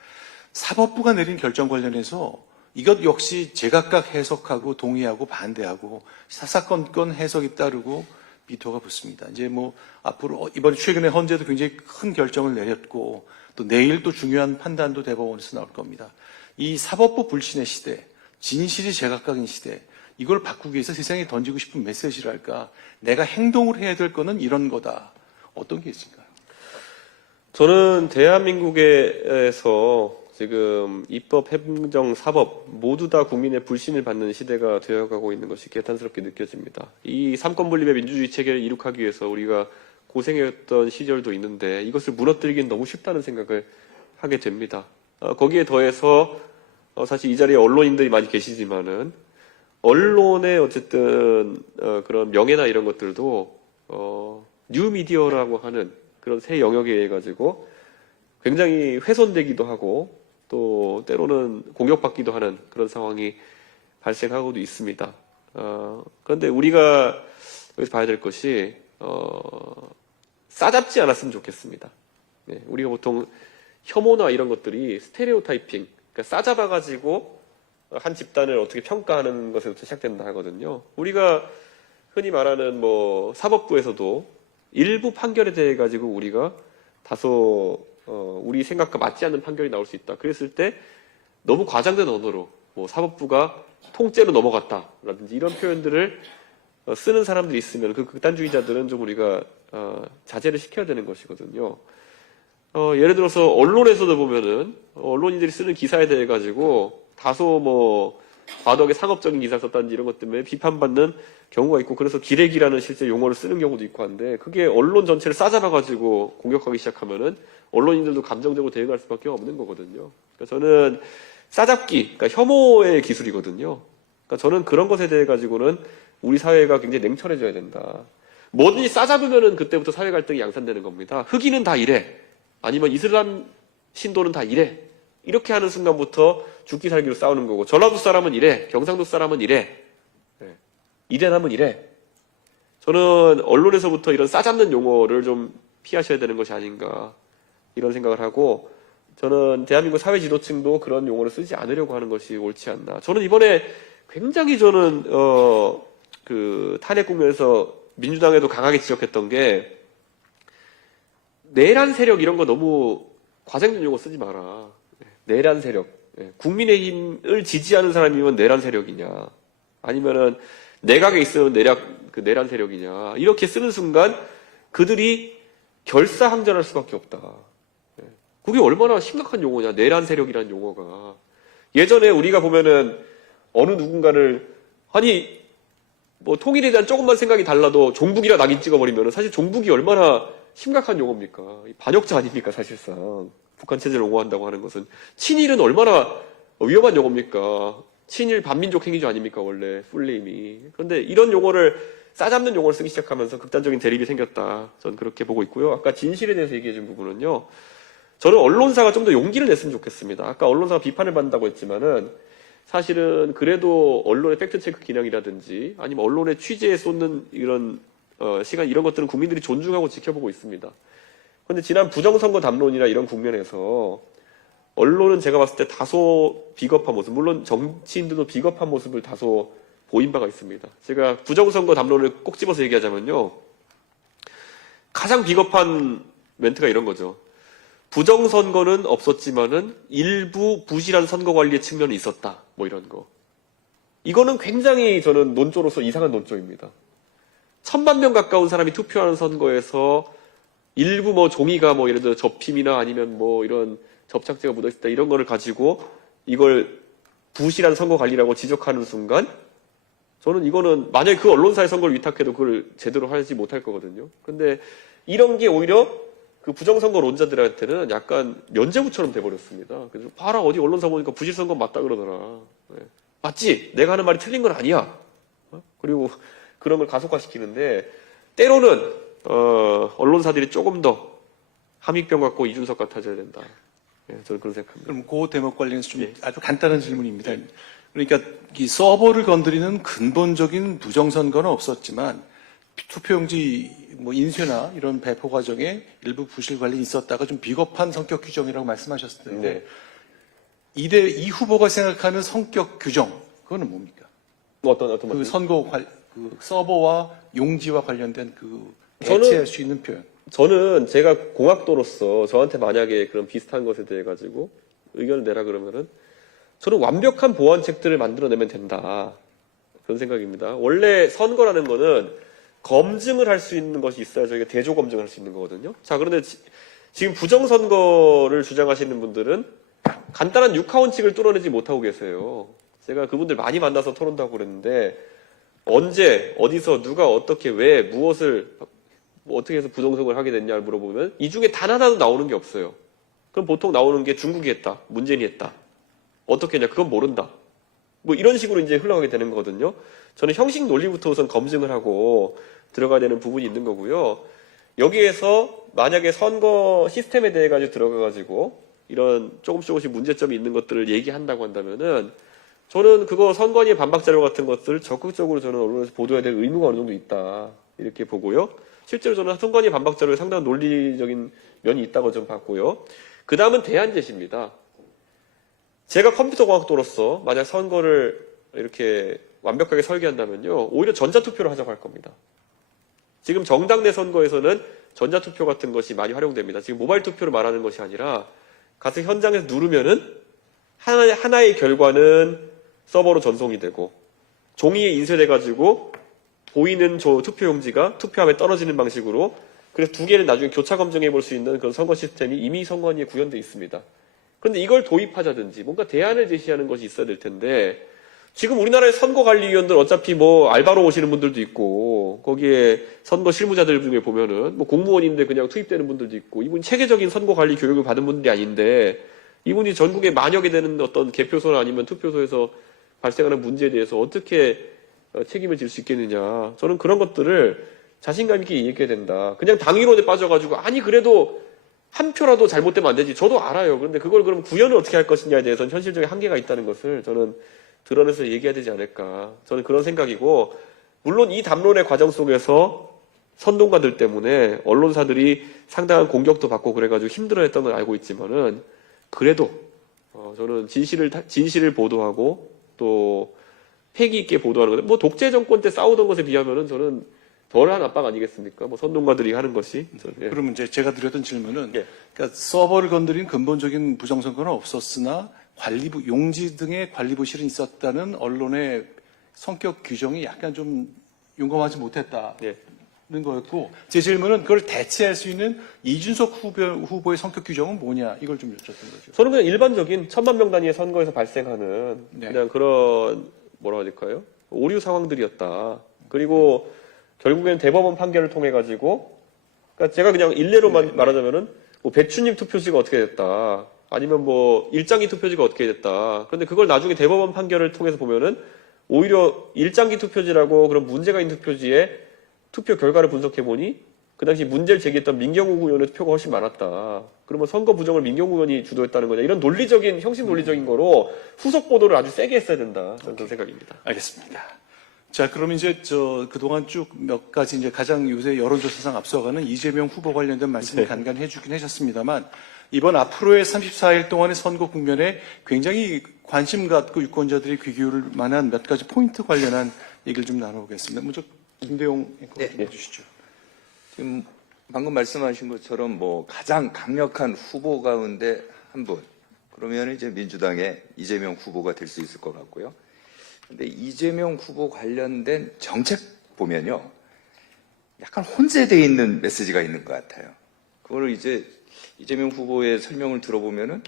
사법부가 내린 결정 관련해서 이것 역시 제각각 해석하고 동의하고 반대하고 사사건건 해석이 따르고 미토가 붙습니다. 이제 뭐 앞으로 이번 최근에 헌재도 굉장히 큰 결정을 내렸고 또 내일 또 중요한 판단도 대법원에서 나올 겁니다. 이 사법부 불신의 시대, 진실이 제각각인 시대, 이걸 바꾸기 위해서 세상에 던지고 싶은 메시지랄까, 내가 행동을 해야 될 거는 이런 거다. 어떤 게 있을까요? 저는 대한민국에서 지금 입법, 행정, 사법 모두 다 국민의 불신을 받는 시대가 되어가고 있는 것이 개탄스럽게 느껴집니다. 이 삼권분립의 민주주의 체계를 이룩하기 위해서 우리가 고생했던 시절도 있는데 이것을 무너뜨리기는 너무 쉽다는 생각을 하게 됩니다. 거기에 더해서 사실 이 자리에 언론인들이 많이 계시지만은 언론의 어쨌든 그런 명예나 이런 것들도 뉴미디어라고 하는 그런 새 영역에 의해 가지고 굉장히 훼손되기도 하고 또 때로는 공격받기도 하는 그런 상황이 발생하고도 있습니다. 그런데 우리가 여기서 봐야 될 것이 싸잡지 않았으면 좋겠습니다. 네, 우리가 보통 혐오나 이런 것들이 스테레오타이핑, 그러니까 싸잡아가지고 한 집단을 어떻게 평가하는 것에서부터 시작된다 하거든요. 우리가 흔히 말하는 뭐 사법부에서도 일부 판결에 대해 가지고 우리가 다소 우리 생각과 맞지 않는 판결이 나올 수 있다. 그랬을 때 너무 과장된 언어로 뭐 사법부가 통째로 넘어갔다라든지 이런 표현들을 쓰는 사람들이 있으면 그 극단주의자들은 좀 우리가 자제를 시켜야 되는 것이거든요. 예를 들어서 언론에서도 보면은 언론인들이 쓰는 기사에 대해 가지고 다소 뭐 과도하게 상업적인 기사를 썼다든지 이런 것 때문에 비판받는 경우가 있고 그래서 기레기라는 실제 용어를 쓰는 경우도 있고 한데 그게 언론 전체를 싸잡아가지고 공격하기 시작하면은 언론인들도 감정적으로 대응할 수밖에 없는 거거든요. 그러니까 저는 싸잡기, 그러니까 혐오의 기술이거든요. 그러니까 저는 그런 것에 대해 가지고는 우리 사회가 굉장히 냉철해져야 된다. 뭐든지 싸잡으면은 그때부터 사회 갈등이 양산되는 겁니다. 흑인은 다 이래. 아니면 이슬람 신도는 다 이래. 이렇게 하는 순간부터 죽기 살기로 싸우는 거고 전라도 사람은 이래. 경상도 사람은 이래. 이대남은 이래. 저는 언론에서부터 이런 싸잡는 용어를 좀 피하셔야 되는 것이 아닌가 이런 생각을 하고 저는 대한민국 사회 지도층도 그런 용어를 쓰지 않으려고 하는 것이 옳지 않나. 저는 이번에 굉장히 저는 그 탄핵 국면에서 민주당에도 강하게 지적했던 게 내란 세력 이런 거 너무 과장된 용어 쓰지 마라. 내란 세력. 국민의힘을 지지하는 사람이면 내란 세력이냐. 아니면은 내각에 있으면 내란 세력이냐. 이렇게 쓰는 순간 그들이 결사항전할 수밖에 없다. 그게 얼마나 심각한 용어냐. 내란 세력이라는 용어가. 예전에 우리가 보면은 어느 누군가를 아니 뭐 통일에 대한 조금만 생각이 달라도 종북이라 낙인 찍어버리면 사실 종북이 얼마나 심각한 용어입니까? 반역자 아닙니까 사실상. 북한 체제를 옹호한다고 하는 것은. 친일은 얼마나 위험한 용어입니까? 친일 반민족 행위죠 아닙니까 원래 풀네임이. 그런데 이런 용어를 싸잡는 용어를 쓰기 시작하면서 극단적인 대립이 생겼다. 저는 그렇게 보고 있고요. 아까 진실에 대해서 얘기해 준 부분은요. 저는 언론사가 좀 더 용기를 냈으면 좋겠습니다. 아까 언론사가 비판을 받는다고 했지만은 사실은 그래도 언론의 팩트체크 기능이라든지 아니면 언론의 취재에 쏟는 이런 시간 이런 것들은 국민들이 존중하고 지켜보고 있습니다. 그런데 지난 부정선거 담론이나 이런 국면에서 언론은 제가 봤을 때 다소 비겁한 모습, 물론 정치인들도 비겁한 모습을 다소 보인 바가 있습니다. 제가 부정선거 담론을 꼭 집어서 얘기하자면요. 가장 비겁한 멘트가 이런 거죠. 부정선거는 없었지만은 일부 부실한 선거 관리의 측면이 있었다. 뭐 이런 거. 이거는 굉장히 저는 논조로서 이상한 논조입니다. 1000만 명 가까운 사람이 투표하는 선거에서 일부 뭐 종이가 뭐 예를 들어 접힘이나 아니면 뭐 이런 접착제가 묻어있다 이런 거를 가지고 이걸 부실한 선거 관리라고 지적하는 순간 저는 이거는 만약에 그 언론사의 선거를 위탁해도 그걸 제대로 하지 못할 거거든요. 근데 이런 게 오히려 그 부정선거론자들한테는 약간 면죄부처럼 돼버렸습니다. 그래서 봐라 어디 언론사 보니까 부실선거 맞다 그러더라. 네. 맞지? 내가 하는 말이 틀린 건 아니야. 그리고 그런 걸 가속화시키는데 때로는 언론사들이 조금 더 함익병 같고 이준석 같아져야 된다. 네, 저는 그런 생각합니다. 그럼 그 대목 관련해서 좀 예. 아주 간단한 질문입니다. 그러니까 이 서버를 건드리는 근본적인 부정선거는 없었지만 투표용지 뭐 인쇄나 이런 배포 과정에 일부 부실 관련이 있었다가 좀 비겁한 성격 규정이라고 말씀하셨을 텐데 네. 이 후보가 생각하는 성격 규정 그거는 뭡니까? 어떤 그 말씀? 선거 그 서버와 용지와 관련된 그 저는- 대체할 수 있는 표현. 저는 제가 공학도로서 저한테 만약에 그런 비슷한 것에 대해 가지고 의견을 내라 그러면은 저는 완벽한 보완책들을 만들어내면 된다. 그런 생각입니다. 원래 선거라는 거는 검증을 할 수 있는 것이 있어야 저희가 대조 검증을 할 수 있는 거거든요. 자, 그런데 지금 부정선거를 주장하시는 분들은 간단한 육하원칙을 뚫어내지 못하고 계세요. 제가 그분들 많이 만나서 토론도 하고 그랬는데 언제, 어디서, 누가 어떻게, 왜, 무엇을 뭐 어떻게 해서 부정선거를 하게 됐냐를 물어보면 이 중에 단 하나도 나오는 게 없어요. 그럼 보통 나오는 게 중국이 했다, 문재인이 했다. 어떻게 했냐, 그건 모른다. 뭐 이런 식으로 이제 흘러가게 되는 거거든요. 저는 형식 논리부터 우선 검증을 하고 들어가야 되는 부분이 있는 거고요. 여기에서 만약에 선거 시스템에 대해 가지고 들어가가지고 이런 조금씩 문제점이 있는 것들을 얘기한다고 한다면은 저는 그거 선관위의 반박 자료 같은 것들을 적극적으로 저는 언론에서 보도해야 될 의무가 어느 정도 있다. 이렇게 보고요. 실제로 저는 선관위 반박 자료에 상당한 논리적인 면이 있다고 좀 봤고요. 그 다음은 대안 제시입니다. 제가 컴퓨터공학도로서 만약 선거를 이렇게 완벽하게 설계한다면요. 오히려 전자투표를 하자고 할 겁니다. 지금 정당 내 선거에서는 전자투표 같은 것이 많이 활용됩니다. 지금 모바일 투표를 말하는 것이 아니라 가서 현장에서 누르면은 하나의 결과는 서버로 전송이 되고 종이에 인쇄돼가지고 보이는 저 투표용지가 투표함에 떨어지는 방식으로 그래서 두 개를 나중에 교차 검증해 볼 수 있는 그런 선거 시스템이 이미 선관위에 구현되어 있습니다. 그런데 이걸 도입하자든지 뭔가 대안을 제시하는 것이 있어야 될 텐데 지금 우리나라의 선거관리위원들 어차피 뭐 알바로 오시는 분들도 있고 거기에 선거 실무자들 중에 보면은 뭐 공무원인데 그냥 투입되는 분들도 있고 이분이 체계적인 선거관리 교육을 받은 분들이 아닌데 이분이 전국에 만여 개 되는 어떤 개표소나 아니면 투표소에서 발생하는 문제에 대해서 어떻게 책임을 질 수 있겠느냐. 저는 그런 것들을 자신감 있게 얘기해야 된다. 그냥 당위론에 빠져가지고 아니 그래도 한 표라도 잘못되면 안 되지. 저도 알아요. 그런데 그걸 그럼 구현을 어떻게 할 것이냐에 대해서는 현실적인 한계가 있다는 것을 저는 드러내서 얘기해야 되지 않을까. 저는 그런 생각이고 물론 이 담론의 과정 속에서 선동가들 때문에 언론사들이 상당한 공격도 받고 그래가지고 힘들어했던 걸 알고 있지만은 그래도 저는 진실을 보도하고 또 패기 있게 보도하는 건데 뭐 독재 정권 때 싸우던 것에 비하면은 저는 덜한 압박 아니겠습니까? 뭐 선동가들이 하는 것이. 예. 그러면 이제 제가 드렸던 질문은 예. 그러니까 서버를 건드린 근본적인 부정선거는 없었으나 관리부 용지 등의 관리 부실은 있었다는 언론의 성격 규정이 약간 좀 용감하지 못했다는 예. 거였고 제 질문은 그걸 대체할 수 있는 이준석 후보의 성격 규정은 뭐냐 이걸 좀 여쭙던 거죠. 저는 그냥 일반적인 1000만 명 단위의 선거에서 발생하는 네. 그냥 그런 뭐라 할까요? 오류 상황들이었다. 그리고 결국엔 대법원 판결을 통해 가지고 그러니까 제가 그냥 일례로만 말하자면은 뭐 배추님 투표지가 어떻게 됐다. 아니면 뭐 일장기 투표지가 어떻게 됐다. 그런데 그걸 나중에 대법원 판결을 통해서 보면은 오히려 일장기 투표지라고 그런 문제가 있는 투표지에 투표 결과를 분석해 보니 그 당시 문제를 제기했던 민경욱 의원의 투표가 훨씬 많았다. 그러면 선거 부정을 민경욱 의원이 주도했다는 거냐. 이런 논리적인 형식 논리적인 거로 후속 보도를 아주 세게 했어야 된다. 저는 그런 생각입니다. 알겠습니다. 자, 그럼 이제 그동안 쭉 몇 가지 이제 가장 요새 여론조사상 앞서가는 이재명 후보 관련된 말씀을 간간히 해주긴 하셨습니다만 이번 앞으로의 34일 동안의 선거 국면에 굉장히 관심 갖고 유권자들이 귀 기울일 만한 몇 가지 포인트 관련한 얘기를 좀 나눠보겠습니다. 먼저 김대용 앵커 좀 해주시죠. 지금 방금 말씀하신 것처럼 뭐 가장 강력한 후보 가운데 한 분, 그러면 이제 민주당의 이재명 후보가 될 수 있을 것 같고요. 근데 이재명 후보 관련된 정책 보면요. 약간 혼재되어 있는 메시지가 있는 것 같아요. 그거를 이제 이재명 후보의 설명을 들어보면은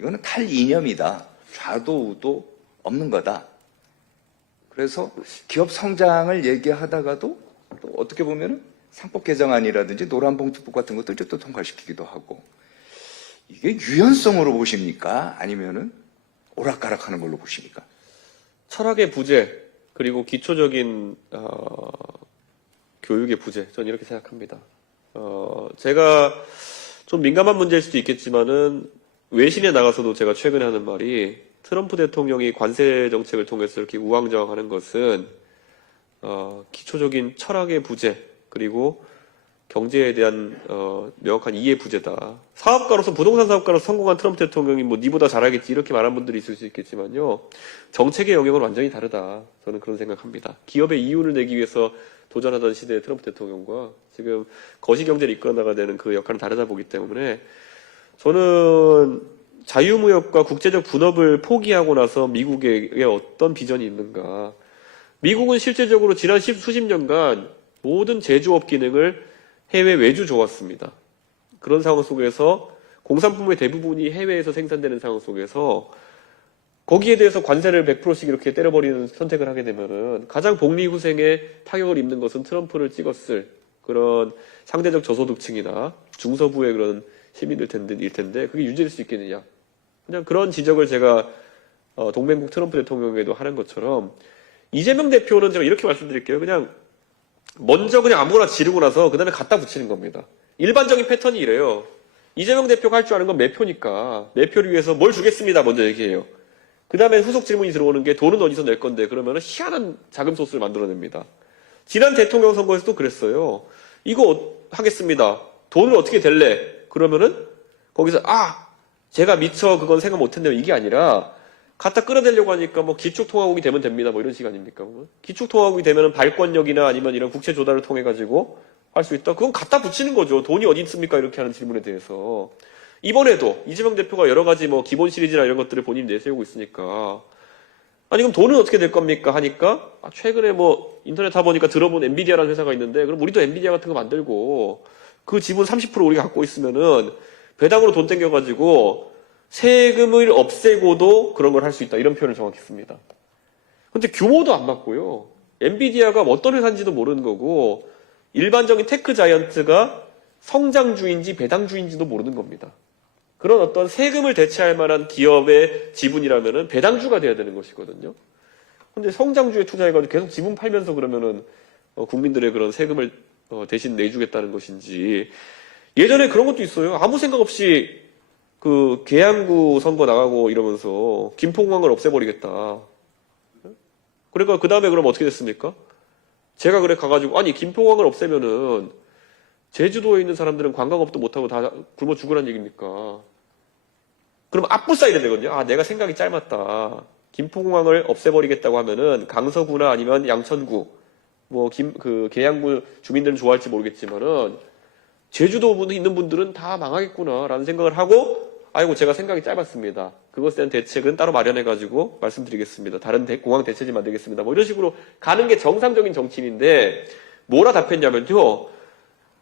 이거는 탈이념이다. 좌도 우도 없는 거다. 그래서 기업 성장을 얘기하다가도 또 어떻게 보면은 상법 개정안이라든지 노란봉투법 같은 것들 또 통과시키기도 하고, 이게 유연성으로 보십니까? 아니면은 오락가락하는 걸로 보십니까? 철학의 부재 그리고 기초적인 교육의 부재, 저는 이렇게 생각합니다. 제가 좀 민감한 문제일 수도 있겠지만은 외신에 나가서도 제가 최근에 하는 말이, 트럼프 대통령이 관세 정책을 통해서 이렇게 우왕좌왕하는 것은 기초적인 철학의 부재 그리고 경제에 대한 명확한 이해 부재다. 사업가로서, 부동산 사업가로서 성공한 트럼프 대통령이 뭐 니보다 잘하겠지 이렇게 말한 분들이 있을 수 있겠지만요, 정책의 영역은 완전히 다르다. 저는 그런 생각합니다. 기업의 이윤을 내기 위해서 도전하던 시대의 트럼프 대통령과 지금 거시경제를 이끌어 나가야 되는 그 역할은 다르다 보기 때문에, 저는 자유무역과 국제적 분업을 포기하고 나서 미국에게 어떤 비전이 있는가. 미국은 실제적으로 지난 수십 년간 모든 제조업 기능을 해외 외주 줘왔습니다. 그런 상황 속에서 공산품의 대부분이 해외에서 생산되는 상황 속에서 거기에 대해서 관세를 100%씩 이렇게 때려버리는 선택을 하게 되면은 가장 복리후생에 타격을 입는 것은 트럼프를 찍었을 그런 상대적 저소득층이나 중서부의 그런 시민일 텐데 그게 유지될 수 있겠느냐. 그냥 그런 지적을 제가 동맹국 트럼프 대통령에게도 하는 것처럼, 이재명 대표는 제가 이렇게 말씀드릴게요. 그냥 먼저 그냥 아무거나 지르고 나서 그 다음에 갖다 붙이는 겁니다. 일반적인 패턴이 이래요. 이재명 대표가 할 줄 아는 건 매표니까 매표를 위해서 뭘 주겠습니다 먼저 얘기해요. 그 다음에 후속 질문이 들어오는 게 돈은 어디서 낼 건데, 그러면 희한한 자금 소스를 만들어냅니다. 지난 대통령 선거에서도 그랬어요. 이거 하겠습니다. 돈을 어떻게 댈래? 그러면은 거기서 제가 미처 그건 생각 못했네요. 이게 아니라 갖다 끌어내려고 하니까 뭐 기축통화국이 되면 됩니다. 뭐 이런 식 아닙니까? 기축통화국이 되면은 발권력이나 아니면 이런 국채 조달을 통해 가지고 할 수 있다. 그건 갖다 붙이는 거죠. 돈이 어디 있습니까? 이렇게 하는 질문에 대해서. 이번에도 이재명 대표가 여러 가지 뭐 기본 시리즈나 이런 것들을 본인이 내세우고 있으니까, 아니 그럼 돈은 어떻게 될 겁니까? 하니까 최근에 뭐 인터넷 타보니까 들어본 엔비디아라는 회사가 있는데, 그럼 우리도 엔비디아 같은 거 만들고 그 지분 30% 우리가 갖고 있으면은 배당으로 돈 땡겨가지고 세금을 없애고도 그런 걸 할 수 있다. 이런 표현을 정확히 씁니다. 근데 규모도 안 맞고요. 엔비디아가 어떤 회사인지도 모르는 거고, 일반적인 테크 자이언트가 성장주인지 배당주인지도 모르는 겁니다. 그런 어떤 세금을 대체할 만한 기업의 지분이라면은 배당주가 돼야 되는 것이거든요. 근데 성장주에 투자해가지고 계속 지분 팔면서 그러면은 국민들의 그런 세금을 대신 내주겠다는 것인지. 예전에 그런 것도 있어요. 아무 생각 없이 그 계양구 선거 나가고 이러면서 김포공항을 없애버리겠다. 그러니까 그 다음에 그럼 어떻게 됐습니까? 제가 그래 가가지고, 아니 김포공항을 없애면은 제주도에 있는 사람들은 관광업도 못하고 다 굶어 죽으란 얘기입니까? 그럼 앞부싸야 되거든요. 내가 생각이 짧았다. 김포공항을 없애버리겠다고 하면은 강서구나 아니면 양천구, 뭐 계양구 주민들은 좋아할지 모르겠지만은 제주도 분에 있는 분들은 다 망하겠구나라는 생각을 하고, 아이고 제가 생각이 짧았습니다. 그것에 대한 대책은 따로 마련해가지고 말씀드리겠습니다. 다른 공항 대체지 만들겠습니다. 뭐 이런 식으로 가는 게 정상적인 정치인인데, 뭐라 답했냐면요.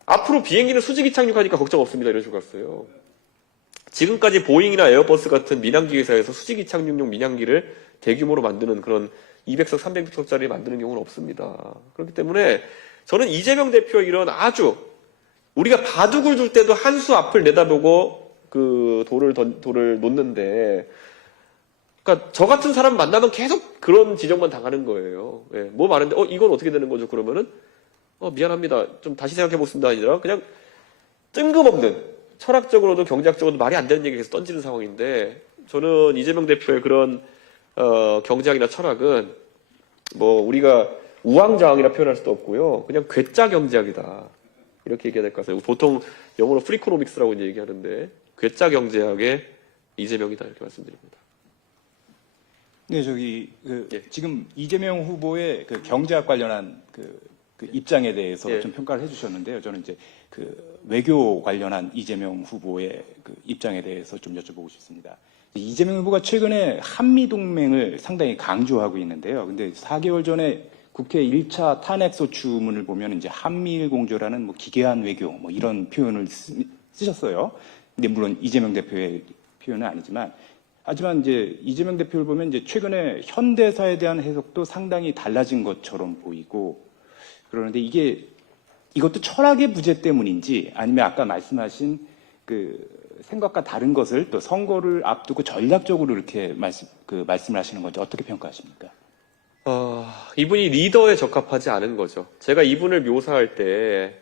앞으로 비행기는 수직이 착륙하니까 걱정 없습니다. 이런 식으로 갔어요. 지금까지 보잉이나 에어버스 같은 민항기 회사에서 수직이 착륙용 민항기를 대규모로 만드는 그런 200석, 300석짜리 만드는 경우는 없습니다. 그렇기 때문에 저는 이재명 대표의 이런 아주, 우리가 바둑을 둘 때도 한 수 앞을 내다보고 그 돌을 놓는데, 그러니까 저 같은 사람 만나면 계속 그런 지적만 당하는 거예요. 뭐 말하는데 이건 어떻게 되는 거죠? 그러면은 미안합니다. 좀 다시 생각해 보겠습니다. 아니라 그냥 뜬금없는, 철학적으로도 경제학적으로도 말이 안 되는 얘기 계속 던지는 상황인데, 저는 이재명 대표의 그런 경제학이나 철학은 뭐 우리가 우왕좌왕이라 표현할 수도 없고요. 그냥 괴짜 경제학이다. 이렇게 얘기해야 될 것 같아요. 보통 영어로 프리코노믹스라고 이제 얘기하는데, 괴짜 경제학의 이재명이다. 이렇게 말씀드립니다. 네, 지금 이재명 후보의 그 경제학 관련한 그 입장에 대해서 좀 평가를 해주셨는데요. 저는 이제 그 외교 관련한 이재명 후보의 그 입장에 대해서 좀 여쭤보고 싶습니다. 이재명 후보가 최근에 한미동맹을 상당히 강조하고 있는데요. 근데 4개월 전에 국회 1차 탄핵소추문을 보면 이제 한미일 공조라는 뭐 기괴한 외교 뭐 이런 표현을 쓰셨어요. 근데 물론 이재명 대표의 표현은 아니지만, 하지만 이제 이재명 대표를 보면 이제 최근에 현대사에 대한 해석도 상당히 달라진 것처럼 보이고 그러는데 이것도 철학의 부재 때문인지 아니면 아까 말씀하신 그 생각과 다른 것을 또 선거를 앞두고 전략적으로 이렇게 말씀을 하시는 건지 어떻게 평가하십니까? 이분이 리더에 적합하지 않은 거죠. 제가 이분을 묘사할 때,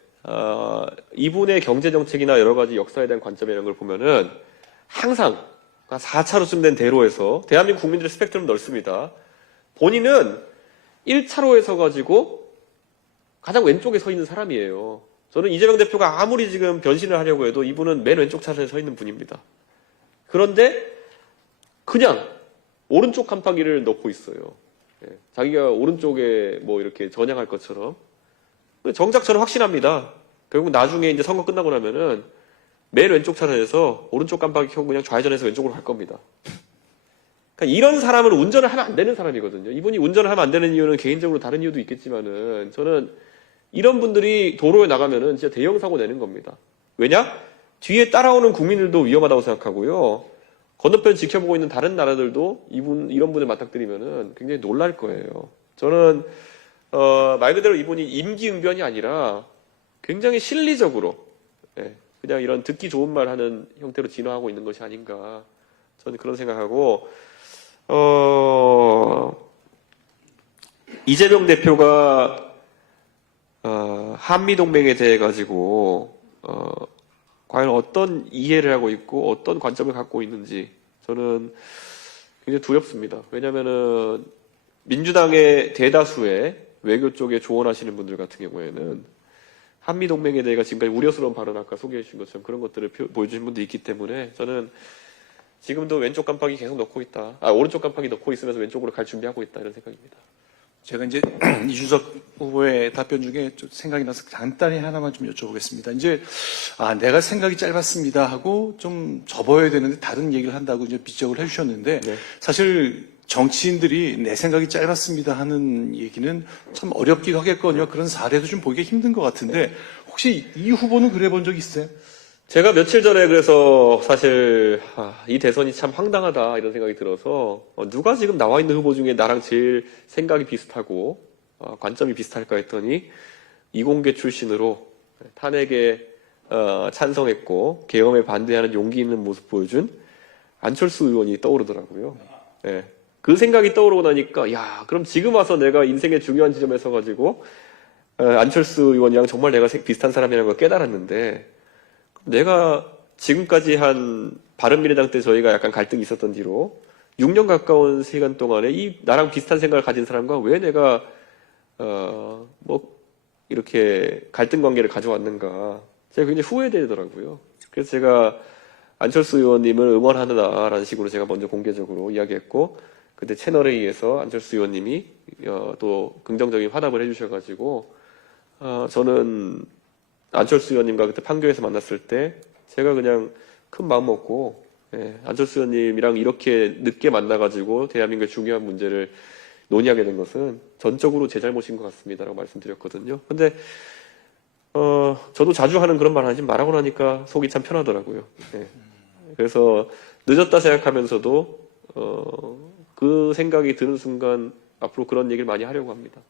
이분의 경제정책이나 여러 가지 역사에 대한 관점이라는 걸 보면은 항상 4차로쯤 된 대로에서 대한민국 국민들의 스펙트럼 넓습니다. 본인은 1차로에 서가지고 가장 왼쪽에 서 있는 사람이에요. 저는 이재명 대표가 아무리 지금 변신을 하려고 해도 이분은 맨 왼쪽 차선에 서 있는 분입니다. 그런데 그냥 오른쪽 깜빡이를 넣고 있어요. 자기가 오른쪽에 뭐 이렇게 전향할 것처럼. 정작 저는 확신합니다. 결국 나중에 이제 선거 끝나고 나면은 맨 왼쪽 차선에서 오른쪽 깜빡이 켜고 그냥 좌회전해서 왼쪽으로 갈 겁니다. 그러니까 이런 사람은 운전을 하면 안 되는 사람이거든요. 이분이 운전을 하면 안 되는 이유는 개인적으로 다른 이유도 있겠지만은 저는 이런 분들이 도로에 나가면은 진짜 대형 사고 내는 겁니다. 왜냐? 뒤에 따라오는 국민들도 위험하다고 생각하고요. 건너편 지켜보고 있는 다른 나라들도 이런 분을 맞닥뜨리면은 굉장히 놀랄 거예요. 저는 말 그대로 이분이 임기응변이 아니라 굉장히 실리적으로 그냥 이런 듣기 좋은 말 하는 형태로 진화하고 있는 것이 아닌가. 저는 그런 생각하고 이재명 대표가 한미동맹에 대해 가지고 과연 어떤 이해를 하고 있고 어떤 관점을 갖고 있는지 저는 굉장히 두렵습니다. 왜냐하면은 민주당의 대다수의 외교 쪽에 조언하시는 분들 같은 경우에는 한미동맹에 대해 지금까지 우려스러운 발언 아까 소개해 주신 것처럼 그런 것들을 보여주신 분도 있기 때문에 저는 지금도 왼쪽 깜빡이 계속 넣고 있다. 오른쪽 깜빡이 넣고 있으면서 왼쪽으로 갈 준비하고 있다 이런 생각입니다. 제가 이제 이준석 후보의 답변 중에 좀 생각이 나서 간단히 하나만 좀 여쭤보겠습니다. 이제 내가 생각이 짧았습니다 하고 좀 접어야 되는데 다른 얘기를 한다고 이제 지적을 해주셨는데 네. 사실 정치인들이 내 생각이 짧았습니다 하는 얘기는 참 어렵기도 하겠거든요. 그런 사례도 좀 보기가 힘든 것 같은데 혹시 이 후보는 그래 본 적 있어요? 제가 며칠 전에 그래서 사실 이 대선이 참 황당하다 이런 생각이 들어서 누가 지금 나와 있는 후보 중에 나랑 제일 생각이 비슷하고 관점이 비슷할까 했더니 이공계 출신으로 탄핵에 찬성했고 계엄에 반대하는 용기 있는 모습 보여준 안철수 의원이 떠오르더라고요. 네. 그 생각이 떠오르고 나니까 그럼 지금 와서 내가 인생의 중요한 지점에 서가지고 안철수 의원이랑 정말 내가 비슷한 사람이라는 걸 깨달았는데 내가 지금까지 한 바른미래당 때 저희가 약간 갈등이 있었던 뒤로 6년 가까운 시간 동안에 이 나랑 비슷한 생각을 가진 사람과 왜 내가 이렇게 갈등 관계를 가져왔는가 제가 굉장히 후회되더라고요. 그래서 제가 안철수 의원님을 응원하느라라는 식으로 제가 먼저 공개적으로 이야기했고 그때 채널에 의해서 안철수 의원님이 또 긍정적인 화답을 해주셔가지고 저는 안철수 의원님과 그때 판교에서 만났을 때 제가 그냥 큰 마음 먹고 안철수 의원님이랑 이렇게 늦게 만나가지고 대한민국의 중요한 문제를 논의하게 된 것은 전적으로 제 잘못인 것 같습니다라고 말씀드렸거든요. 근데 저도 자주 하는 그런 말 하지 말하고 나니까 속이 참 편하더라고요. 그래서 늦었다 생각하면서도 그 생각이 드는 순간 앞으로 그런 얘기를 많이 하려고 합니다.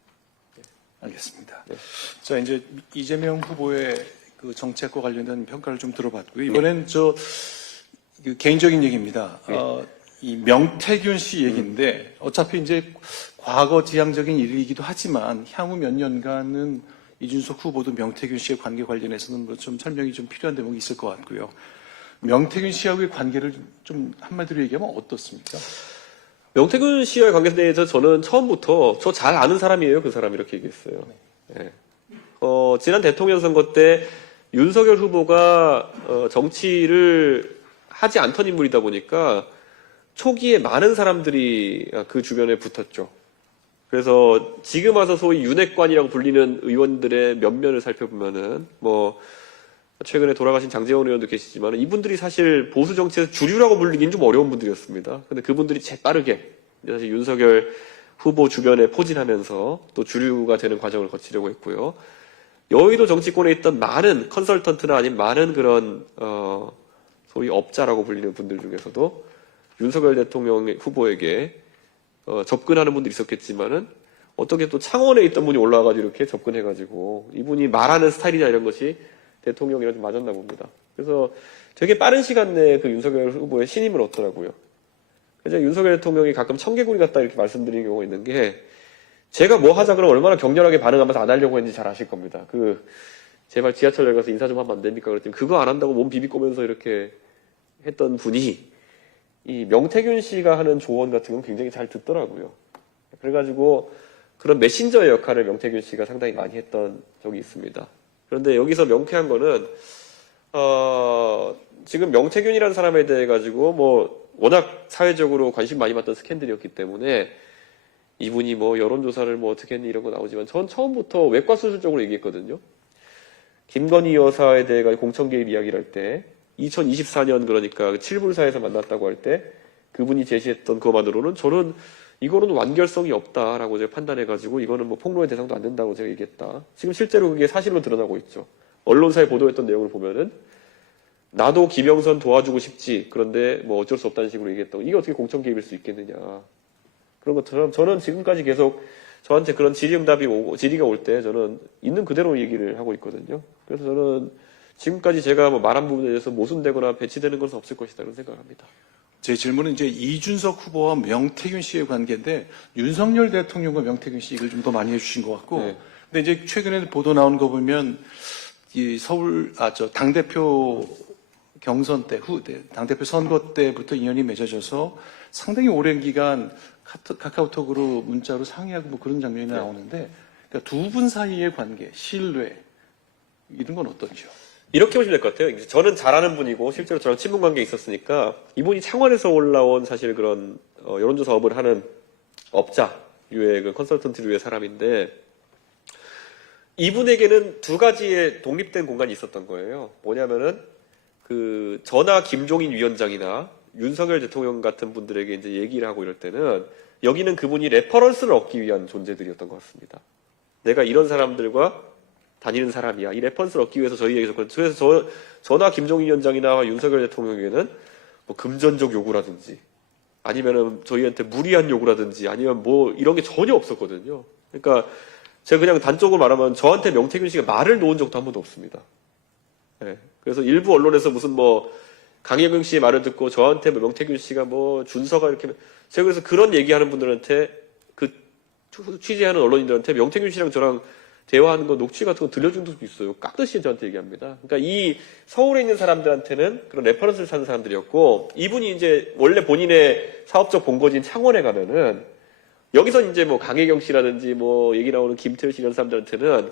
알겠습니다. 네. 자, 이제 이재명 후보의 그 정책과 관련된 평가를 좀 들어봤고요. 이번엔 그 개인적인 얘기입니다. 이 명태균 씨 얘기인데 어차피 이제 과거 지향적인 일이기도 하지만 향후 몇 년간은 이준석 후보도 명태균 씨의 관계 관련해서는 뭐 좀 설명이 좀 필요한 대목이 있을 것 같고요. 명태균 씨하고의 관계를 좀 한마디로 얘기하면 어떻습니까? 명태균 씨와의 관계에 대해서 저는 처음부터 저 잘 아는 사람이에요. 그 사람 이렇게 얘기했어요. 네. 지난 대통령 선거 때 윤석열 후보가 정치를 하지 않던 인물이다 보니까 초기에 많은 사람들이 그 주변에 붙었죠. 그래서 지금 와서 소위 윤핵관이라고 불리는 의원들의 면면을 살펴보면은 최근에 돌아가신 장제원 의원도 계시지만 이분들이 사실 보수 정치에서 주류라고 불리긴 좀 어려운 분들이었습니다. 근데 그분들이 재빠르게 사실 윤석열 후보 주변에 포진하면서 또 주류가 되는 과정을 거치려고 했고요. 여의도 정치권에 있던 많은 컨설턴트나 아니면 많은 그런 소위 업자라고 불리는 분들 중에서도 윤석열 대통령 후보에게 접근하는 분들이 있었겠지만은 어떻게 또 창원에 있던 분이 올라와가지고 이렇게 접근해가지고 이분이 말하는 스타일이나 이런 것이 대통령이랑 좀 맞았나 봅니다. 그래서 되게 빠른 시간 내에 그 윤석열 후보의 신임을 얻더라고요. 그래서 윤석열 대통령이 가끔 청개구리 같다 이렇게 말씀드리는 경우가 있는 게 제가 뭐 하자 그러면 얼마나 격렬하게 반응하면서 안 하려고 했는지 잘 아실 겁니다. 제발 지하철에 가서 인사 좀 하면 안 됩니까? 그랬더니 그거 안 한다고 몸 비비꼬면서 이렇게 했던 분이 이 명태균 씨가 하는 조언 같은 건 굉장히 잘 듣더라고요. 그래가지고 그런 메신저의 역할을 명태균 씨가 상당히 많이 했던 적이 있습니다. 그런데 여기서 명쾌한 거는 지금 명태균이라는 사람에 대해 가지고 뭐 워낙 사회적으로 관심 많이 받던 스캔들이었기 때문에 이분이 뭐 여론조사를 뭐 어떻게 했니 이런 거 나오지만 전 처음부터 외과 수술적으로 얘기했거든요. 김건희 여사에 대해 공천 개입 이야기를 할 때 2024년 그러니까 7불사에서 만났다고 할 때 그분이 제시했던 그것만으로는 저는 이거는 완결성이 없다라고 제가 판단해가지고 이거는 뭐 폭로의 대상도 안 된다고 제가 얘기했다. 지금 실제로 그게 사실로 드러나고 있죠. 언론사에 보도했던 내용을 보면은 나도 김영선 도와주고 싶지 그런데 뭐 어쩔 수 없다는 식으로 얘기했다고 이게 어떻게 공천 개입일 수 있겠느냐 그런 것처럼 저는 지금까지 계속 저한테 그런 질의가 올 때 저는 있는 그대로 얘기를 하고 있거든요. 그래서 저는 지금까지 제가 뭐 말한 부분에 대해서 모순되거나 배치되는 것은 없을 것이다 그런 생각을 합니다. 제 질문은 이제 이준석 후보와 명태균 씨의 관계인데 윤석열 대통령과 명태균 씨 이걸 좀 더 많이 해주신 것 같고, 네. 근데 이제 최근에 보도 나온 거 보면 이 당대표 경선 때 당대표 선거 때부터 인연이 맺어져서 상당히 오랜 기간 카카오톡으로 문자로 상의하고 뭐 그런 장면이 나오는데, 그러니까 두 분 사이의 관계, 신뢰 이런 건 어떤지요? 이렇게 보시면 될 것 같아요. 저는 잘 아는 분이고 실제로 저랑 친분 관계에 있었으니까 이분이 창원에서 올라온 사실 그런 여론조사 업을 하는 업자류의 그 컨설턴트류의 사람인데 이분에게는 두 가지의 독립된 공간이 있었던 거예요. 뭐냐면은 그 전하 김종인 위원장이나 윤석열 대통령 같은 분들에게 이제 얘기를 하고 이럴 때는 여기는 그분이 레퍼런스를 얻기 위한 존재들이었던 것 같습니다. 내가 이런 사람들과 다니는 사람이야. 이 레퍼런스를 얻기 위해서 저희에게서 그래서 전하 김종인 위원장이나 윤석열 대통령에게는 뭐 금전적 요구라든지 아니면은 저희한테 무리한 요구라든지 아니면 뭐 이런 게 전혀 없었거든요. 그러니까 제가 그냥 단적으로 말하면 저한테 명태균 씨가 말을 놓은 적도 한 번도 없습니다. 네. 그래서 일부 언론에서 무슨 뭐 강혜경 씨의 말을 듣고 저한테 뭐 명태균 씨가 뭐 준서가 이렇게 제가 그래서 그런 얘기하는 분들한테 그 취재하는 언론인들한테 명태균 씨랑 저랑 대화하는 거 녹취 같은 거 들려준 적도 있어요. 깍듯이 저한테 얘기합니다. 그러니까 이 서울에 있는 사람들한테는 그런 레퍼런스를 찾는 사람들이었고 이분이 이제 원래 본인의 사업적 본거지인 창원에 가면은 여기서 이제 뭐 강혜경 씨라든지 뭐 얘기 나오는 김태우 씨 이런 사람들한테는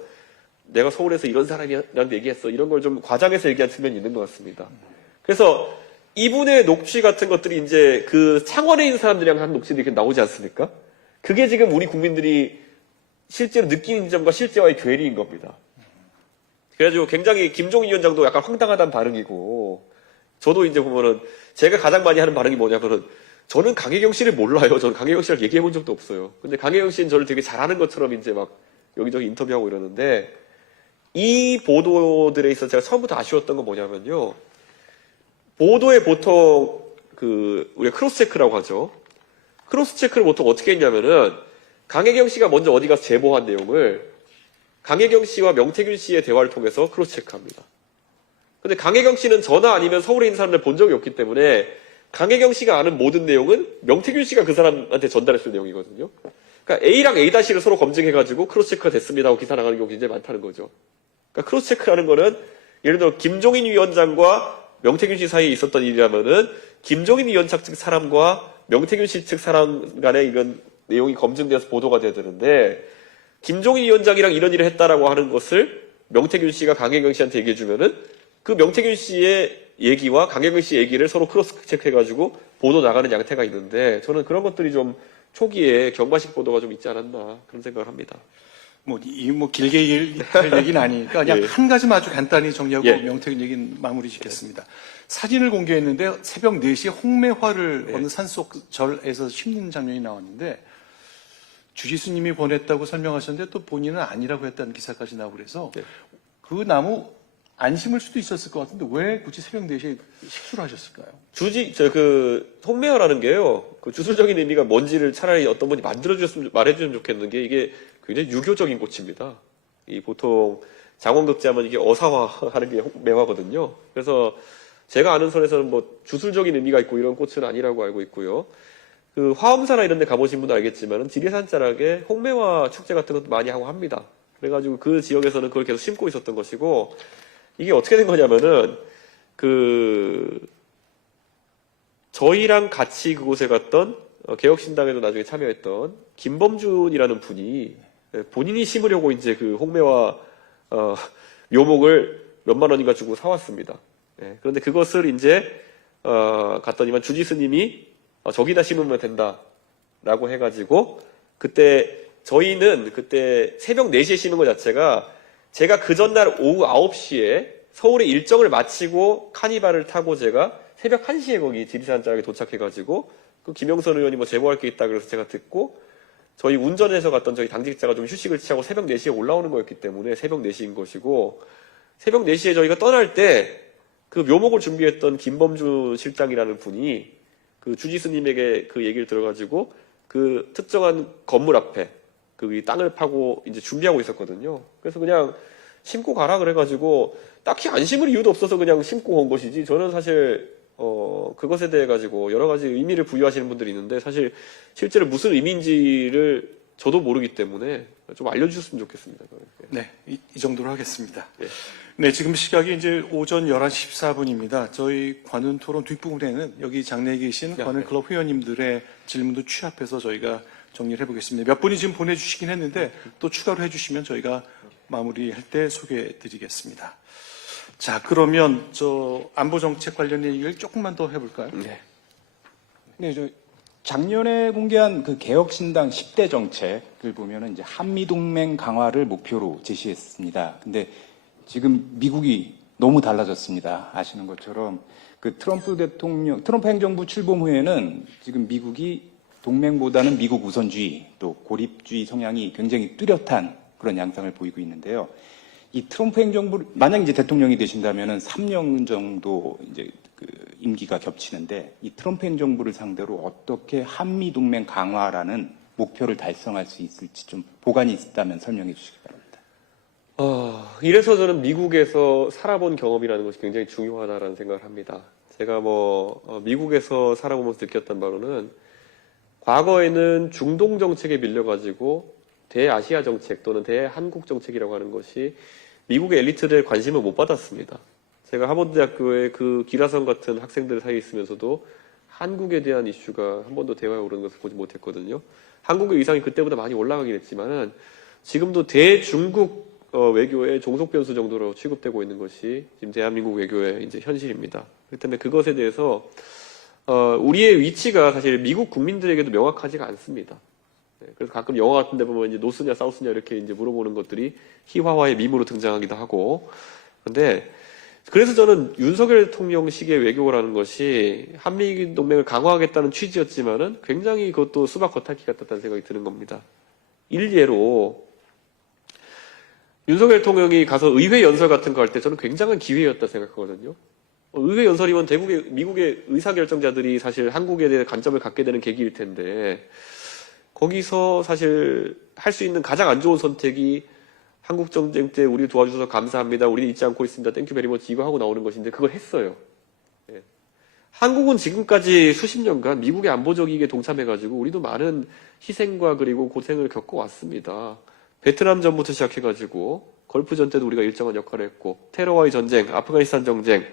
내가 서울에서 이런 사람이랑 얘기했어. 이런 걸 좀 과장해서 얘기한 측면이 있는 것 같습니다. 그래서 이분의 녹취 같은 것들이 이제 그 창원에 있는 사람들이랑 한 녹취들이 이렇게 나오지 않습니까? 그게 지금 우리 국민들이 실제로 느끼는 점과 실제와의 괴리인 겁니다. 그래가지고 굉장히 김종인 위원장도 약간 황당하다는 반응이고 저도 이제 보면은 제가 가장 많이 하는 반응이 뭐냐면은 저는 강혜경 씨를 몰라요. 저는 강혜경 씨랑 얘기해 본 적도 없어요. 근데 강혜경 씨는 저를 되게 잘하는 것처럼 이제 막 여기저기 인터뷰하고 이러는데 이 보도들에 있어서 제가 처음부터 아쉬웠던 건 뭐냐면요. 보도에 보통 우리가 크로스 체크라고 하죠. 크로스 체크를 보통 어떻게 했냐면은 강혜경 씨가 먼저 어디 가서 제보한 내용을 강혜경 씨와 명태균 씨의 대화를 통해서 크로스 체크합니다. 근데 강혜경 씨는 전화 아니면 서울에 있는 사람들 본 적이 없기 때문에 강혜경 씨가 아는 모든 내용은 명태균 씨가 그 사람한테 전달했을 내용이거든요. 그러니까 A랑 A-를 서로 검증해가지고 크로스 체크가 됐습니다 하고 기사 나가는 경우가 굉장히 많다는 거죠. 그러니까 크로스 체크라는 거는 예를 들어 김종인 위원장과 명태균 씨 사이에 있었던 일이라면은 김종인 위원장 측 사람과 명태균 씨 측 사람 간에 이건 내용이 검증돼서 보도가 돼야 되는데 김종인 위원장이랑 이런 일을 했다라고 하는 것을 명태균 씨가 강혜경 씨한테 얘기해주면은 그 명태균 씨의 얘기와 강혜경 씨 얘기를 서로 크로스 체크해가지고 보도 나가는 양태가 있는데 저는 그런 것들이 좀 초기에 경과식 보도가 좀 있지 않았나 그런 생각을 합니다. 뭐 길게 할 얘기는 아니니까 그냥 예. 한 가지만 아주 간단히 정리하고 예. 명태균 얘기는 마무리 짓겠습니다. 사진을 공개했는데 새벽 4시에 홍매화를 어느 산속 절에서 심는 장면이 나왔는데 주지수님이 보냈다고 설명하셨는데 또 본인은 아니라고 했다는 기사까지 나오고 그래서 네. 그 나무 안심을 수도 있었을 것 같은데 왜 굳이 새벽 4시에 식수를 하셨을까요? 홍매화라는 게요, 그 주술적인 의미가 뭔지를 차라리 어떤 분이 말해주셨으면 좋겠는 게 이게 굉장히 유교적인 꽃입니다. 이 보통 장원급제 하면 이게 어사화하는 게 매화거든요. 그래서 제가 아는 선에서는 뭐 주술적인 의미가 있고 이런 꽃은 아니라고 알고 있고요. 그 화엄사나 이런 데 가보신 분도 알겠지만은 지리산 자락에 홍매화 축제 같은 것도 많이 하고 합니다. 그래가지고 그 지역에서는 그걸 계속 심고 있었던 것이고, 이게 어떻게 된 거냐면은, 저희랑 같이 그곳에 갔던, 개혁신당에도 나중에 참여했던, 김범준이라는 분이, 본인이 심으려고 이제 그 홍매화, 묘목을 몇만 원인가 주고 사왔습니다. 예, 그런데 그것을 이제, 갔더니만 주지스님이, 저기다 심으면 된다라고 해가지고, 저희는 그때 새벽 4시에 심은 것 자체가 제가 그 전날 오후 9시에 서울의 일정을 마치고 카니발을 타고 제가 새벽 1시에 거기 지리산 자락에 도착해가지고 그 김영선 의원이 뭐 제보할 게 있다 그래서 제가 듣고 저희 운전해서 갔던 저희 당직자가 좀 휴식을 취하고 새벽 4시에 올라오는 거였기 때문에 새벽 4시인 것이고, 새벽 4시에 저희가 떠날 때 그 묘목을 준비했던 김범준 실장이라는 분이 그 주지스님에게 그 얘기를 들어가지고 그 특정한 건물 앞에 그 땅을 파고 이제 준비하고 있었거든요. 그래서 그냥 심고 가라 그래가지고 딱히 안 심을 이유도 없어서 그냥 심고 온 것이지, 저는 사실 그것에 대해 가지고 여러 가지 의미를 부여하시는 분들이 있는데 사실 실제로 무슨 의미인지를 저도 모르기 때문에 좀 알려주셨으면 좋겠습니다. 네, 이 정도로 하겠습니다. 예. 네, 지금 시각이 이제 오전 11시 14분입니다. 저희 관훈 토론 뒷부분에는 여기 장내에 계신 관훈 클럽 회원님들의 질문도 취합해서 저희가 정리를 해보겠습니다. 몇 분이 지금 보내주시긴 했는데 또 추가로 해주시면 저희가 마무리할 때 소개해드리겠습니다. 자, 그러면 안보 정책 관련 얘기를 조금만 더 해볼까요? 네. 네, 작년에 공개한 그 개혁신당 10대 정책을 보면은 이제 한미동맹 강화를 목표로 제시했습니다. 근데 지금 미국이 너무 달라졌습니다. 아시는 것처럼 그 트럼프 행정부 출범 후에는 지금 미국이 동맹보다는 미국 우선주의 또 고립주의 성향이 굉장히 뚜렷한 그런 양상을 보이고 있는데요. 이 트럼프 행정부 만약 이제 대통령이 되신다면은 3년 정도 이제 그 임기가 겹치는데 이 트럼프 행정부를 상대로 어떻게 한미 동맹 강화라는 목표를 달성할 수 있을지 좀 보관이 있다면 설명해 주시기 바랍니다. 이래서 저는 미국에서 살아본 경험이라는 것이 굉장히 중요하다라는 생각을 합니다. 제가 미국에서 살아보면서 느꼈던 바로는 과거에는 중동 정책에 밀려가지고 대아시아 정책 또는 대한국 정책이라고 하는 것이 미국의 엘리트들의 관심을 못 받았습니다. 제가 하버드대학교에 그 기라성 같은 학생들 사이에 있으면서도 한국에 대한 이슈가 한 번도 대화에 오르는 것을 보지 못했거든요. 한국의 위상이 그때보다 많이 올라가긴 했지만은 지금도 대중국 외교의 종속 변수 정도로 취급되고 있는 것이 지금 대한민국 외교의 이제 현실입니다. 그렇기 때문에 그것에 대해서 우리의 위치가 사실 미국 국민들에게도 명확하지가 않습니다. 네, 그래서 가끔 영화 같은 데 보면 이제 노스냐 사우스냐 이렇게 이제 물어보는 것들이 희화화의 밈으로 등장하기도 하고. 근데 그래서 저는 윤석열 대통령 식의 외교라는 것이 한미 동맹을 강화하겠다는 취지였지만은 굉장히 그것도 수박 겉핥기 같았다는 생각이 드는 겁니다. 일례로 윤석열 대통령이 가서 의회 연설 같은 거 할 때 저는 굉장한 기회였다 생각하거든요. 의회 연설이면 미국의 의사결정자들이 사실 한국에 대해 관점을 갖게 되는 계기일 텐데 거기서 사실 할 수 있는 가장 안 좋은 선택이 한국 전쟁 때 우리 도와주셔서 감사합니다. 우리는 잊지 않고 있습니다. 땡큐 베리머치 이거 하고 나오는 것인데 그걸 했어요. 예. 한국은 지금까지 수십 년간 미국의 안보적 이익에 동참해가지고 우리도 많은 희생과 그리고 고생을 겪어왔습니다. 베트남 전부터 시작해가지고 걸프전 때도 우리가 일정한 역할을 했고 테러와의 전쟁, 아프가니스탄 전쟁,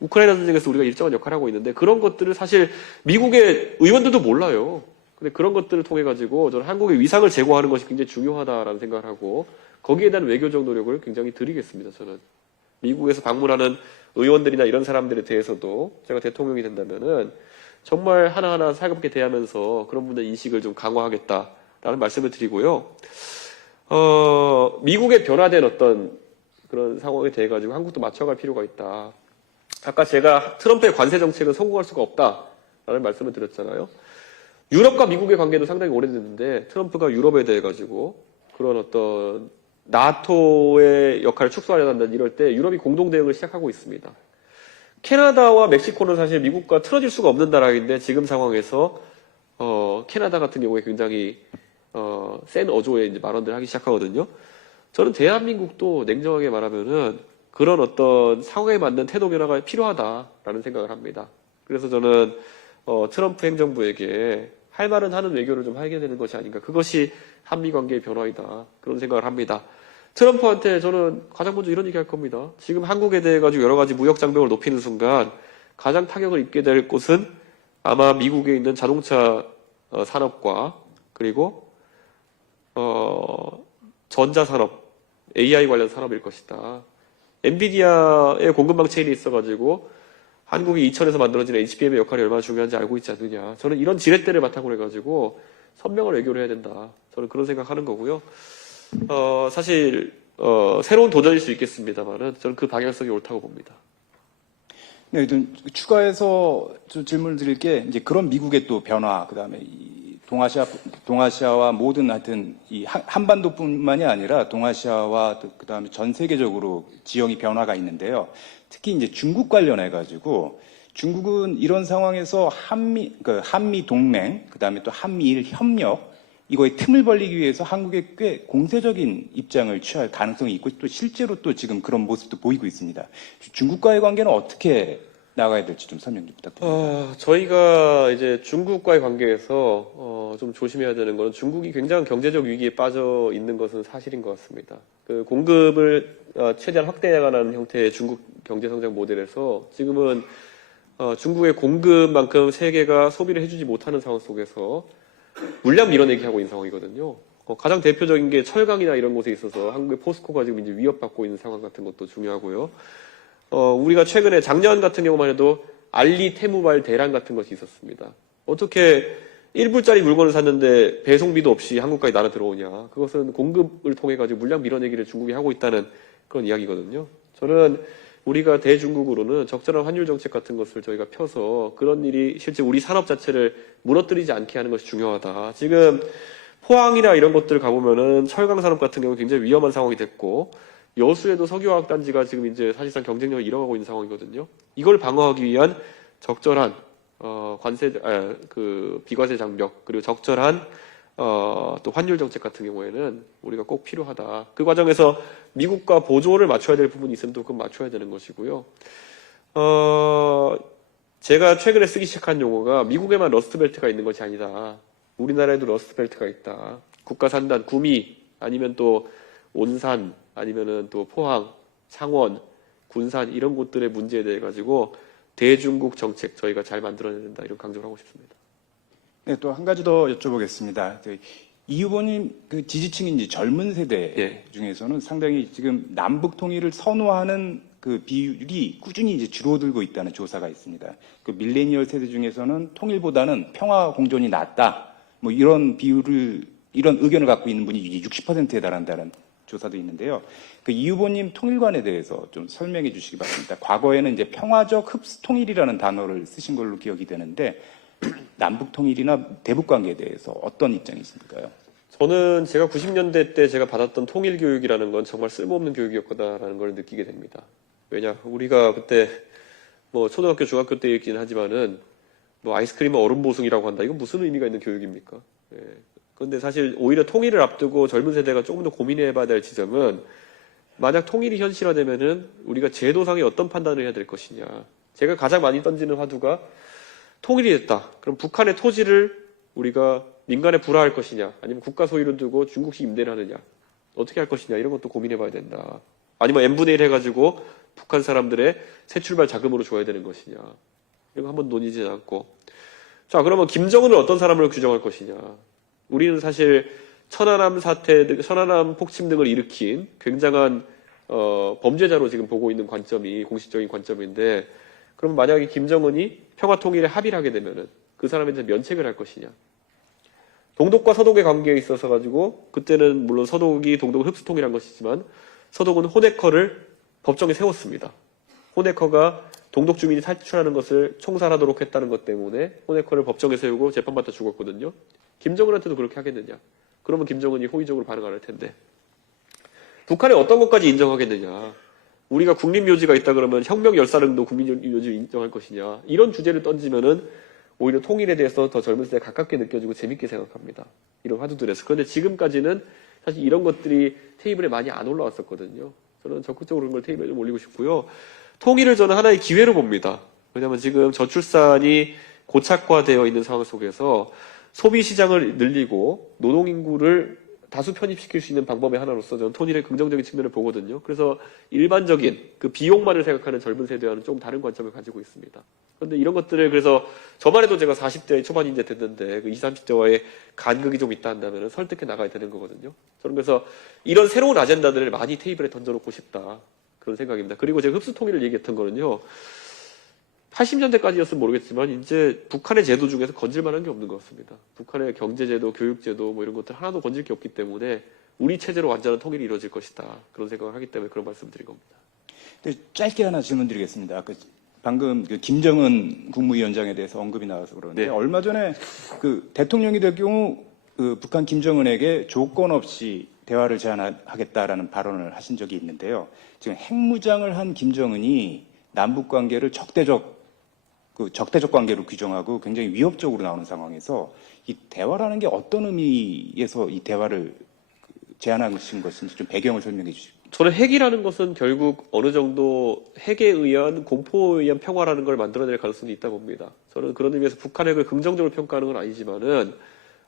우크라이나 전쟁에서 우리가 일정한 역할을 하고 있는데 그런 것들을 사실 미국의 의원들도 몰라요. 근데 그런 것들을 통해 가지고 저는 한국의 위상을 제고하는 것이 굉장히 중요하다라는 생각을 하고 거기에 대한 외교적 노력을 굉장히 드리겠습니다. 저는 미국에서 방문하는 의원들이나 이런 사람들에 대해서도 제가 대통령이 된다면은 정말 하나하나 살갑게 대하면서 그런 분들 인식을 좀 강화하겠다라는 말씀을 드리고요. 미국의 변화된 어떤 그런 상황에 대해 가지고 한국도 맞춰갈 필요가 있다. 아까 제가 트럼프의 관세 정책은 성공할 수가 없다라는 말씀을 드렸잖아요. 유럽과 미국의 관계도 상당히 오래됐는데 트럼프가 유럽에 대해 가지고 그런 어떤 나토의 역할을 축소하려 한다 이럴 때 유럽이 공동 대응을 시작하고 있습니다. 캐나다와 멕시코는 사실 미국과 틀어질 수가 없는 나라인데 지금 상황에서 캐나다 같은 경우에 굉장히 센 어조의 이제 발언들을 하기 시작하거든요. 저는 대한민국도 냉정하게 말하면은 그런 어떤 상황에 맞는 태도 변화가 필요하다라는 생각을 합니다. 그래서 저는 트럼프 행정부에게 할 말은 하는 외교를 좀 하게 되는 것이 아닌가. 그것이 한미 관계의 변화이다. 그런 생각을 합니다. 트럼프한테 저는 가장 먼저 이런 얘기 할 겁니다. 지금 한국에 대해 가지고 여러 가지 무역 장벽을 높이는 순간 가장 타격을 입게 될 곳은 아마 미국에 있는 자동차 산업과 그리고 전자산업, AI 관련 산업일 것이다. 엔비디아의 공급망 체인이 있어가지고 한국이 이천에서 만들어진 HBM의 역할이 얼마나 중요한지 알고 있지 않느냐. 저는 이런 지렛대를 바탕으로 해가지고 선명한 외교를 해야 된다. 저는 그런 생각하는 거고요. 사실 새로운 도전일 수 있겠습니다만은 저는 그 방향성이 옳다고 봅니다. 네, 좀 추가해서 좀 질문을 드릴 게 이제 그런 미국의 또 변화, 그다음에 이 동아시아와 모든 하여튼 이 한반도뿐만이 아니라 동아시아와 그다음에 전 세계적으로 지형이 변화가 있는데요. 특히 이제 중국 관련해 가지고 중국은 이런 상황에서 한미 동맹, 그다음에 또 한미일 협력 이거에 틈을 벌리기 위해서 한국에 꽤 공세적인 입장을 취할 가능성이 있고 또 실제로 또 지금 그런 모습도 보이고 있습니다. 중국과의 관계는 어떻게 나가야 될지 좀 설명 좀 부탁드립니다. 저희가 이제 중국과의 관계에서 좀 조심해야 되는 것은 중국이 굉장한 경제적 위기에 빠져 있는 것은 사실인 것 같습니다. 그 공급을 최대한 확대해가는 형태의 중국 경제성장 모델에서 지금은 중국의 공급만큼 세계가 소비를 해주지 못하는 상황 속에서 물량 밀어내기 하고 있는 상황이거든요. 가장 대표적인 게 철강이나 이런 곳에 있어서 한국의 포스코가 지금 이제 위협받고 있는 상황 같은 것도 중요하고요. 우리가 최근에 작년 같은 경우만 해도 알리 테무발 대란 같은 것이 있었습니다. 어떻게 1불짜리 물건을 샀는데 배송비도 없이 한국까지 날아 들어오냐. 그것은 공급을 통해 가지고 물량 밀어내기를 중국이 하고 있다는 그런 이야기거든요. 저는 우리가 대중국으로는 적절한 환율 정책 같은 것을 저희가 펴서 그런 일이 실제 우리 산업 자체를 무너뜨리지 않게 하는 것이 중요하다. 지금 포항이나 이런 곳들 가보면은 철강 산업 같은 경우 굉장히 위험한 상황이 됐고 여수에도 석유화학단지가 지금 이제 사실상 경쟁력을 잃어가고 있는 상황이거든요. 이걸 방어하기 위한 적절한 비과세 장벽 그리고 적절한 또 환율 정책 같은 경우에는 우리가 꼭 필요하다. 그 과정에서 미국과 보조를 맞춰야 될 부분이 있으면 또 그건 맞춰야 되는 것이고요. 제가 최근에 쓰기 시작한 용어가 미국에만 러스트벨트가 있는 것이 아니다. 우리나라에도 러스트벨트가 있다. 국가산단, 구미 아니면 또 온산 아니면은 또 포항, 창원, 군산 이런 곳들의 문제에 대해 가지고 대중국 정책 저희가 잘 만들어내야 된다. 이런 강조를 하고 싶습니다. 네, 또 한 가지 더 여쭤보겠습니다. 이 후보님 그 지지층인 이제 젊은 세대 중에서는 상당히 지금 남북 통일을 선호하는 그 비율이 꾸준히 이제 줄어들고 있다는 조사가 있습니다. 그 밀레니얼 세대 중에서는 통일보다는 평화 공존이 낫다. 뭐 이런 이런 의견을 갖고 있는 분이 60%에 달한다는 조사도 있는데요. 그 이 후보님 통일관에 대해서 좀 설명해 주시기 바랍니다. 과거에는 이제 평화적 흡수 통일이라는 단어를 쓰신 걸로 기억이 되는데 남북 통일이나 대북 관계에 대해서 어떤 입장이십니까요? 저는 제가 90년대 때 제가 받았던 통일 교육이라는 건 정말 쓸모없는 교육이었구나라는 걸 느끼게 됩니다. 왜냐, 우리가 그때 뭐 초등학교, 중학교 때 있긴 하지만은 뭐 아이스크림은 얼음 보승이라고 한다. 이건 무슨 의미가 있는 교육입니까? 그런데 사실 오히려 통일을 앞두고 젊은 세대가 조금 더 고민해봐야 될 지점은 만약 통일이 현실화되면은 우리가 제도상에 어떤 판단을 해야 될 것이냐. 제가 가장 많이 던지는 화두가 통일이 됐다. 그럼 북한의 토지를 우리가 민간에 불화할 것이냐, 아니면 국가 소유로 두고 중국식 임대를 하느냐, 어떻게 할 것이냐 이런 것도 고민해봐야 된다. 아니면 n분의 1 해가지고 북한 사람들의 새 출발 자금으로 줘야 되는 것이냐 이런 거 한번 논의지 않았고, 자 그러면 김정은을 어떤 사람으로 규정할 것이냐. 우리는 사실 천안함 사태, 천안함 폭침 등을 일으킨 굉장한 범죄자로 지금 보고 있는 관점이 공식적인 관점인데, 그럼 만약에 김정은이 평화통일에 합의를 하게 되면은 그 사람에 대해서 면책을 할 것이냐. 동독과 서독의 관계에 있어서 가지고 그때는 물론 서독이 동독을 흡수통일한 것이지만 서독은 호네커를 법정에 세웠습니다. 호네커가 동독 주민이 탈출하는 것을 총살하도록 했다는 것 때문에 호네커를 법정에 세우고 재판받다 죽었거든요. 김정은한테도 그렇게 하겠느냐. 그러면 김정은이 호의적으로 반응 안 할 텐데. 북한에 어떤 것까지 인정하겠느냐. 우리가 국립묘지가 있다 그러면 혁명 열사릉도 국립묘지를 인정할 것이냐. 이런 주제를 던지면은 오히려 통일에 대해서 더 젊은 세대에 가깝게 느껴지고 재밌게 생각합니다. 이런 화두들에서. 그런데 지금까지는 사실 이런 것들이 테이블에 많이 안 올라왔었거든요. 저는 적극적으로 그런 걸 테이블에 좀 올리고 싶고요. 통일을 저는 하나의 기회로 봅니다. 왜냐하면 지금 저출산이 고착화되어 있는 상황 속에서 소비 시장을 늘리고 노동 인구를 다수 편입시킬 수 있는 방법의 하나로서 저는 통일의 긍정적인 측면을 보거든요. 그래서 일반적인 그 비용만을 생각하는 젊은 세대와는 좀 다른 관점을 가지고 있습니다. 그런데 이런 것들을 그래서 저만 해도 제가 40대 초반이 이제 됐는데 그 20, 30대와의 간극이 좀 있다 한다면 설득해 나가야 되는 거거든요. 저는 그래서 이런 새로운 아젠다들을 많이 테이블에 던져놓고 싶다. 그런 생각입니다. 그리고 제가 흡수 통일을 얘기했던 거는요. 80년대까지였으면 모르겠지만 이제 북한의 제도 중에서 건질 만한 게 없는 것 같습니다. 북한의 경제제도, 교육제도 뭐 이런 것들 하나도 건질 게 없기 때문에 우리 체제로 완전한 통일이 이루어질 것이다. 그런 생각을 하기 때문에 그런 말씀을 드린 겁니다. 네, 짧게 하나 질문드리겠습니다. 아까 방금 그 김정은 국무위원장에 대해서 언급이 나와서 그러는데 네. 얼마 전에 그 대통령이 될 경우 그 북한 김정은에게 조건 없이 대화를 제안하겠다라는 발언을 하신 적이 있는데요. 지금 핵무장을 한 김정은이 남북 관계를 적대적 관계로 규정하고 굉장히 위협적으로 나오는 상황에서 이 대화라는 게 어떤 의미에서 이 대화를 제안하신 것인지 좀 배경을 설명해 주시죠. 저는 핵이라는 것은 결국 어느 정도 핵에 의한 공포에 의한 평화라는 걸 만들어낼 가능성이 있다 봅니다. 저는 그런 의미에서 북한 핵을 긍정적으로 평가하는 건 아니지만은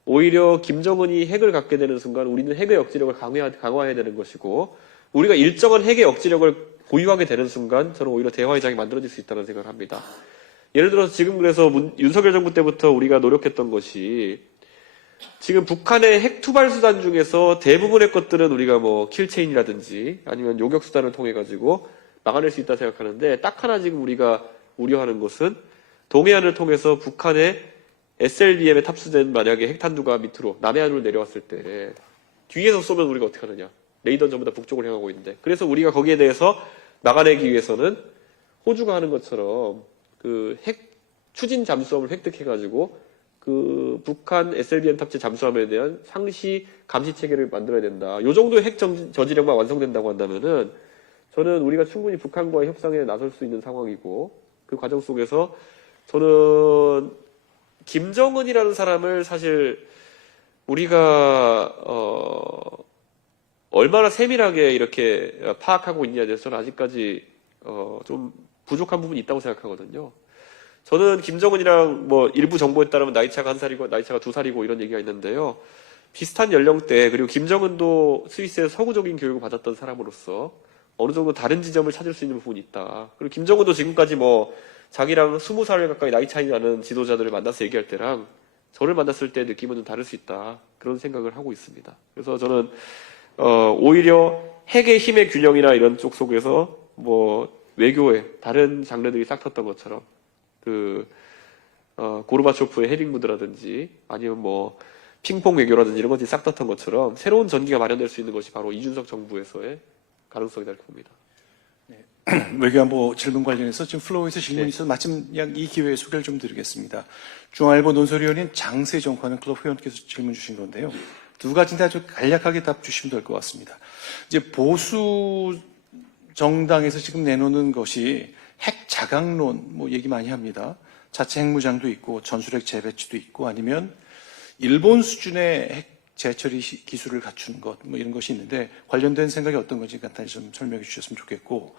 오히려 김정은이 핵을 갖게 되는 순간 우리는 핵의 억지력을 강화해야 되는 것이고 우리가 일정한 핵의 억지력을 보유하게 되는 순간 저는 오히려 대화의 장이 만들어질 수 있다는 생각을 합니다. 예를 들어서 지금 그래서 윤석열 정부 때부터 우리가 노력했던 것이 지금 북한의 핵 투발 수단 중에서 대부분의 것들은 우리가 뭐 킬체인이라든지 아니면 요격 수단을 통해 가지고 막아낼 수 있다 생각하는데 딱 하나 지금 우리가 우려하는 것은 동해안을 통해서 북한의 SLBM에 탑수된 만약에 핵탄두가 밑으로 남해안으로 내려왔을 때 뒤에서 쏘면 우리가 어떻게 하느냐. 레이더는 전부 다 북쪽을 향하고 있는데 그래서 우리가 거기에 대해서 막아내기 위해서는 호주가 하는 것처럼 그 핵 추진 잠수함을 획득해가지고 그 북한 SLBM 탑재 잠수함에 대한 상시 감시 체계를 만들어야 된다. 요 정도의 핵 저지력만 완성된다고 한다면은 저는 우리가 충분히 북한과의 협상에 나설 수 있는 상황이고 그 과정 속에서 저는 김정은이라는 사람을 사실 우리가 얼마나 세밀하게 이렇게 파악하고 있냐에 대해서 저는 아직까지 좀 부족한 부분이 있다고 생각하거든요. 저는 김정은이랑 뭐 일부 정보에 따르면 나이차가 1살이고 나이차가 2살이고 이런 얘기가 있는데요. 비슷한 연령대 그리고 김정은도 스위스에서 서구적인 교육을 받았던 사람으로서 어느 정도 다른 지점을 찾을 수 있는 부분이 있다. 그리고 김정은도 지금까지 뭐 자기랑 20살 가까이 나이 차이 나는 지도자들을 만나서 얘기할 때랑 저를 만났을 때 느낌은 좀 다를 수 있다. 그런 생각을 하고 있습니다. 그래서 저는 오히려 핵의 힘의 균형이나 이런 쪽 속에서 뭐 외교의 다른 장르들이 싹 텄던 것처럼 고르바초프의 헤링무드라든지 아니면 뭐 핑퐁 외교라든지 이런 것들이 싹 텄던 것처럼 새로운 전기가 마련될 수 있는 것이 바로 이준석 정부에서의 가능성이다 이렇게 봅니다. 외교안보 질문 관련해서 지금 플로우에서 질문이 있어서 마침 이 기회에 소개를 좀 드리겠습니다. 중앙일보 논설위원인 장세정 관현클럽 회원께서 질문 주신 건데요. 두 가지인데 아주 간략하게 답 주시면 될 것 같습니다. 이제 보수 정당에서 지금 내놓는 것이 핵 자강론 뭐 얘기 많이 합니다. 자체 핵무장도 있고 전술핵 재배치도 있고 아니면 일본 수준의 핵 재처리 기술을 갖추는 것 뭐 이런 것이 있는데 관련된 생각이 어떤 건지 간단히 좀 설명해 주셨으면 좋겠고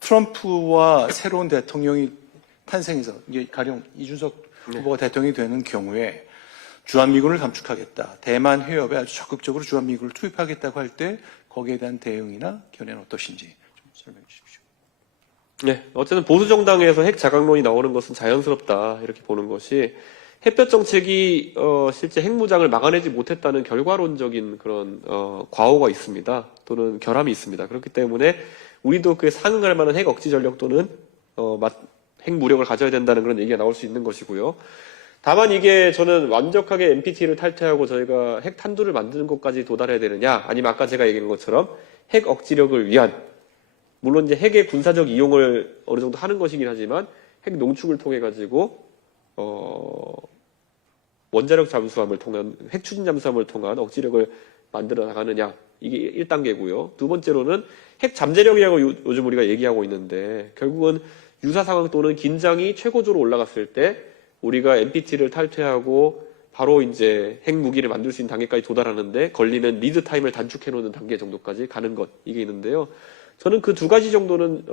트럼프와 새로운 대통령이 탄생해서 이게 가령 이준석 후보가 대통령이 되는 경우에 주한미군을 감축하겠다. 대만 해협에 아주 적극적으로 주한미군을 투입하겠다고 할 때 거기에 대한 대응이나 견해는 어떠신지 좀 설명해 주십시오. 네, 어쨌든 보수 정당에서 핵 자강론이 나오는 것은 자연스럽다 이렇게 보는 것이 햇볕 정책이 실제 핵무장을 막아내지 못했다는 결과론적인 그런 과오가 있습니다. 또는 결함이 있습니다. 그렇기 때문에 우리도 그에 상응할 만한 핵 억지 전력 또는 핵 무력을 가져야 된다는 그런 얘기가 나올 수 있는 것이고요. 다만 이게 저는 완벽하게 NPT를 탈퇴하고 저희가 핵 탄두를 만드는 것까지 도달해야 되느냐 아니면 아까 제가 얘기한 것처럼 핵 억지력을 위한 물론 이제 핵의 군사적 이용을 어느 정도 하는 것이긴 하지만 핵 농축을 통해 가지고 원자력 잠수함을 통한 핵 추진 잠수함을 통한 억지력을 만들어 나가느냐 이게 1단계고요. 두 번째로는 핵 잠재력이라고 요즘 우리가 얘기하고 있는데 결국은 유사 상황 또는 긴장이 최고조로 올라갔을 때 우리가 NPT를 탈퇴하고 바로 이제 핵무기를 만들 수 있는 단계까지 도달하는데 걸리는 리드 타임을 단축해 놓는 단계 정도까지 가는 것, 이게 있는데요. 저는 그 두 가지 정도는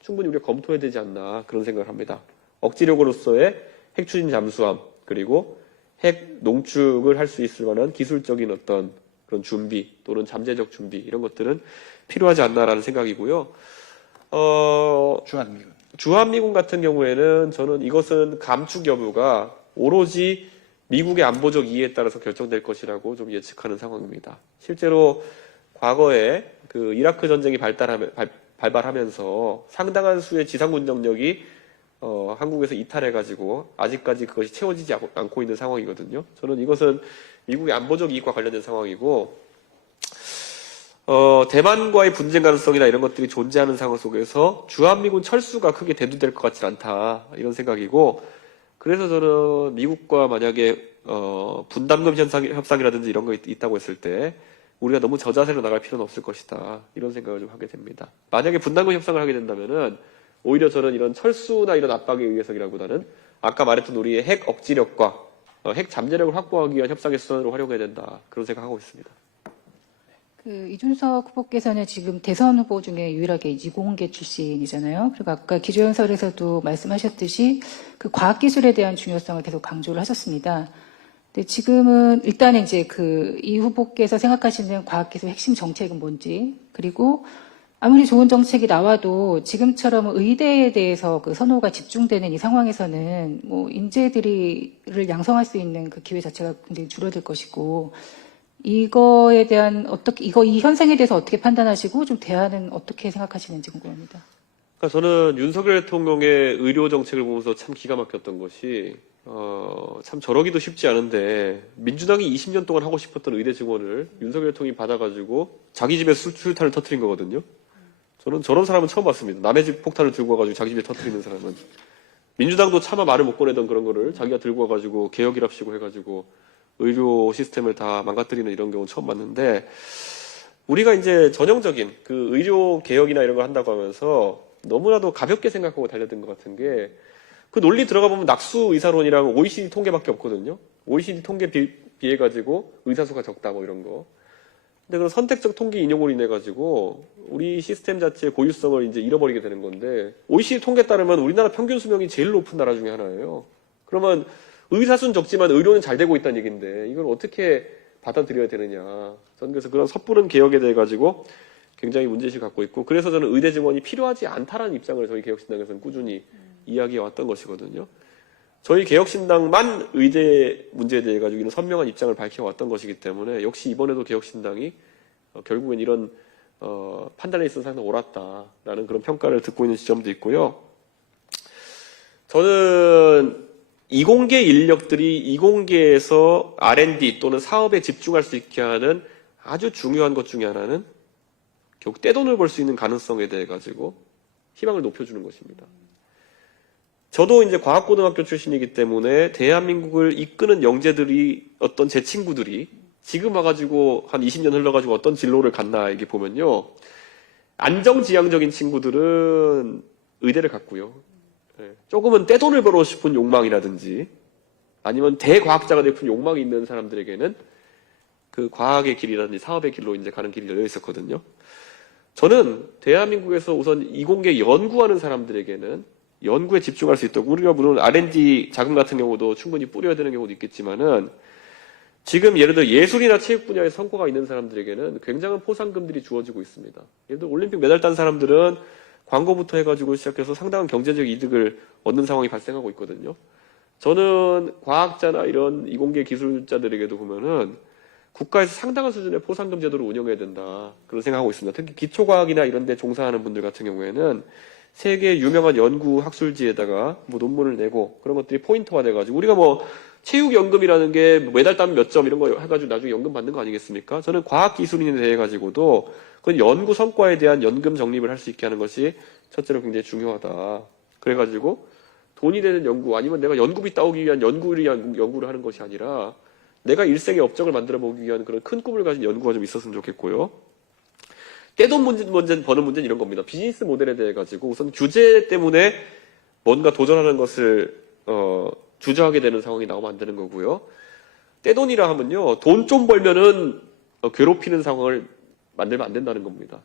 충분히 우리가 검토해야 되지 않나 그런 생각을 합니다. 억지력으로서의 핵 추진 잠수함, 그리고 핵 농축을 할 수 있을 만한 기술적인 어떤 그런 준비 또는 잠재적 준비, 이런 것들은 필요하지 않나라는 생각이고요. 주한미군 같은 경우에는 저는 이것은 감축 여부가 오로지 미국의 안보적 이해에 따라서 결정될 것이라고 좀 예측하는 상황입니다. 실제로 과거에 그 이라크 전쟁이 발발하면서 상당한 수의 지상군 정력이 한국에서 이탈해가지고 아직까지 그것이 채워지지 않고 있는 상황이거든요. 저는 이것은 미국의 안보적 이익과 관련된 상황이고, 대만과의 분쟁 가능성이나 이런 것들이 존재하는 상황 속에서 주한미군 철수가 크게 대두될 것 같지 않다, 이런 생각이고, 그래서 저는 미국과 만약에 분담금 협상이라든지 이런 거 있다고 했을 때 우리가 너무 저자세로 나갈 필요는 없을 것이다, 이런 생각을 좀 하게 됩니다. 만약에 분담금 협상을 하게 된다면은 오히려 저는 이런 철수나 이런 압박에 의해서라기보다는 아까 말했던 우리의 핵 억지력과 핵 잠재력을 확보하기 위한 협상의 수단으로 활용해야 된다, 그런 생각하고 있습니다. 그 이준석 후보께서는 지금 대선 후보 중에 유일하게 이공계 출신이잖아요. 그리고 아까 기조연설에서도 말씀하셨듯이 그 과학기술에 대한 중요성을 계속 강조를 하셨습니다. 근데 지금은 일단은 이제 그 이 후보께서 생각하시는 과학기술 핵심 정책은 뭔지, 그리고 아무리 좋은 정책이 나와도 지금처럼 의대에 대해서 그 선호가 집중되는 이 상황에서는 뭐 인재들을 양성할 수 있는 그 기회 자체가 굉장히 줄어들 것이고, 이거에 대한 이 현상에 대해서 어떻게 판단하시고 좀 대안은 어떻게 생각하시는지 궁금합니다. 그러니까 저는 윤석열 대통령의 의료 정책을 보면서 참 기가 막혔던 것이 참 저러기도 쉽지 않은데 민주당이 20년 동안 하고 싶었던 의대 증원을 윤석열 대통령이 받아가지고 자기 집에 수류탄을 터뜨린 거거든요. 저는 저런 사람은 처음 봤습니다. 남의 집 폭탄을 들고 와가지고 자기 집에 터뜨리는 사람은. 민주당도 차마 말을 못 꺼내던 그런 거를 자기가 들고 와가지고 개혁이랍시고 해가지고 의료 시스템을 다 망가뜨리는 이런 경우는 처음 봤는데, 우리가 이제 전형적인 그 의료 개혁이나 이런 걸 한다고 하면서 너무나도 가볍게 생각하고 달려든 것 같은 게, 그 논리 들어가 보면 낙수 의사론이랑 OECD 통계밖에 없거든요. OECD 통계 비해가지고 의사수가 적다 뭐 이런 거. 근데 그런 선택적 통계 인용으로 인해가지고 우리 시스템 자체의 고유성을 이제 잃어버리게 되는 건데, OECD 통계에 따르면 우리나라 평균 수명이 제일 높은 나라 중에 하나예요. 그러면 의사수는 적지만 의료는 잘 되고 있다는 얘기인데 이걸 어떻게 받아들여야 되느냐. 저는 그래서 그런 섣부른 개혁에 대해 가지고 굉장히 문제의식을 갖고 있고, 그래서 저는 의대 증원이 필요하지 않다라는 입장을 저희 개혁신당에서는 꾸준히 이야기해 왔던 것이거든요. 저희 개혁신당만 의대 문제에 대해 가지고 이런 선명한 입장을 밝혀왔던 것이기 때문에 역시 이번에도 개혁신당이 결국엔 이런 판단에 있어서 상당히 옳았다라는 그런 평가를 듣고 있는 지점도 있고요. 저는 이공계 인력들이 이공계에서 R&D 또는 사업에 집중할 수 있게 하는 아주 중요한 것 중에 하나는 결국 떼돈을 벌 수 있는 가능성에 대해 가지고 희망을 높여주는 것입니다. 저도 이제 과학고등학교 출신이기 때문에 대한민국을 이끄는 영재들이 어떤 제 친구들이 지금 와가지고 한 20년 흘러가지고 어떤 진로를 갔나 이게 보면요. 안정지향적인 친구들은 의대를 갔고요. 조금은 떼돈을 벌고 싶은 욕망이라든지 아니면 대과학자가 되고 싶은 욕망이 있는 사람들에게는 그 과학의 길이라든지 사업의 길로 이제 가는 길이 열려 있었거든요. 저는 대한민국에서 우선 이공계 연구하는 사람들에게는 연구에 집중할 수 있도록, 우리가 물론 R&D 자금 같은 경우도 충분히 뿌려야 되는 경우도 있겠지만은 지금 예를 들어 예술이나 체육 분야에 성과가 있는 사람들에게는 굉장한 포상금들이 주어지고 있습니다. 예를 들어 올림픽 메달 딴 사람들은 광고부터 해가지고 시작해서 상당한 경제적 이득을 얻는 상황이 발생하고 있거든요. 저는 과학자나 이런 이공계 기술자들에게도 보면은 국가에서 상당한 수준의 포상금 제도를 운영해야 된다, 그런 생각하고 있습니다. 특히 기초과학이나 이런 데 종사하는 분들 같은 경우에는 세계 유명한 연구 학술지에다가 뭐 논문을 내고 그런 것들이 포인트화 돼가지고, 우리가 뭐 체육연금이라는 게 메달 따면 몇 점 이런 거 해가지고 나중에 연금 받는 거 아니겠습니까? 저는 과학기술인에 대해 가지고도 그 연구 성과에 대한 연금 적립을 할 수 있게 하는 것이 첫째로 굉장히 중요하다. 그래가지고 돈이 되는 연구, 아니면 내가 연구비 따오기 위한 연구를 하는 것이 아니라 내가 일생의 업적을 만들어 보기 위한 그런 큰 꿈을 가진 연구가 좀 있었으면 좋겠고요. 떼돈 버는 문제는 이런 겁니다. 비즈니스 모델에 대해 가지고 우선 규제 때문에 뭔가 도전하는 것을 주저하게 되는 상황이 나오면 안 되는 거고요. 떼돈이라 하면요, 돈 좀 벌면은 괴롭히는 상황을 만들면 안 된다는 겁니다.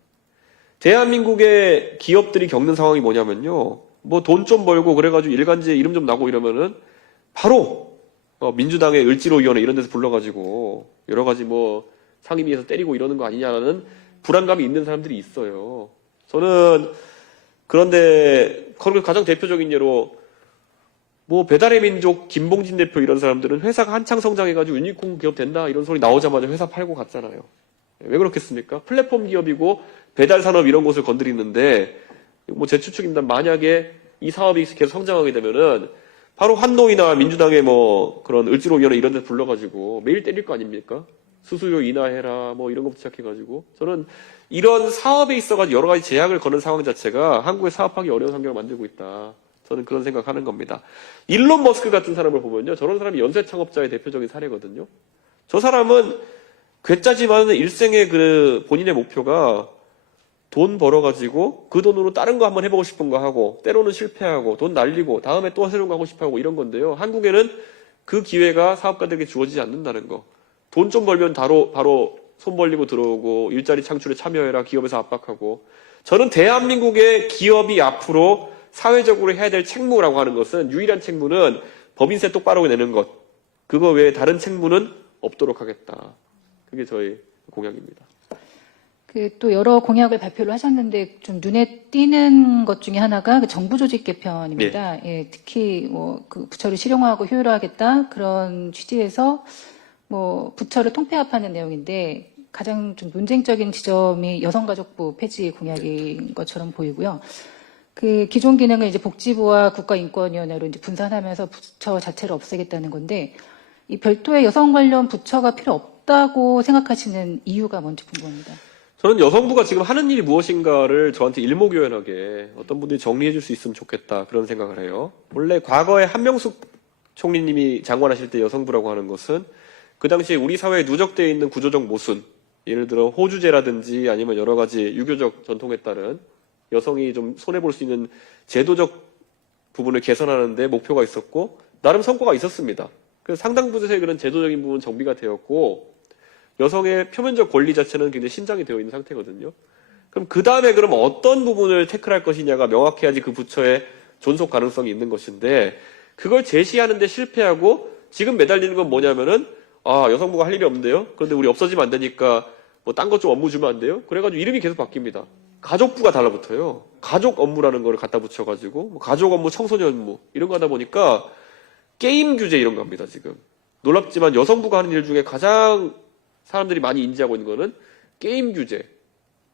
대한민국의 기업들이 겪는 상황이 뭐냐면요, 뭐 돈 좀 벌고 그래가지고 일간지에 이름 좀 나고 이러면은 바로 민주당의 을지로위원회 이런 데서 불러가지고 여러 가지 뭐 상임위에서 때리고 이러는 거 아니냐라는 불안감이 있는 사람들이 있어요. 저는 그런데 가장 대표적인 예로 뭐 배달의 민족 김봉진 대표 이런 사람들은 회사가 한창 성장해가지고 유니콘 기업 된다 이런 소리 나오자마자 회사 팔고 갔잖아요. 왜 그렇겠습니까? 플랫폼 기업이고 배달 산업 이런 곳을 건드리는데 뭐 제 추측입니다. 만약에 이 사업이 계속 성장하게 되면은 바로 환노위나 민주당의 뭐 그런 을지로위원회 이런 데 불러가지고 매일 때릴 거 아닙니까? 수수료 인하해라 뭐 이런 것부터 시작해가지고 저는 이런 사업에 있어가지고 여러 가지 제약을 거는 상황 자체가 한국에 사업하기 어려운 환경을 만들고 있다. 저는 그런 생각하는 겁니다. 일론 머스크 같은 사람을 보면요, 저런 사람이 연쇄 창업자의 대표적인 사례거든요. 저 사람은 괴짜지만 일생의 그 본인의 목표가 돈 벌어가지고 그 돈으로 다른 거 한번 해보고 싶은 거 하고 때로는 실패하고 돈 날리고 다음에 또 새로운 거 하고 싶어 하고 이런 건데요. 한국에는 그 기회가 사업가들에게 주어지지 않는다는 거. 돈 좀 벌면 바로 손 벌리고 들어오고 일자리 창출에 참여해라 기업에서 압박하고. 저는 대한민국의 기업이 앞으로 사회적으로 해야 될 책무라고 하는 것은 유일한 책무는 법인세 똑바로 내는 것. 그거 외에 다른 책무는 없도록 하겠다. 그게 저희 공약입니다. 또 여러 공약을 발표를 하셨는데 좀 눈에 띄는 것 중에 하나가 그 정부 조직 개편입니다. 예, 특히 뭐 그 부처를 실용화하고 효율화하겠다 그런 취지에서 뭐 부처를 통폐합하는 내용인데 가장 좀 논쟁적인 지점이 여성가족부 폐지 공약인 것처럼 보이고요. 그 기존 기능을 이제 복지부와 국가인권위원회로 이제 분산하면서 부처 자체를 없애겠다는 건데 이 별도의 여성 관련 부처가 필요 없다고 생각하시는 이유가 뭔지 궁금합니다. 저는 여성부가 지금 하는 일이 무엇인가를 저한테 일목요연하게 어떤 분들이 정리해 줄 수 있으면 좋겠다 그런 생각을 해요. 원래 과거에 한명숙 총리님이 장관하실 때 여성부라고 하는 것은 그 당시에 우리 사회에 누적되어 있는 구조적 모순, 예를 들어 호주제라든지 아니면 여러 가지 유교적 전통에 따른 여성이 좀 손해볼 수 있는 제도적 부분을 개선하는 데 목표가 있었고 나름 성과가 있었습니다. 그래서 상당 부분의 그런 제도적인 부분은 정비가 되었고 여성의 표면적 권리 자체는 굉장히 신장이 되어 있는 상태거든요. 그럼 그 다음에 그럼 어떤 부분을 태클할 것이냐가 명확해야지 그 부처의 존속 가능성이 있는 것인데 그걸 제시하는데 실패하고 지금 매달리는 건 뭐냐면은 여성부가 할 일이 없는데요. 그런데 우리 없어지면 안 되니까 뭐 딴 것 좀 업무 주면 안 돼요? 그래가지고 이름이 계속 바뀝니다. 가족부가 달라붙어요. 가족 업무라는 거를 갖다 붙여가지고 뭐 가족 업무, 청소년 업무 이런 거 하다 보니까 게임 규제 이런 거 합니다. 지금 놀랍지만 여성부가 하는 일 중에 가장 사람들이 많이 인지하고 있는 거는 게임 규제,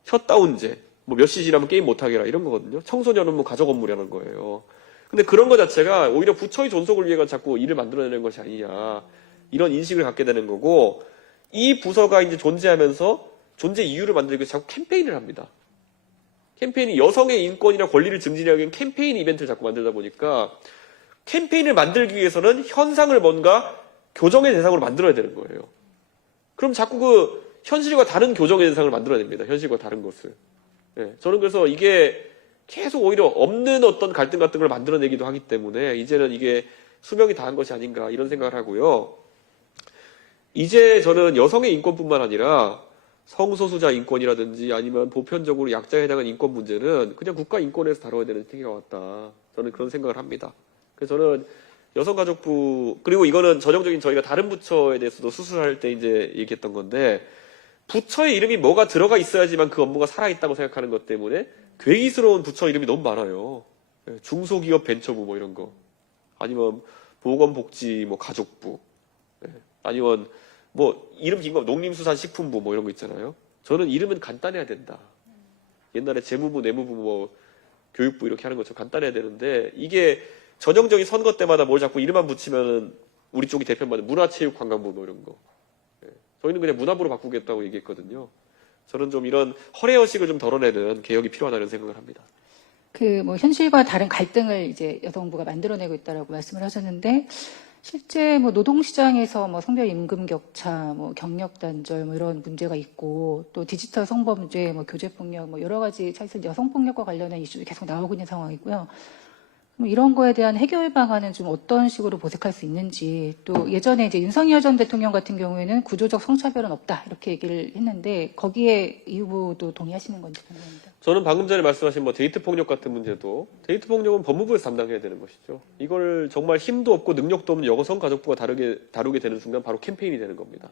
셧다운제, 뭐 몇 시 지나면 게임 못하게 해라 이런 거거든요. 청소년은 뭐 가족 업무라는 거예요. 근데 그런 거 자체가 오히려 부처의 존속을 위해 자꾸 일을 만들어내는 것이 아니냐 이런 인식을 갖게 되는 거고 이 부서가 이제 존재하면서 존재 이유를 만들기 위해서 자꾸 캠페인을 합니다. 캠페인이 여성의 인권이나 권리를 증진하기 위한 캠페인 이벤트를 자꾸 만들다 보니까 캠페인을 만들기 위해서는 현상을 뭔가 교정의 대상으로 만들어야 되는 거예요. 그럼 자꾸 그 현실과 다른 교정의 대상을 만들어냅니다. 현실과 다른 것을. 저는 그래서 이게 계속 오히려 없는 어떤 갈등 같은 걸 만들어내기도 하기 때문에 이제는 이게 수명이 다한 것이 아닌가 이런 생각을 하고요. 이제 저는 여성의 인권뿐만 아니라 성소수자 인권이라든지 아니면 보편적으로 약자에 해당하는 인권 문제는 그냥 국가 인권에서 다뤄야 되는 시기가 왔다. 저는 그런 생각을 합니다. 그래서 저는 여성가족부 그리고 이거는 전형적인 저희가 다른 부처에 대해서도 수술할 때 이제 얘기했던 건데 부처의 이름이 뭐가 들어가 있어야지만 그 업무가 살아있다고 생각하는 것 때문에 괴기스러운 부처 이름이 너무 많아요. 중소기업 벤처부 뭐 이런 거 아니면 보건복지 뭐 가족부 아니면 뭐 이름 긴 거 농림수산식품부 뭐 이런 거 있잖아요. 저는 이름은 간단해야 된다. 옛날에 재무부, 내무부, 뭐 교육부 이렇게 하는 것처럼 간단해야 되는데 이게 전형적인 선거 때마다 뭘 자꾸 이름만 붙이면 우리 쪽이 대표받는 문화체육관광부 뭐 이런 거. 저희는 그냥 문화부로 바꾸겠다고 얘기했거든요. 저는 좀 이런 허례허식을 좀 덜어내는 개혁이 필요하다는 생각을 합니다. 뭐 현실과 다른 갈등을 이제 여성부가 만들어내고 있다라고 말씀을 하셨는데 실제 뭐 노동시장에서 뭐 성별 임금 격차, 뭐 경력 단절 뭐 이런 문제가 있고 또 디지털 성범죄, 뭐 교제 폭력, 뭐 여러 가지 사실 여성 폭력과 관련한 이슈도 계속 나오고 있는 상황이고요. 그럼 이런 거에 대한 해결 방안은 좀 어떤 식으로 모색할 수 있는지, 또 예전에 이제 윤석열 전 대통령 같은 경우에는 구조적 성차별은 없다 이렇게 얘기를 했는데 거기에 이 후보도 동의하시는 건지 궁금합니다. 저는 방금 전에 말씀하신 뭐 데이트 폭력 같은 문제도 데이트 폭력은 법무부에서 담당해야 되는 것이죠. 이걸 정말 힘도 없고 능력도 없는 여성가족부가 다루게 되는 순간 바로 캠페인이 되는 겁니다.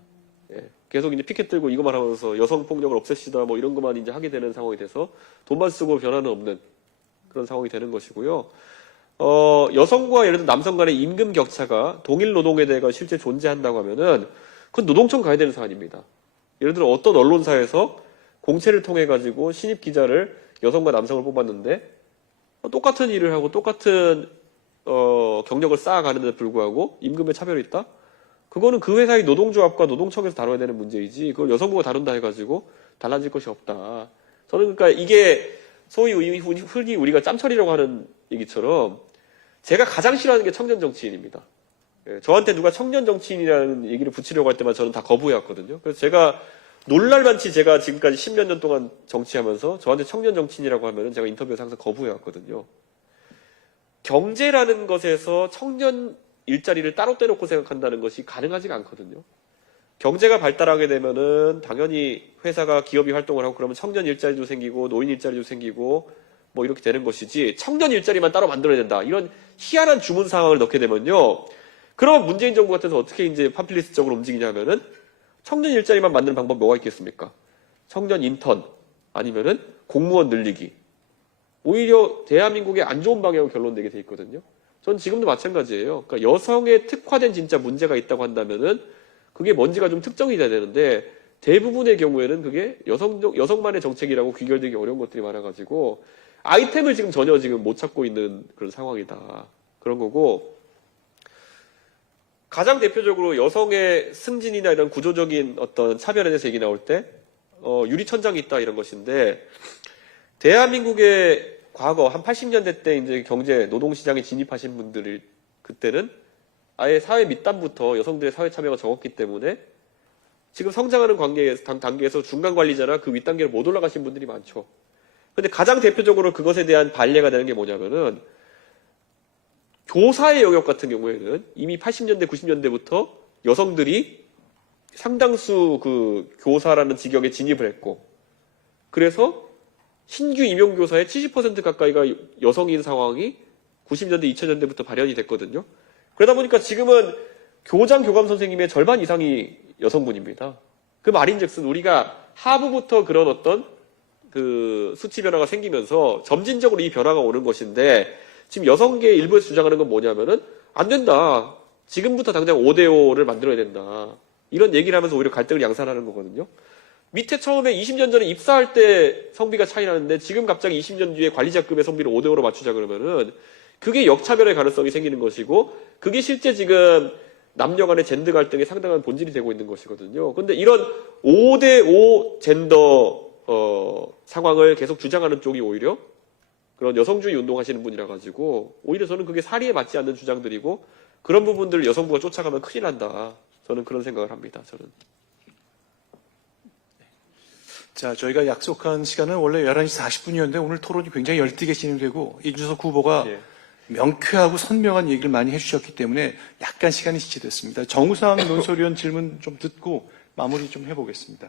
예. 계속 이제 피켓 들고 이거만 하면서 여성 폭력을 없애시다 뭐 이런 것만 이제 하게 되는 상황이 돼서 돈만 쓰고 변화는 없는 그런 상황이 되는 것이고요. 여성과 예를 들어 남성 간의 임금 격차가 동일 노동에 대해 실제 존재한다고 하면은 그건 노동청 가야 되는 사안입니다. 예를 들어 어떤 언론사에서 공채를 통해 가지고 신입 기자를 여성과 남성을 뽑았는데 똑같은 일을 하고 똑같은 경력을 쌓아가는데 불구하고 임금에 차별이 있다? 그거는 그 회사의 노동조합과 노동청에서 다뤄야 되는 문제이지 그걸 여성부가 다룬다 해가지고 달라질 것이 없다. 저는 그러니까 이게 소위 흔히 우리가 짬처리라고 하는 얘기처럼 제가 가장 싫어하는 게 청년 정치인입니다. 예, 저한테 누가 청년 정치인이라는 얘기를 붙이려고 할 때만 저는 다 거부해왔거든요. 그래서 제가 놀랄만치 제가 지금까지 10몇 년 동안 정치하면서 저한테 청년 정치인이라고 하면은 제가 인터뷰에서 항상 거부해왔거든요. 경제라는 것에서 청년 일자리를 따로 떼놓고 생각한다는 것이 가능하지가 않거든요. 경제가 발달하게 되면은 당연히 회사가 기업이 활동을 하고 그러면 청년 일자리도 생기고 노인 일자리도 생기고 뭐 이렇게 되는 것이지 청년 일자리만 따로 만들어야 된다. 이런 희한한 주문 상황을 넣게 되면요. 그럼 문재인 정부 같아서 어떻게 이제 파퓰리스트적으로 움직이냐면은 청년 일자리만 만드는 방법 뭐가 있겠습니까? 청년 인턴 아니면은 공무원 늘리기. 오히려 대한민국의 안 좋은 방향으로 결론내게 돼 있거든요. 전 지금도 마찬가지예요. 그러니까 여성에 특화된 진짜 문제가 있다고 한다면은 그게 뭔지가 좀 특정이 돼야 되는데 대부분의 경우에는 그게 여성만의 정책이라고 귀결되기 어려운 것들이 많아가지고 아이템을 전혀 못 찾고 있는 그런 상황이다. 그런 거고 가장 대표적으로 여성의 승진이나 이런 구조적인 어떤 차별에 대해서 얘기 나올 때 유리천장이 있다 이런 것인데 대한민국의 과거 한 80년대 때 이제 경제 노동시장에 진입하신 분들이 그때는 아예 사회 밑단부터 여성들의 사회 참여가 적었기 때문에 지금 성장하는 단계에서 중간 관리자나 그 윗단계로 못 올라가신 분들이 많죠. 근데 가장 대표적으로 그것에 대한 반례가 되는 게 뭐냐면은 교사의 영역 같은 경우에는 이미 80년대, 90년대부터 여성들이 상당수 그 교사라는 직역에 진입을 했고 그래서 신규 임용교사의 70% 가까이가 여성인 상황이 90년대, 2000년대부터 발현이 됐거든요. 그러다 보니까 지금은 교장, 교감 선생님의 절반 이상이 여성분입니다. 그 말인즉슨 우리가 하부부터 그런 어떤 그 수치 변화가 생기면서 점진적으로 이 변화가 오는 것인데 지금 여성계 일부에서 주장하는 건 뭐냐면은 안 된다. 지금부터 당장 5대5를 만들어야 된다. 이런 얘기를 하면서 오히려 갈등을 양산하는 거거든요. 밑에 처음에 20년 전에 입사할 때 성비가 차이 나는데 지금 갑자기 20년 뒤에 관리자급의 성비를 5대5로 맞추자 그러면은 그게 역차별의 가능성이 생기는 것이고 그게 실제 지금 남녀 간의 젠더 갈등의 상당한 본질이 되고 있는 것이거든요. 근데 이런 5대5 젠더 상황을 계속 주장하는 쪽이 오히려 그런 여성주의 운동하시는 분이라 가지고 오히려 저는 그게 사리에 맞지 않는 주장들이고 그런 부분들을 여성부가 쫓아가면 큰일 난다. 저는 그런 생각을 합니다. 저는. 자, 저희가 약속한 시간은 원래 11시 40분이었는데 오늘 토론이 굉장히 열띠게 진행되고 이준석 후보가 예. 명쾌하고 선명한 얘기를 많이 해주셨기 때문에 약간 시간이 지체됐습니다. 정우상 논설위원 질문 좀 듣고 마무리 좀 해보겠습니다.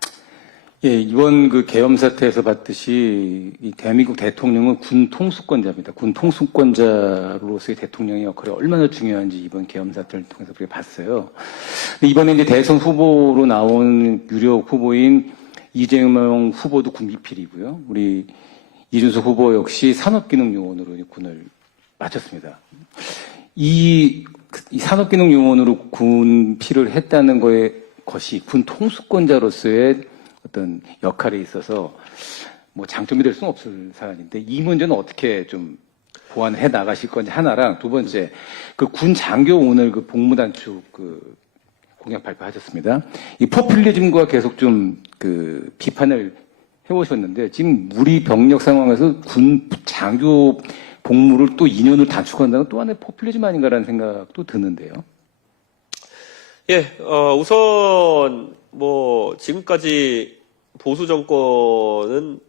예, 이번 그 계엄 사태에서 봤듯이 이 대한민국 대통령은 군 통수권자입니다. 군 통수권자로서의 대통령의 역할이 얼마나 중요한지 이번 계엄 사태를 통해서 우리가 봤어요. 근데 이번에 이제 대선 후보로 나온 유력 후보인 이재명 후보도 군비필이고요. 우리 이준석 후보 역시 산업기능요원으로 군을 마쳤습니다. 이 산업기능요원으로 군필을 했다는 것이 군 통수권자로서의 어떤 역할에 있어서 뭐 장점이 될 수는 없을 사안인데 이 문제는 어떻게 좀 보완해 나가실 건지 하나랑 두 번째 그 군 장교 오늘 그 복무단축 그 공약 발표하셨습니다. 이 포퓰리즘과 계속 좀 그 비판을 해오셨는데 지금 우리 병력 상황에서 군 장교 복무를 또 2년을 단축한다는 또 하나의 포퓰리즘 아닌가라는 생각도 드는데요. 예, 우선 뭐 지금까지 보수 정권은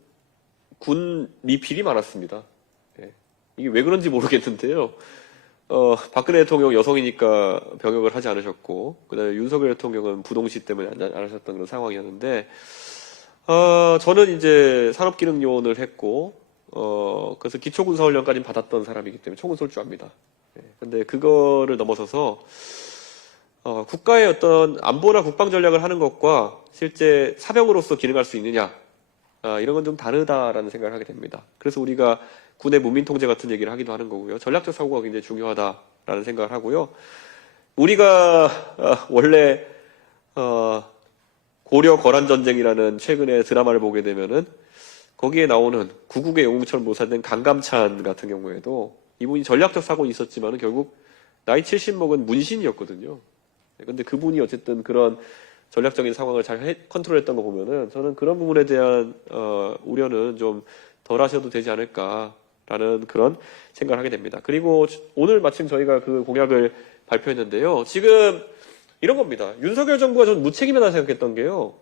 군 미필이 많았습니다. 예, 이게 왜 그런지 모르겠는데요. 박근혜 대통령 여성이니까 병역을 하지 않으셨고, 그다음에 윤석열 대통령은 부동시 때문에 안 하셨던 그런 상황이었는데, 저는 이제 산업기능요원을 했고, 그래서 기초군사훈련까지 받았던 사람이기 때문에 총은 쏠 줄 압니다. 예, 근데 그거를 넘어서서 국가의 어떤 안보나 국방 전략을 하는 것과 실제 사병으로서 기능할 수 있느냐, 이런 건 좀 다르다라는 생각을 하게 됩니다. 그래서 우리가 군의 문민통제 같은 얘기를 하기도 하는 거고요. 전략적 사고가 굉장히 중요하다라는 생각을 하고요. 우리가 원래 고려 거란전쟁이라는 최근에 드라마를 보게 되면은 거기에 나오는 구국의 영웅처럼 묘사된 강감찬 같은 경우에도 이분이 전략적 사고는 있었지만은 결국 나이 70 먹은 문신이었거든요. 근데 그분이 어쨌든 그런 전략적인 상황을 잘 컨트롤했던 거 보면은 저는 그런 부분에 대한 우려는 좀 덜 하셔도 되지 않을까라는 그런 생각을 하게 됩니다. 그리고 오늘 마침 저희가 그 공약을 발표했는데요. 지금 이런 겁니다. 윤석열 정부가 전 무책임하다 생각했던 게요.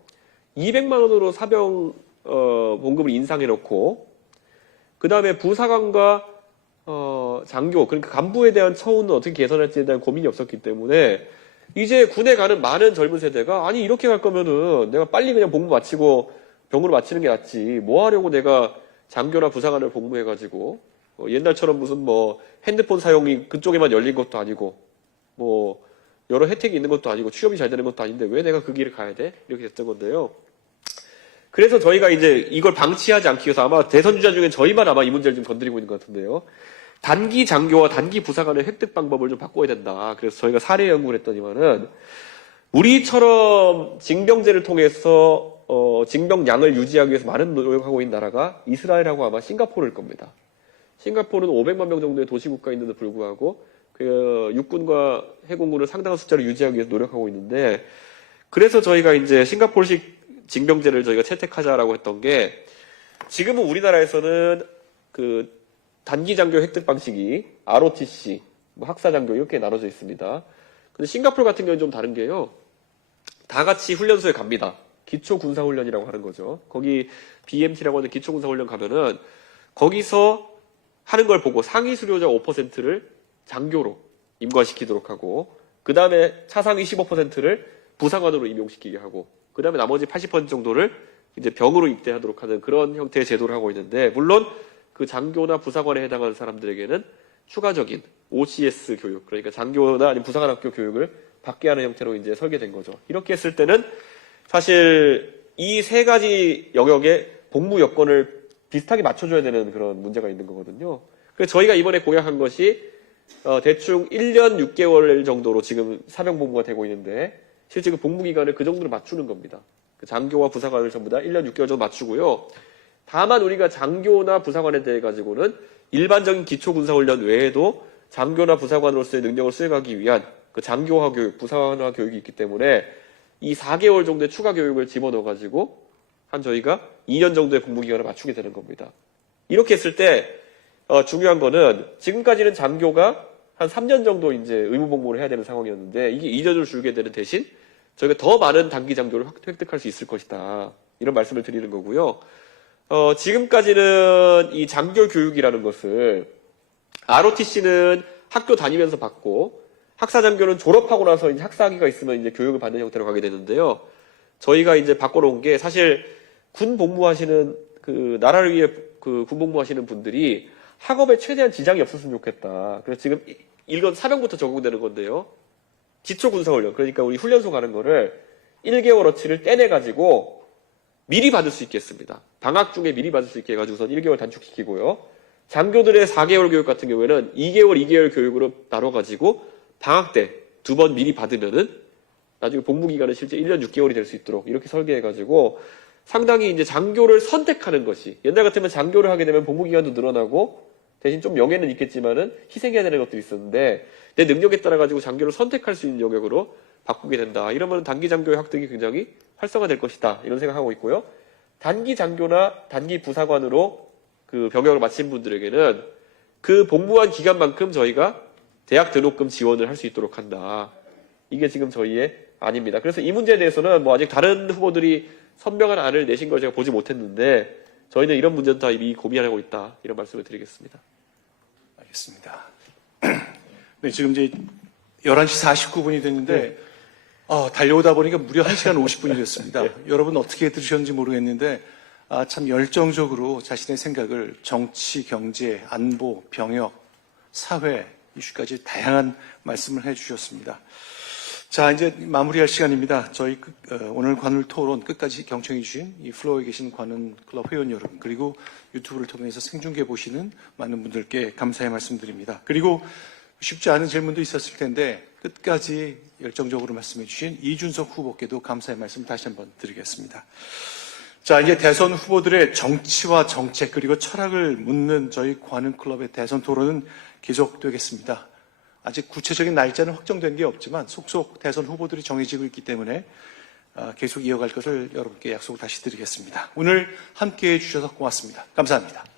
200만 원으로 사병 봉급을 인상해놓고 그 다음에 부사관과 장교, 그러니까 간부에 대한 처우는 어떻게 개선할지에 대한 고민이 없었기 때문에 이제 군에 가는 많은 젊은 세대가 아니 이렇게 갈 거면은 내가 빨리 그냥 복무 마치고 병으로 마치는 게 낫지 뭐 하려고 내가 장교나 부사관을 복무해가지고 옛날처럼 무슨 뭐 핸드폰 사용이 그쪽에만 열린 것도 아니고 뭐 여러 혜택이 있는 것도 아니고 취업이 잘 되는 것도 아닌데 왜 내가 그 길을 가야 돼? 이렇게 됐던 건데요. 그래서 저희가 이제 이걸 방치하지 않기 위해서 아마 대선 주자 중에 저희만 아마 이 문제를 좀 건드리고 있는 것 같은데요. 단기 장교와 단기 부사관의 획득 방법을 좀 바꿔야 된다. 그래서 저희가 사례 연구를 했더니만은 우리처럼 징병제를 통해서 징병량을 유지하기 위해서 많은 노력하고 있는 나라가 이스라엘하고 아마 싱가포르일 겁니다. 싱가포르는 500만 명 정도의 도시국가인데도 불구하고 그 육군과 해군군을 상당한 숫자를 유지하기 위해서 노력하고 있는데 그래서 저희가 이제 싱가포르식 징병제를 저희가 채택하자라고 했던 게 지금은 우리나라에서는 그 단기 장교 획득 방식이 ROTC, 뭐 학사 장교 이렇게 나눠져 있습니다. 근데 싱가포르 같은 경우는 좀 다른 게요. 다 같이 훈련소에 갑니다. 기초 군사 훈련이라고 하는 거죠. 거기 BMT라고 하는 기초 군사 훈련 가면은 거기서 하는 걸 보고 상위 수료자 5%를 장교로 임관시키도록 하고 그 다음에 차상위 15%를 부사관으로 임용시키게 하고 그 다음에 나머지 80% 정도를 이제 병으로 입대하도록 하는 그런 형태의 제도를 하고 있는데 물론 그 장교나 부사관에 해당하는 사람들에게는 추가적인 OCS 교육, 그러니까 장교나 아니면 부사관 학교 교육을 받게 하는 형태로 이제 설계된 거죠. 이렇게 했을 때는 사실 이 세 가지 영역의 복무 여건을 비슷하게 맞춰줘야 되는 그런 문제가 있는 거거든요. 그래서 저희가 이번에 공약한 것이 대충 1년 6개월 정도로 지금 사병 복무가 되고 있는데 실제 그 복무 기간을 그 정도로 맞추는 겁니다. 그 장교와 부사관을 전부 다 1년 6개월 정도 맞추고요. 다만 우리가 장교나 부사관에 대해 가지고는 일반적인 기초군사훈련 외에도 장교나 부사관으로서의 능력을 수행하기 위한 그 장교화 교육, 부사관화 교육이 있기 때문에 이 4개월 정도의 추가 교육을 집어넣어가지고 한 저희가 2년 정도의 복무기간을 맞추게 되는 겁니다. 이렇게 했을 때 중요한 거는 지금까지는 장교가 한 3년 정도 이제 의무복무를 해야 되는 상황이었는데 이게 2년을 줄게 되는 대신 저희가 더 많은 단기 장교를 획득할 수 있을 것이다. 이런 말씀을 드리는 거고요. 지금까지는 이 장교 교육이라는 것을 ROTC는 학교 다니면서 받고 학사장교는 졸업하고 나서 이제 학사학위가 있으면 이제 교육을 받는 형태로 가게 되는데요. 저희가 이제 바꿔놓은 게 사실 군 복무하시는 그 나라를 위해 그 군 복무하시는 분들이 학업에 최대한 지장이 없었으면 좋겠다. 그래서 지금 이건 사병부터 적용되는 건데요. 기초군사훈련, 그러니까 우리 훈련소 가는 거를 1개월어치를 떼내가지고 미리 받을 수 있게 했습니다. 방학 중에 미리 받을 수 있게 해가지고선 1개월 단축시키고요. 장교들의 4개월 교육 같은 경우에는 2개월 교육으로 나눠가지고 방학 때 2번 미리 받으면은 나중에 복무기간은 실제 1년 6개월이 될 수 있도록 이렇게 설계해가지고 상당히 이제 장교를 선택하는 것이 옛날 같으면 장교를 하게 되면 복무기간도 늘어나고 대신 좀 명예는 있겠지만은 희생해야 되는 것들이 있었는데 내 능력에 따라 가지고 장교를 선택할 수 있는 영역으로 바꾸게 된다. 이러면 단기 장교의 획득이 굉장히 활성화될 것이다. 이런 생각하고 있고요. 단기 장교나 단기 부사관으로 그 병역을 마친 분들에게는 그 복무한 기간만큼 저희가 대학 등록금 지원을 할 수 있도록 한다. 이게 지금 저희의 안입니다. 그래서 이 문제에 대해서는 뭐 아직 다른 후보들이 선명한 안을 내신 걸 제가 보지 못했는데 저희는 이런 문제는 다 이미 고민하고 있다. 이런 말씀을 드리겠습니다. 알겠습니다. 네, 지금 이제 11시 49분이 됐는데 달려오다 보니까 무려 1시간 50분이 됐습니다. 여러분 어떻게 들으셨는지 모르겠는데 참 열정적으로 자신의 생각을 정치, 경제, 안보, 병역, 사회 이슈까지 다양한 말씀을 해주셨습니다. 자, 이제 마무리할 시간입니다. 저희 오늘 관훈 토론 끝까지 경청해 주신 이 플로어에 계신 관훈 클럽 회원 여러분, 그리고 유튜브를 통해서 생중계 보시는 많은 분들께 감사의 말씀드립니다. 그리고 쉽지 않은 질문도 있었을 텐데 끝까지 열정적으로 말씀해 주신 이준석 후보께도 감사의 말씀 다시 한번 드리겠습니다. 자, 이제 대선 후보들의 정치와 정책 그리고 철학을 묻는 저희 관훈 클럽의 대선 토론은 계속되겠습니다. 아직 구체적인 날짜는 확정된 게 없지만 속속 대선 후보들이 정해지고 있기 때문에 계속 이어갈 것을 여러분께 약속을 다시 드리겠습니다. 오늘 함께해 주셔서 고맙습니다. 감사합니다.